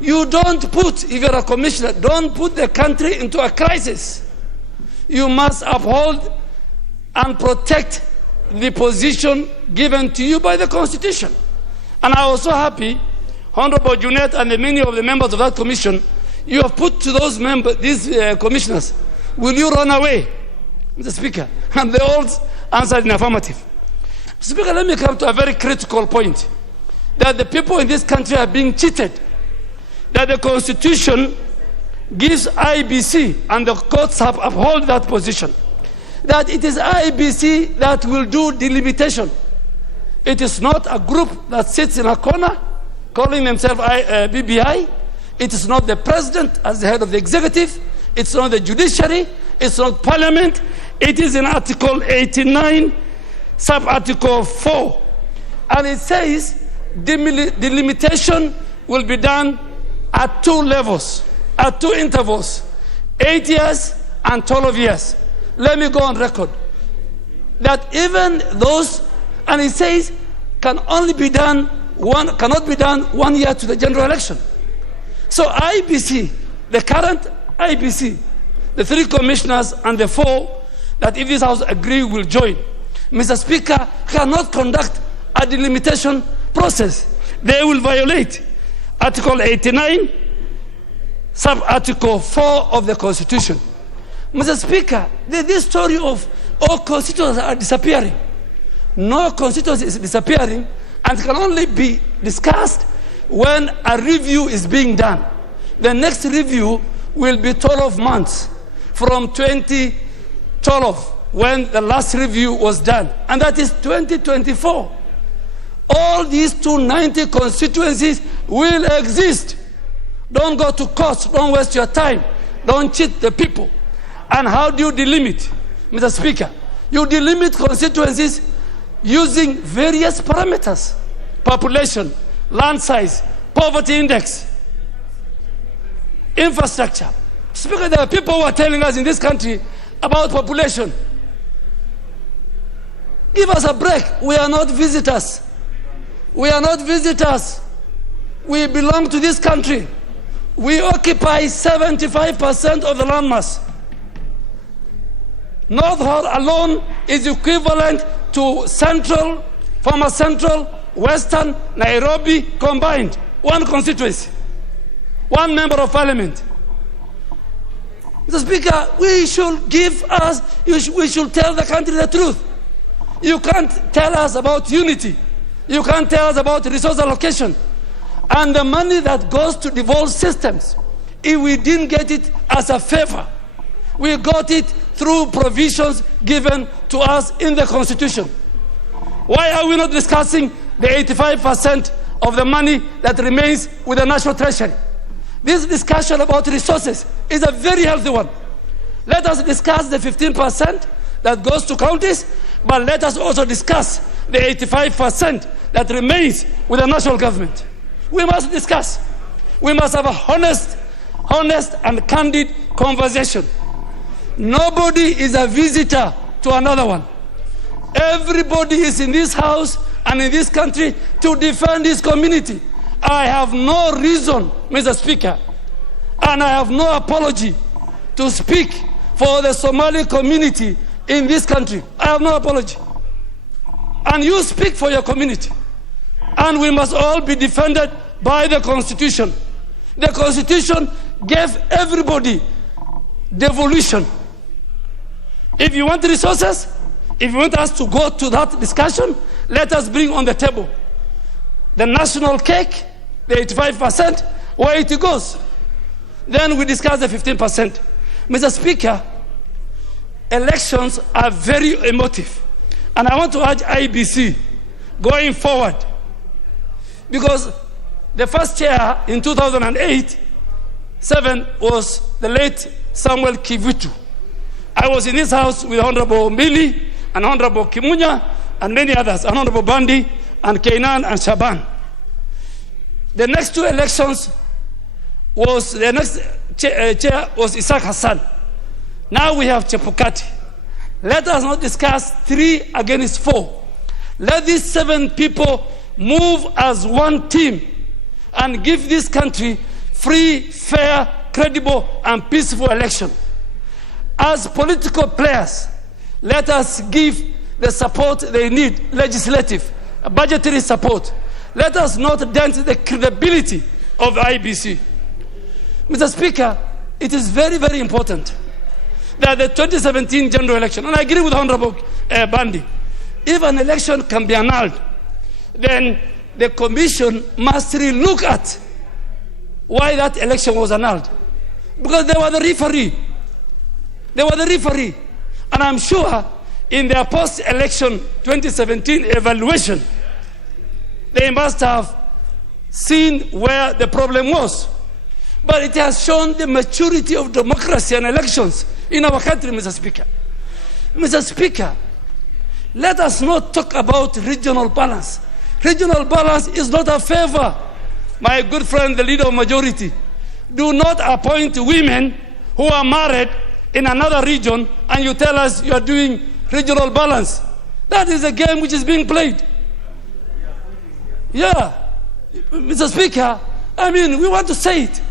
you don't put, if you're a commissioner, don't put the country into a crisis. You must uphold and protect the position given to you by the Constitution. And I was so happy, Honorable Junet and many of the members of that commission, you have put to those members, these commissioners, will you run away, Mr. Speaker? And they all answered in affirmative. Mr. Speaker, let me come to a very critical point, that the people in this country are being cheated, that the Constitution gives IEBC, and the courts have upheld that position, that it is IEBC that will do delimitation. It is not a group that sits in a corner calling themselves BBI. It is not the president as the head of the executive. It's not the judiciary. It's not parliament. It is in Article 89, sub-article 4. And it says delimitation will be done at 2 levels, at 2 intervals, 8 years and 12 years. Let me go on record that even those, and it says, cannot be done 1 year to the general election. So IEBC, the current IEBC, the 3 commissioners and the 4 that if this House agree will join, Mr. Speaker, cannot conduct a delimitation process. They will violate Article 89, Sub-Article 4 of the Constitution. Mr. Speaker, this story of all constituencies are disappearing. No constituency is disappearing, and can only be discussed when a review is being done. The next review will be 12 months from 2012, when the last review was done, and that is 2024. All these 290 constituencies will exist. Don't go to court, don't waste your time, don't cheat the people. And how do you delimit, Mr. Speaker? You delimit constituencies using various parameters: population, land size, poverty index, infrastructure. Speaker, there are people who are telling us in this country about population. Give us a break. We are not visitors. We are not visitors. We belong to this country. We occupy 75% of the landmass. North Hall alone is equivalent to Central, former Central, Western, Nairobi combined. One constituency, one member of parliament. Mr. Speaker, we should tell the country the truth. You can't tell us about unity. You can't tell us about resource allocation. And the money that goes to devolved systems, if we didn't get it as a favor, we got it through provisions given to us in the Constitution. Why are we not discussing the 85% of the money that remains with the National Treasury? This discussion about resources is a very healthy one. Let us discuss the 15% that goes to counties, but let us also discuss the 85% that remains with the national government. We must discuss. We must have a honest and candid conversation. Nobody is a visitor to another one. Everybody is in this house and in this country to defend his community. I have no reason, Mr. Speaker, and I have no apology to speak for the Somali community in this country. I have no apology. And you speak for your community. And we must all be defended by the Constitution. The Constitution gave everybody devolution. If you want resources, if you want us to go to that discussion, let us bring on the table the national cake, the 85%, where it goes. Then we discuss the 15%. Mr. Speaker, elections are very emotive. And I want to urge IBC going forward, because the first chair in 2008-7 was the late Samuel Kivutu. I was in this house with Honorable Mili and Honorable Kimunya and many others, and Honorable Bandi and Kainan and Shaban. The next two elections was, the next chair was Isaac Hassan. Now we have Chepukati. Let us not discuss 3 against 4. Let these 7 people move as one team and give this country free, fair, credible, and peaceful election. As political players, let us give the support they need, legislative, budgetary support. Let us not dent the credibility of the IBC. Mr. Speaker, it is very, very important that the 2017 general election, and I agree with Honorable Bandi, if an election can be annulled, then the Commission must relook at why that election was annulled. Because they were the referee. They were the referee. And I'm sure in their post-election 2017 evaluation, they must have seen where the problem was. But it has shown the maturity of democracy and elections in our country, Mr. Speaker. Mr. Speaker, let us not talk about regional balance. Regional balance is not a favor. My good friend, the leader of majority, do not appoint women who are married in another region and you tell us you are doing regional balance. That is a game which is being played. Yeah. Mr. Speaker, I mean, we want to say it.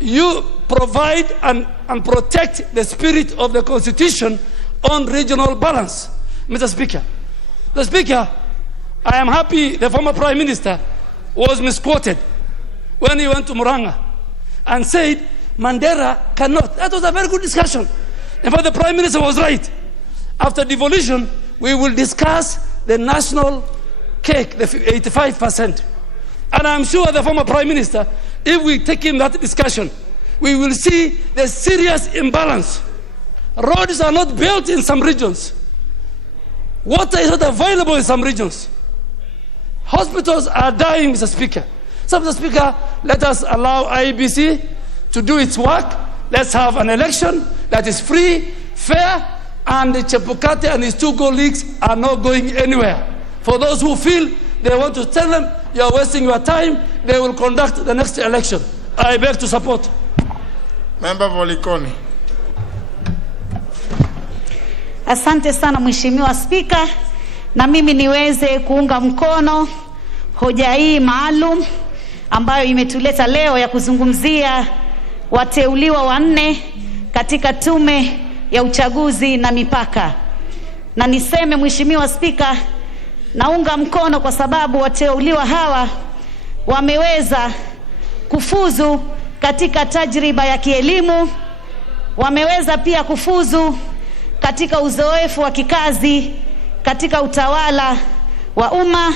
You provide and protect the spirit of the Constitution on regional balance. Mr. Speaker. The Speaker, I am happy the former Prime Minister was misquoted when he went to Muranga and said Mandera cannot. That was a very good discussion. In fact, the Prime Minister was right. After devolution, we will discuss the national cake, the 85%. And I'm sure the former Prime Minister, if we take him that discussion, we will see the serious imbalance. Roads are not built in some regions. Water is not available in some regions. Hospitals are dying, Mr. Speaker. So, Mr. Speaker, let us allow IEBC to do its work. Let's have an election that is free, fair, and Chebukati and his two colleagues are not going anywhere. For those who feel they want to tell them, you are wasting your time, they will conduct the next election. I beg to support. Member Volikoni. Asante sana Mheshimiwa Spika, na mimi niweze kuunga mkono hoja hii maalum ambayo imetuleta leo ya kuzungumzia wateuliwa wanne katika tume ya uchaguzi na mipaka. Na niseme Mheshimiwa Spika, naunga mkono kwa sababu wateuliwa hawa wameweza kufuzu katika tajriba ya kielimu, wameweza pia kufuzu katika uzoefu wa kikazi, katika utawala wa umma,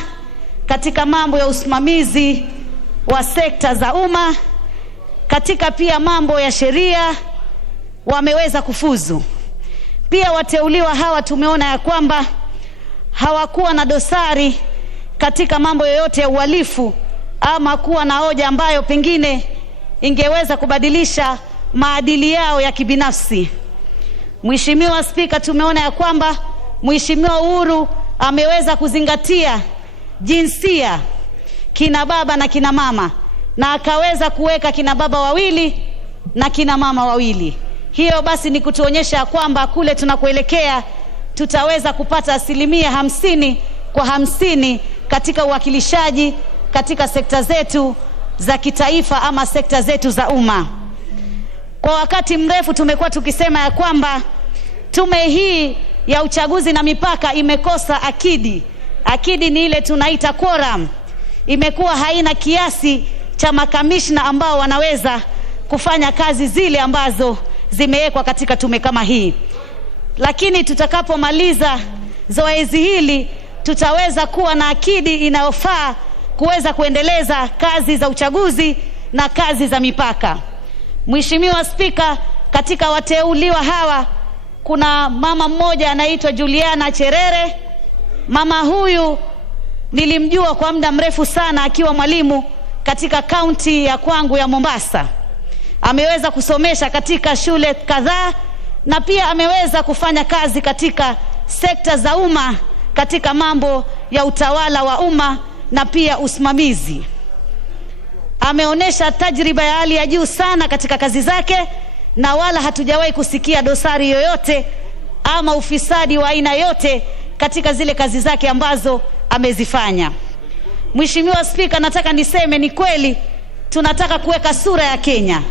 katika mambo ya usimamizi wa sekta za umma, katika pia mambo ya sheria wameweza kufuzu. Pia wateuliwa hawa tumeona ya kwamba hawakuwa na dosari katika mambo yoyote ya uhalifu ama kuwa na hoja ambayo pengine ingeweza kubadilisha maadili yao ya kibinafsi. Mheshimiwa Spika, tumeona ya kwamba Mheshimiwa Uhuru ameweza kuzingatia jinsia, kina baba na kina mama, na akaweza kuweka kina baba wawili na kina mama wawili. Hiyo basi ni kutuonyesha kwamba kule tunakoelekea tutaweza kupata 50% katika uwakilishaji katika sekta zetu za kitaifa ama sekta zetu za umma. Kwa wakati mrefu tumekuwa tukisema ya kwamba tume hii ya uchaguzi na mipaka imekosa akidi. Akidi ni ile tunaita quorum. Imekuwa haina kiasi cha makamishna ambao wanaweza kufanya kazi zile ambazo zimewekwa katika tume kama hii. Lakini tutakapomaliza zoezi hili tutaweza kuwa na akidi inayofaa kuweza kuendeleza kazi za uchaguzi na kazi za mipaka. Mheshimiwa Spika, katika wateuliwa hawa kuna mama mmoja anaitwa Juliana Cherere. Mama huyu nilimjua kwa muda mrefu sana akiwa mwalimu katika kaunti ya kwangu ya Mombasa. Ameweza kusomesha katika shule kadhaa na pia ameweza kufanya kazi katika sekta za umma katika mambo ya utawala wa umma na pia usimamizi. Ameonesha tajriba ya hali ya juu sana katika kazi zake na wala hatujawahi kusikia dosari yoyote ama ufisadi wa aina yote katika zile kazi zake ambazo amezifanya. Mheshimiwa Spika, nataka niseme ni kweli tunataka kuweka sura ya Kenya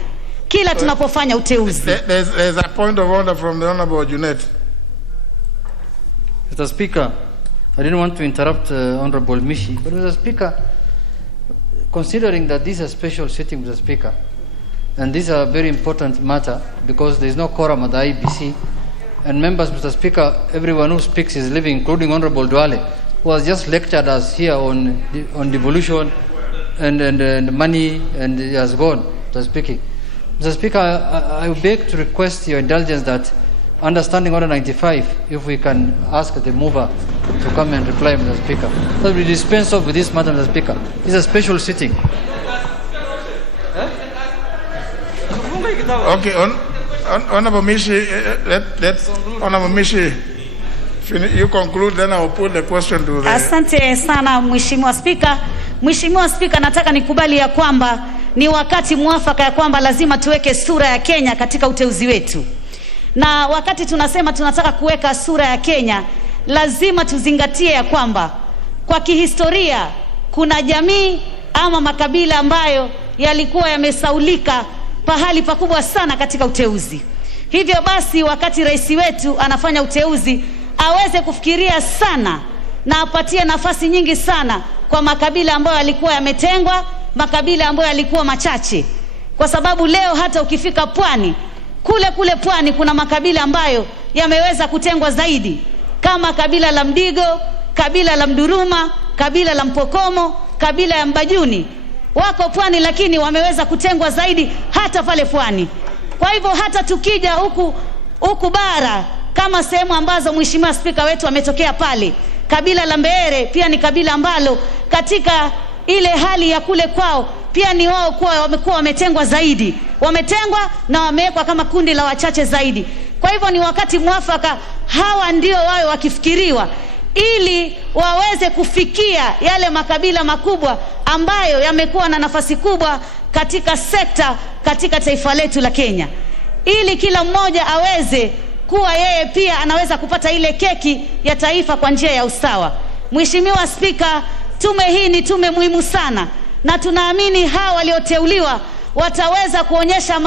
kila tunapofanya uteuzi. There's a point of order from the Honorable Junet. Mr. Speaker, I didn't want to interrupt Honorable Mishi, but Mr. Speaker, considering that this is a special sitting, Mr. Speaker, and this is a very important matter because there is no quorum at the IBC, and members, Mr. Speaker, everyone who speaks is living, including Honorable Duale, who has just lectured us here on devolution and money, and he has gone, Mr. Speaker. Mr. Speaker, I beg to request your indulgence that, understanding Order 95, if we can ask the mover to come and reply, Mr. Speaker. That we dispense off with this matter, Mr. Speaker. It's a special sitting. Okay, Honorable Mishi, let's Honorable Mishi, you conclude, then I will put the question to the... Asante sana Mheshimiwa Spika. Mheshimiwa Spika, nataka nikubali ya kwamba ni wakati mwafaka ya kwamba lazima tuweke sura ya Kenya katika uteuzi wetu. Na wakati tunasema tunataka kuweka sura ya Kenya, lazima tuzingatie ya kwamba kwa kihistoria kuna jamii ama makabila ambayo yalikuwa yamesaulika pahali pakubwa sana katika uteuzi. Hivyo basi wakati rais wetu anafanya uteuzi aweze kufikiria sana na apatie nafasi nyingi sana kwa makabila ambayo yalikuwa yametengwa, makabila ambayo yalikuwa machache. Kwa sababu leo hata ukifika pwani, kule pwani kuna makabila ambayo yameweza kutengwa zaidi, kama kabila la Mdigo, kabila la Mduruma, kabila la Mpokomo, kabila ya Mbajuni. Wako pwani lakini wameweza kutengwa zaidi hata pale pwani. Kwa hivyo hata tukija huku bara, kama sehemu ambazo Mheshimiwa Spika wetu ametokea pale, kabila la Mbeere pia ni kabila ambalo katika ile hali ya kule kwao pia ni wao kwa wamekuwa wametengwa zaidi, wametengwa na wamewekwa kama kundi la wachache zaidi. Kwa hivyo ni wakati mwafaka hawa ndio wao wakifikiriwa, ili waweze kufikia yale makabila makubwa ambayo yamekuwa na nafasi kubwa katika sekta katika taifa letu la Kenya, ili kila mmoja aweze kuwa yeye pia anaweza kupata ile keki ya taifa kwa njia ya usawa. Mheshimiwa Spika, tume hii ni tume muhimu sana, na tunaamini hawa walioteuliwa wataweza kuonyesha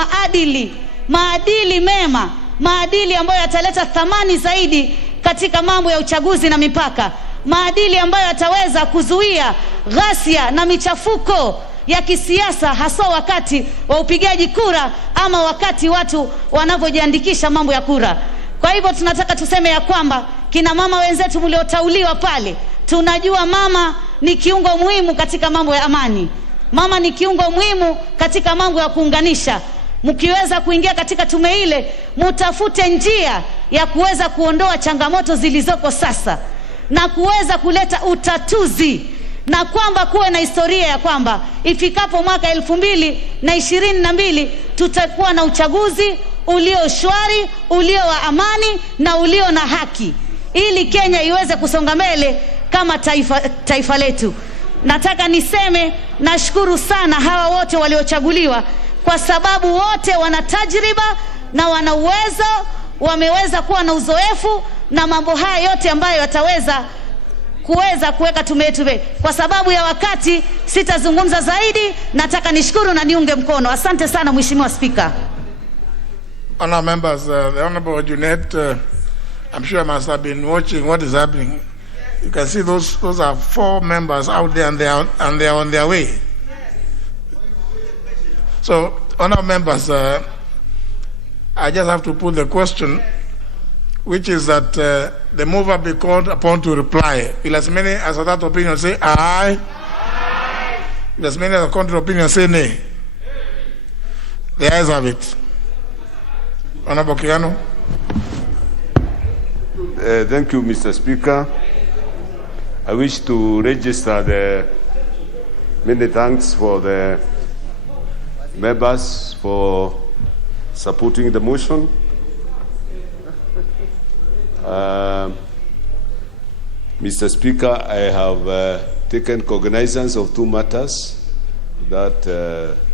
maadili mema, maadili ambayo yataleta thamani zaidi katika mambo ya uchaguzi na mipaka, maadili ambayo yataweza kuzuia ghasia na michafuko ya kisiasa, hasa wakati wa upigaji kura ama wakati watu wanavyojiandikisha mambo ya kura. Kwa hivyo tunataka tuseme ya kwamba kina mama wenzetu mlioteuliwa pale, tunajua mama ni kiungo muhimu katika mambo ya amani. Mama ni kiungo muhimu katika mambo ya kuunganisha. Mkiweza kuingia katika tume ile, mtafute njia ya kuweza kuondoa changamoto zilizoko sasa na kuweza kuleta utatuzi, na kwamba kuwe na historia ya kwamba ifikapo mwaka 2022 tutakuwa na uchaguzi ulio shwari, ulio wa amani na ulio na haki, ili Kenya iweze kusonga mbele kama taifa letu. Nataka niseme nashukuru sana hawa wote waliochaguliwa, kwa sababu wote wana tajriba na wana uwezo, wameweza kuwa na uzoefu na mambo haya yote ambayo yataweza kuweka tume yetu. Kwa sababu ya wakati sitazungumza zaidi, nataka nishukuru na niunge mkono. Asante sana Mheshimiwa Spika. Honourable members, the Honourable Junet, I'm sure must have been watching what is happening. You can see those are 4 members out there, and they are on their way. So, honourable members, I just have to put the question, which is that the mover be called upon to reply. Will as many as of that opinion say aye? Aye. Will as many as of contrary opinion say nay? The ayes have it. Honourable Kiano. Thank you, Mr. Speaker. I wish to register the many thanks for the members for supporting the motion. Mr. Speaker, I have taken cognizance of 2 matters that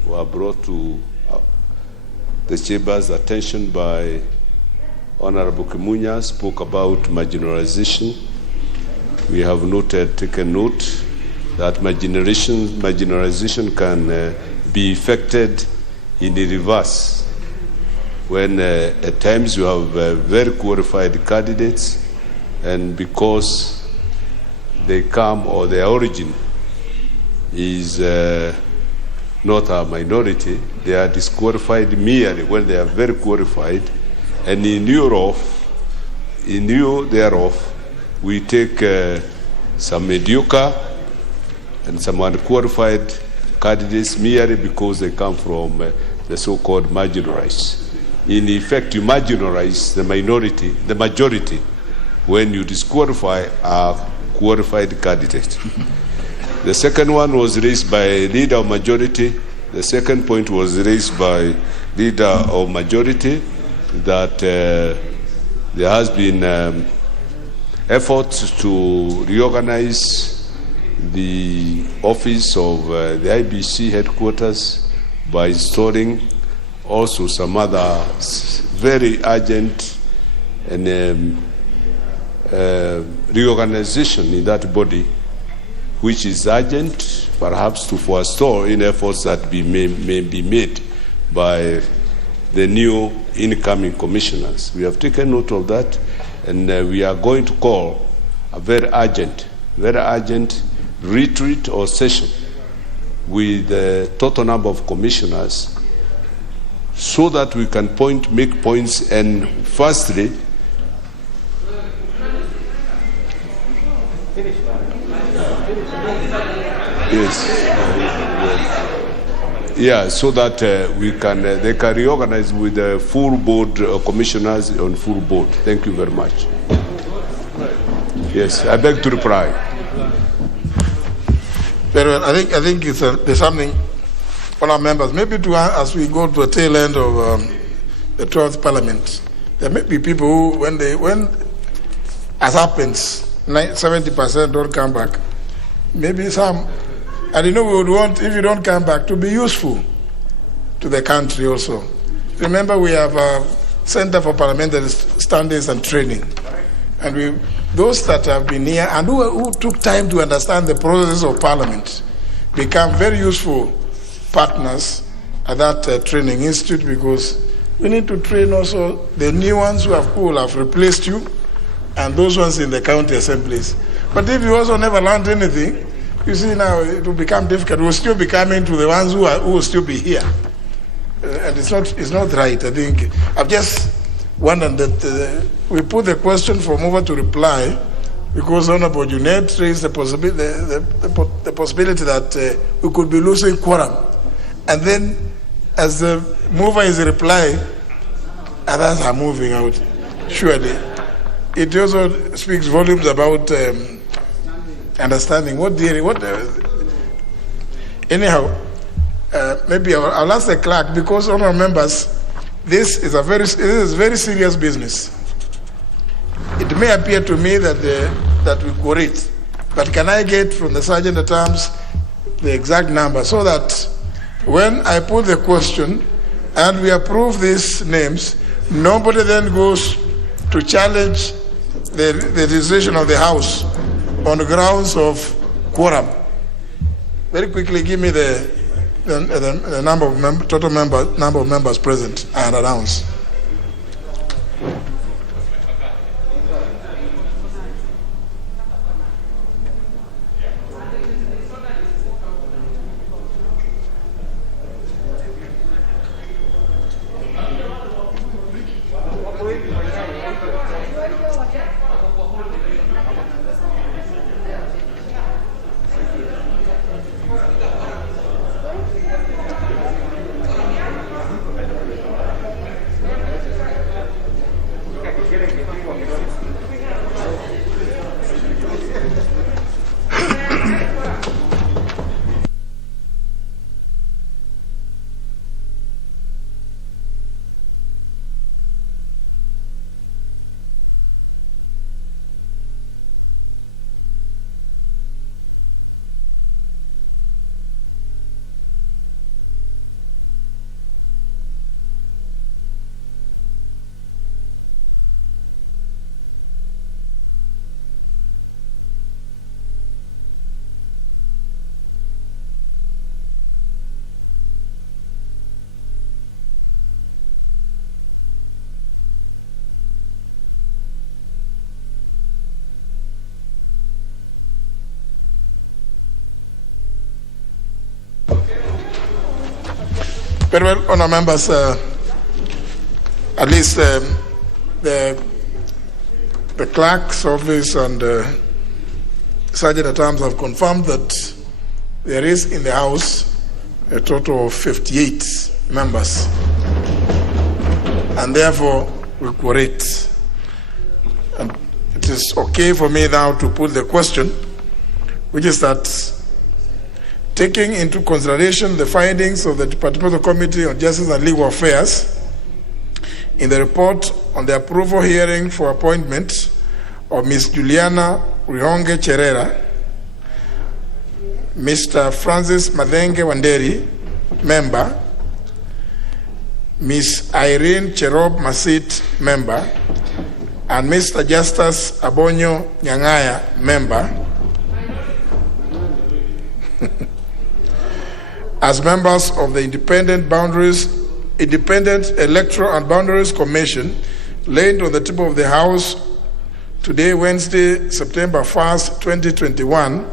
were brought to the Chamber's attention by Honorable Kimunya. Spoke about marginalization. We have taken note that marginalization can be effected in the reverse, when at times you have very qualified candidates, and because they come or their origin is not a minority, they are disqualified merely when they are very qualified, and in lieu thereof we take some mediocre and some unqualified candidates merely because they come from the so-called marginalized. In effect, you marginalize the majority, when you disqualify a qualified candidate. The second one was raised by leader of majority. The second point was raised by leader of majority, that there has been efforts to reorganize the office of the IBC headquarters by installing also some other very urgent and reorganization in that body, which is urgent, perhaps to forestall in efforts that may be made by the new incoming commissioners. We have taken note of that, And we are going to call a very urgent retreat or session with the total number of commissioners so that we can make points, and firstly, so that they can reorganize with the full board commissioners on full board. Thank you very much. Yes, I beg to reply. Very well. I think there's something for our members. Maybe as we go to the tail end of the 12th Parliament, there may be people who, when as happens, 70% don't come back. Maybe some, and we would want, if you don't come back, to be useful to the country also. Remember, we have a Center for Parliamentary Standards and Training, and those that have been here and who took time to understand the process of Parliament become very useful partners at that training institute, because we need to train also the new ones who have replaced you and those ones in the county assemblies. But if you also never learned anything, you see now it will become difficult. We'll still be coming to the ones who will still be here. And it's not right. I think I've just wondered that we put the question from over to reply, because Honorable Junet raised the possibility that we could be losing quorum. And then as the mover is replying, others are moving out. Surely. It also speaks volumes about understanding anyhow, maybe I'll ask the clerk, because honorable members, this is very serious business. It may appear to me that we correct, but can I get from the Sergeant at Arms the exact number, so that when I put the question and we approve these names, nobody then goes to challenge the decision of the House on the grounds of quorum. Very quickly, give me the number of total number of members present and announced. Very well, honour members, at least the clerk's office and Sergeant at Arms have confirmed that there is in the House a total of 58 members, and therefore we quote. And it is okay for me now to put the question, which is that, taking into consideration the findings of the Departmental Committee on Justice and Legal Affairs in the report on the approval hearing for appointment of Ms. Juliana Rihonge Cherera, Mr. Francis Madenge Wanderi, member, Ms. Irene Cherop Masit, member, and Mr. Justus Abonyo Nyangaya, member, as members of the Independent Electoral and Boundaries Commission, laid on the table of the House today, Wednesday, September 1st, 2021,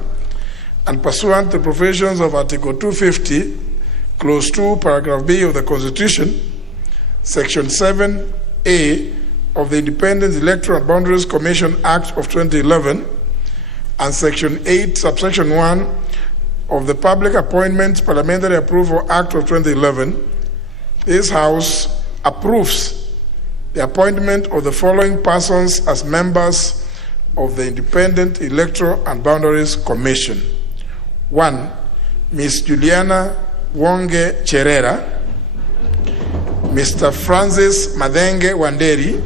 and pursuant to the provisions of Article 250, Clause 2, Paragraph B of the Constitution, Section 7A of the Independent Electoral and Boundaries Commission Act of 2011, and Section 8, Subsection 1 of the Public Appointments Parliamentary Approval Act of 2011, this House approves the appointment of the following persons as members of the Independent Electoral and Boundaries Commission. 1. Ms. Juliana Wonge Cherera, Mr. Francis Madenge Wanderi,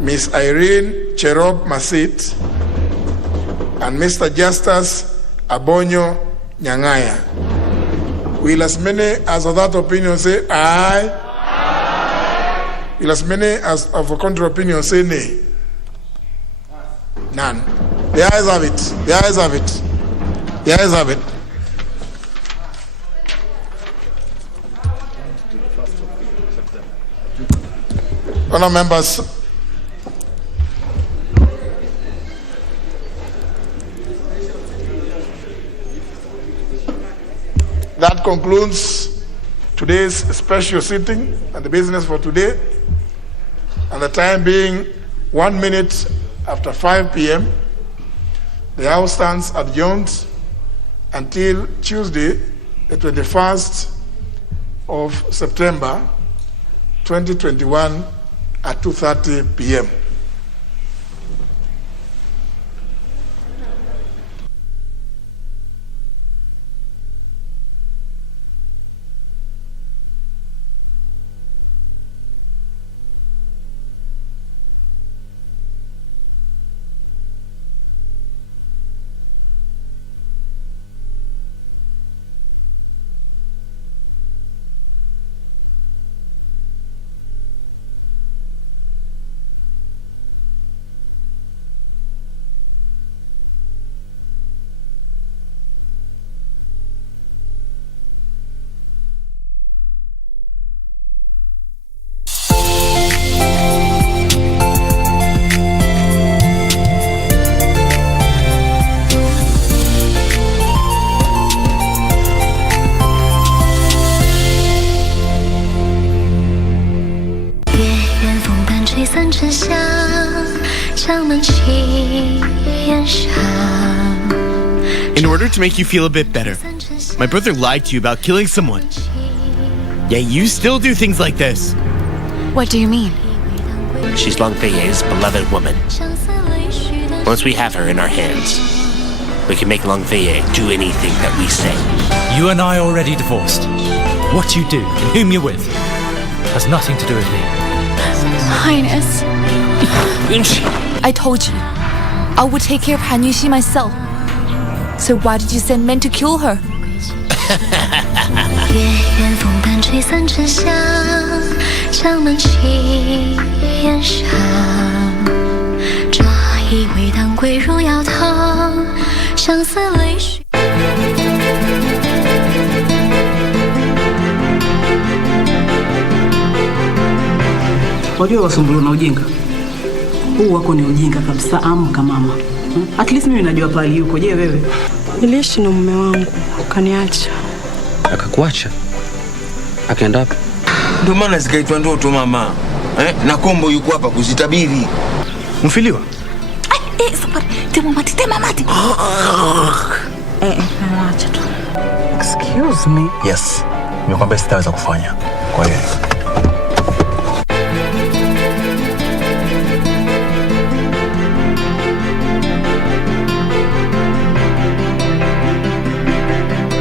Ms. Irene Cherop Masit, and Mr. Justus Abonyo Nyangaya. Will as many as of that opinion say aye? Aye. Will as many as of a contrary opinion say nay? None. The ayes have it. The ayes have it. The ayes have it. Honourable members, that concludes today's special sitting and the business for today. And the time being 1 minute after 5 p.m., the House stands adjourned until Tuesday, the 21st of September, 2021 at 2:30 p.m. In order to make you feel a bit better, my brother lied to you about killing someone. Yet you still do things like this. What do you mean? She's Long Fei's beloved woman. Once we have her in our hands, we can make Long Fei do anything that we say. You and I are already divorced. What you do and whom you're with has nothing to do with me. Highness. I told you, I would take care of Han Yuxi myself. So why did you send men to kill her? Wajua wasumbuliwa na ujinga. Huu wako ni ujinga kabisa. Amka mama. At least mimi najua pale yuko. Je, wewe? Niliishi na mume wangu, akaniacha. Akakuacha? Akaenda wapi? Ndio maana zikaitwa ndoto mama. Na Kombo yuko hapa kuzitabiri. Mfiliwa? Safari. Tema mati. Acha tu. Excuse me. Yes. Nimekwambia sitaweza kufanya. Kwa hiyo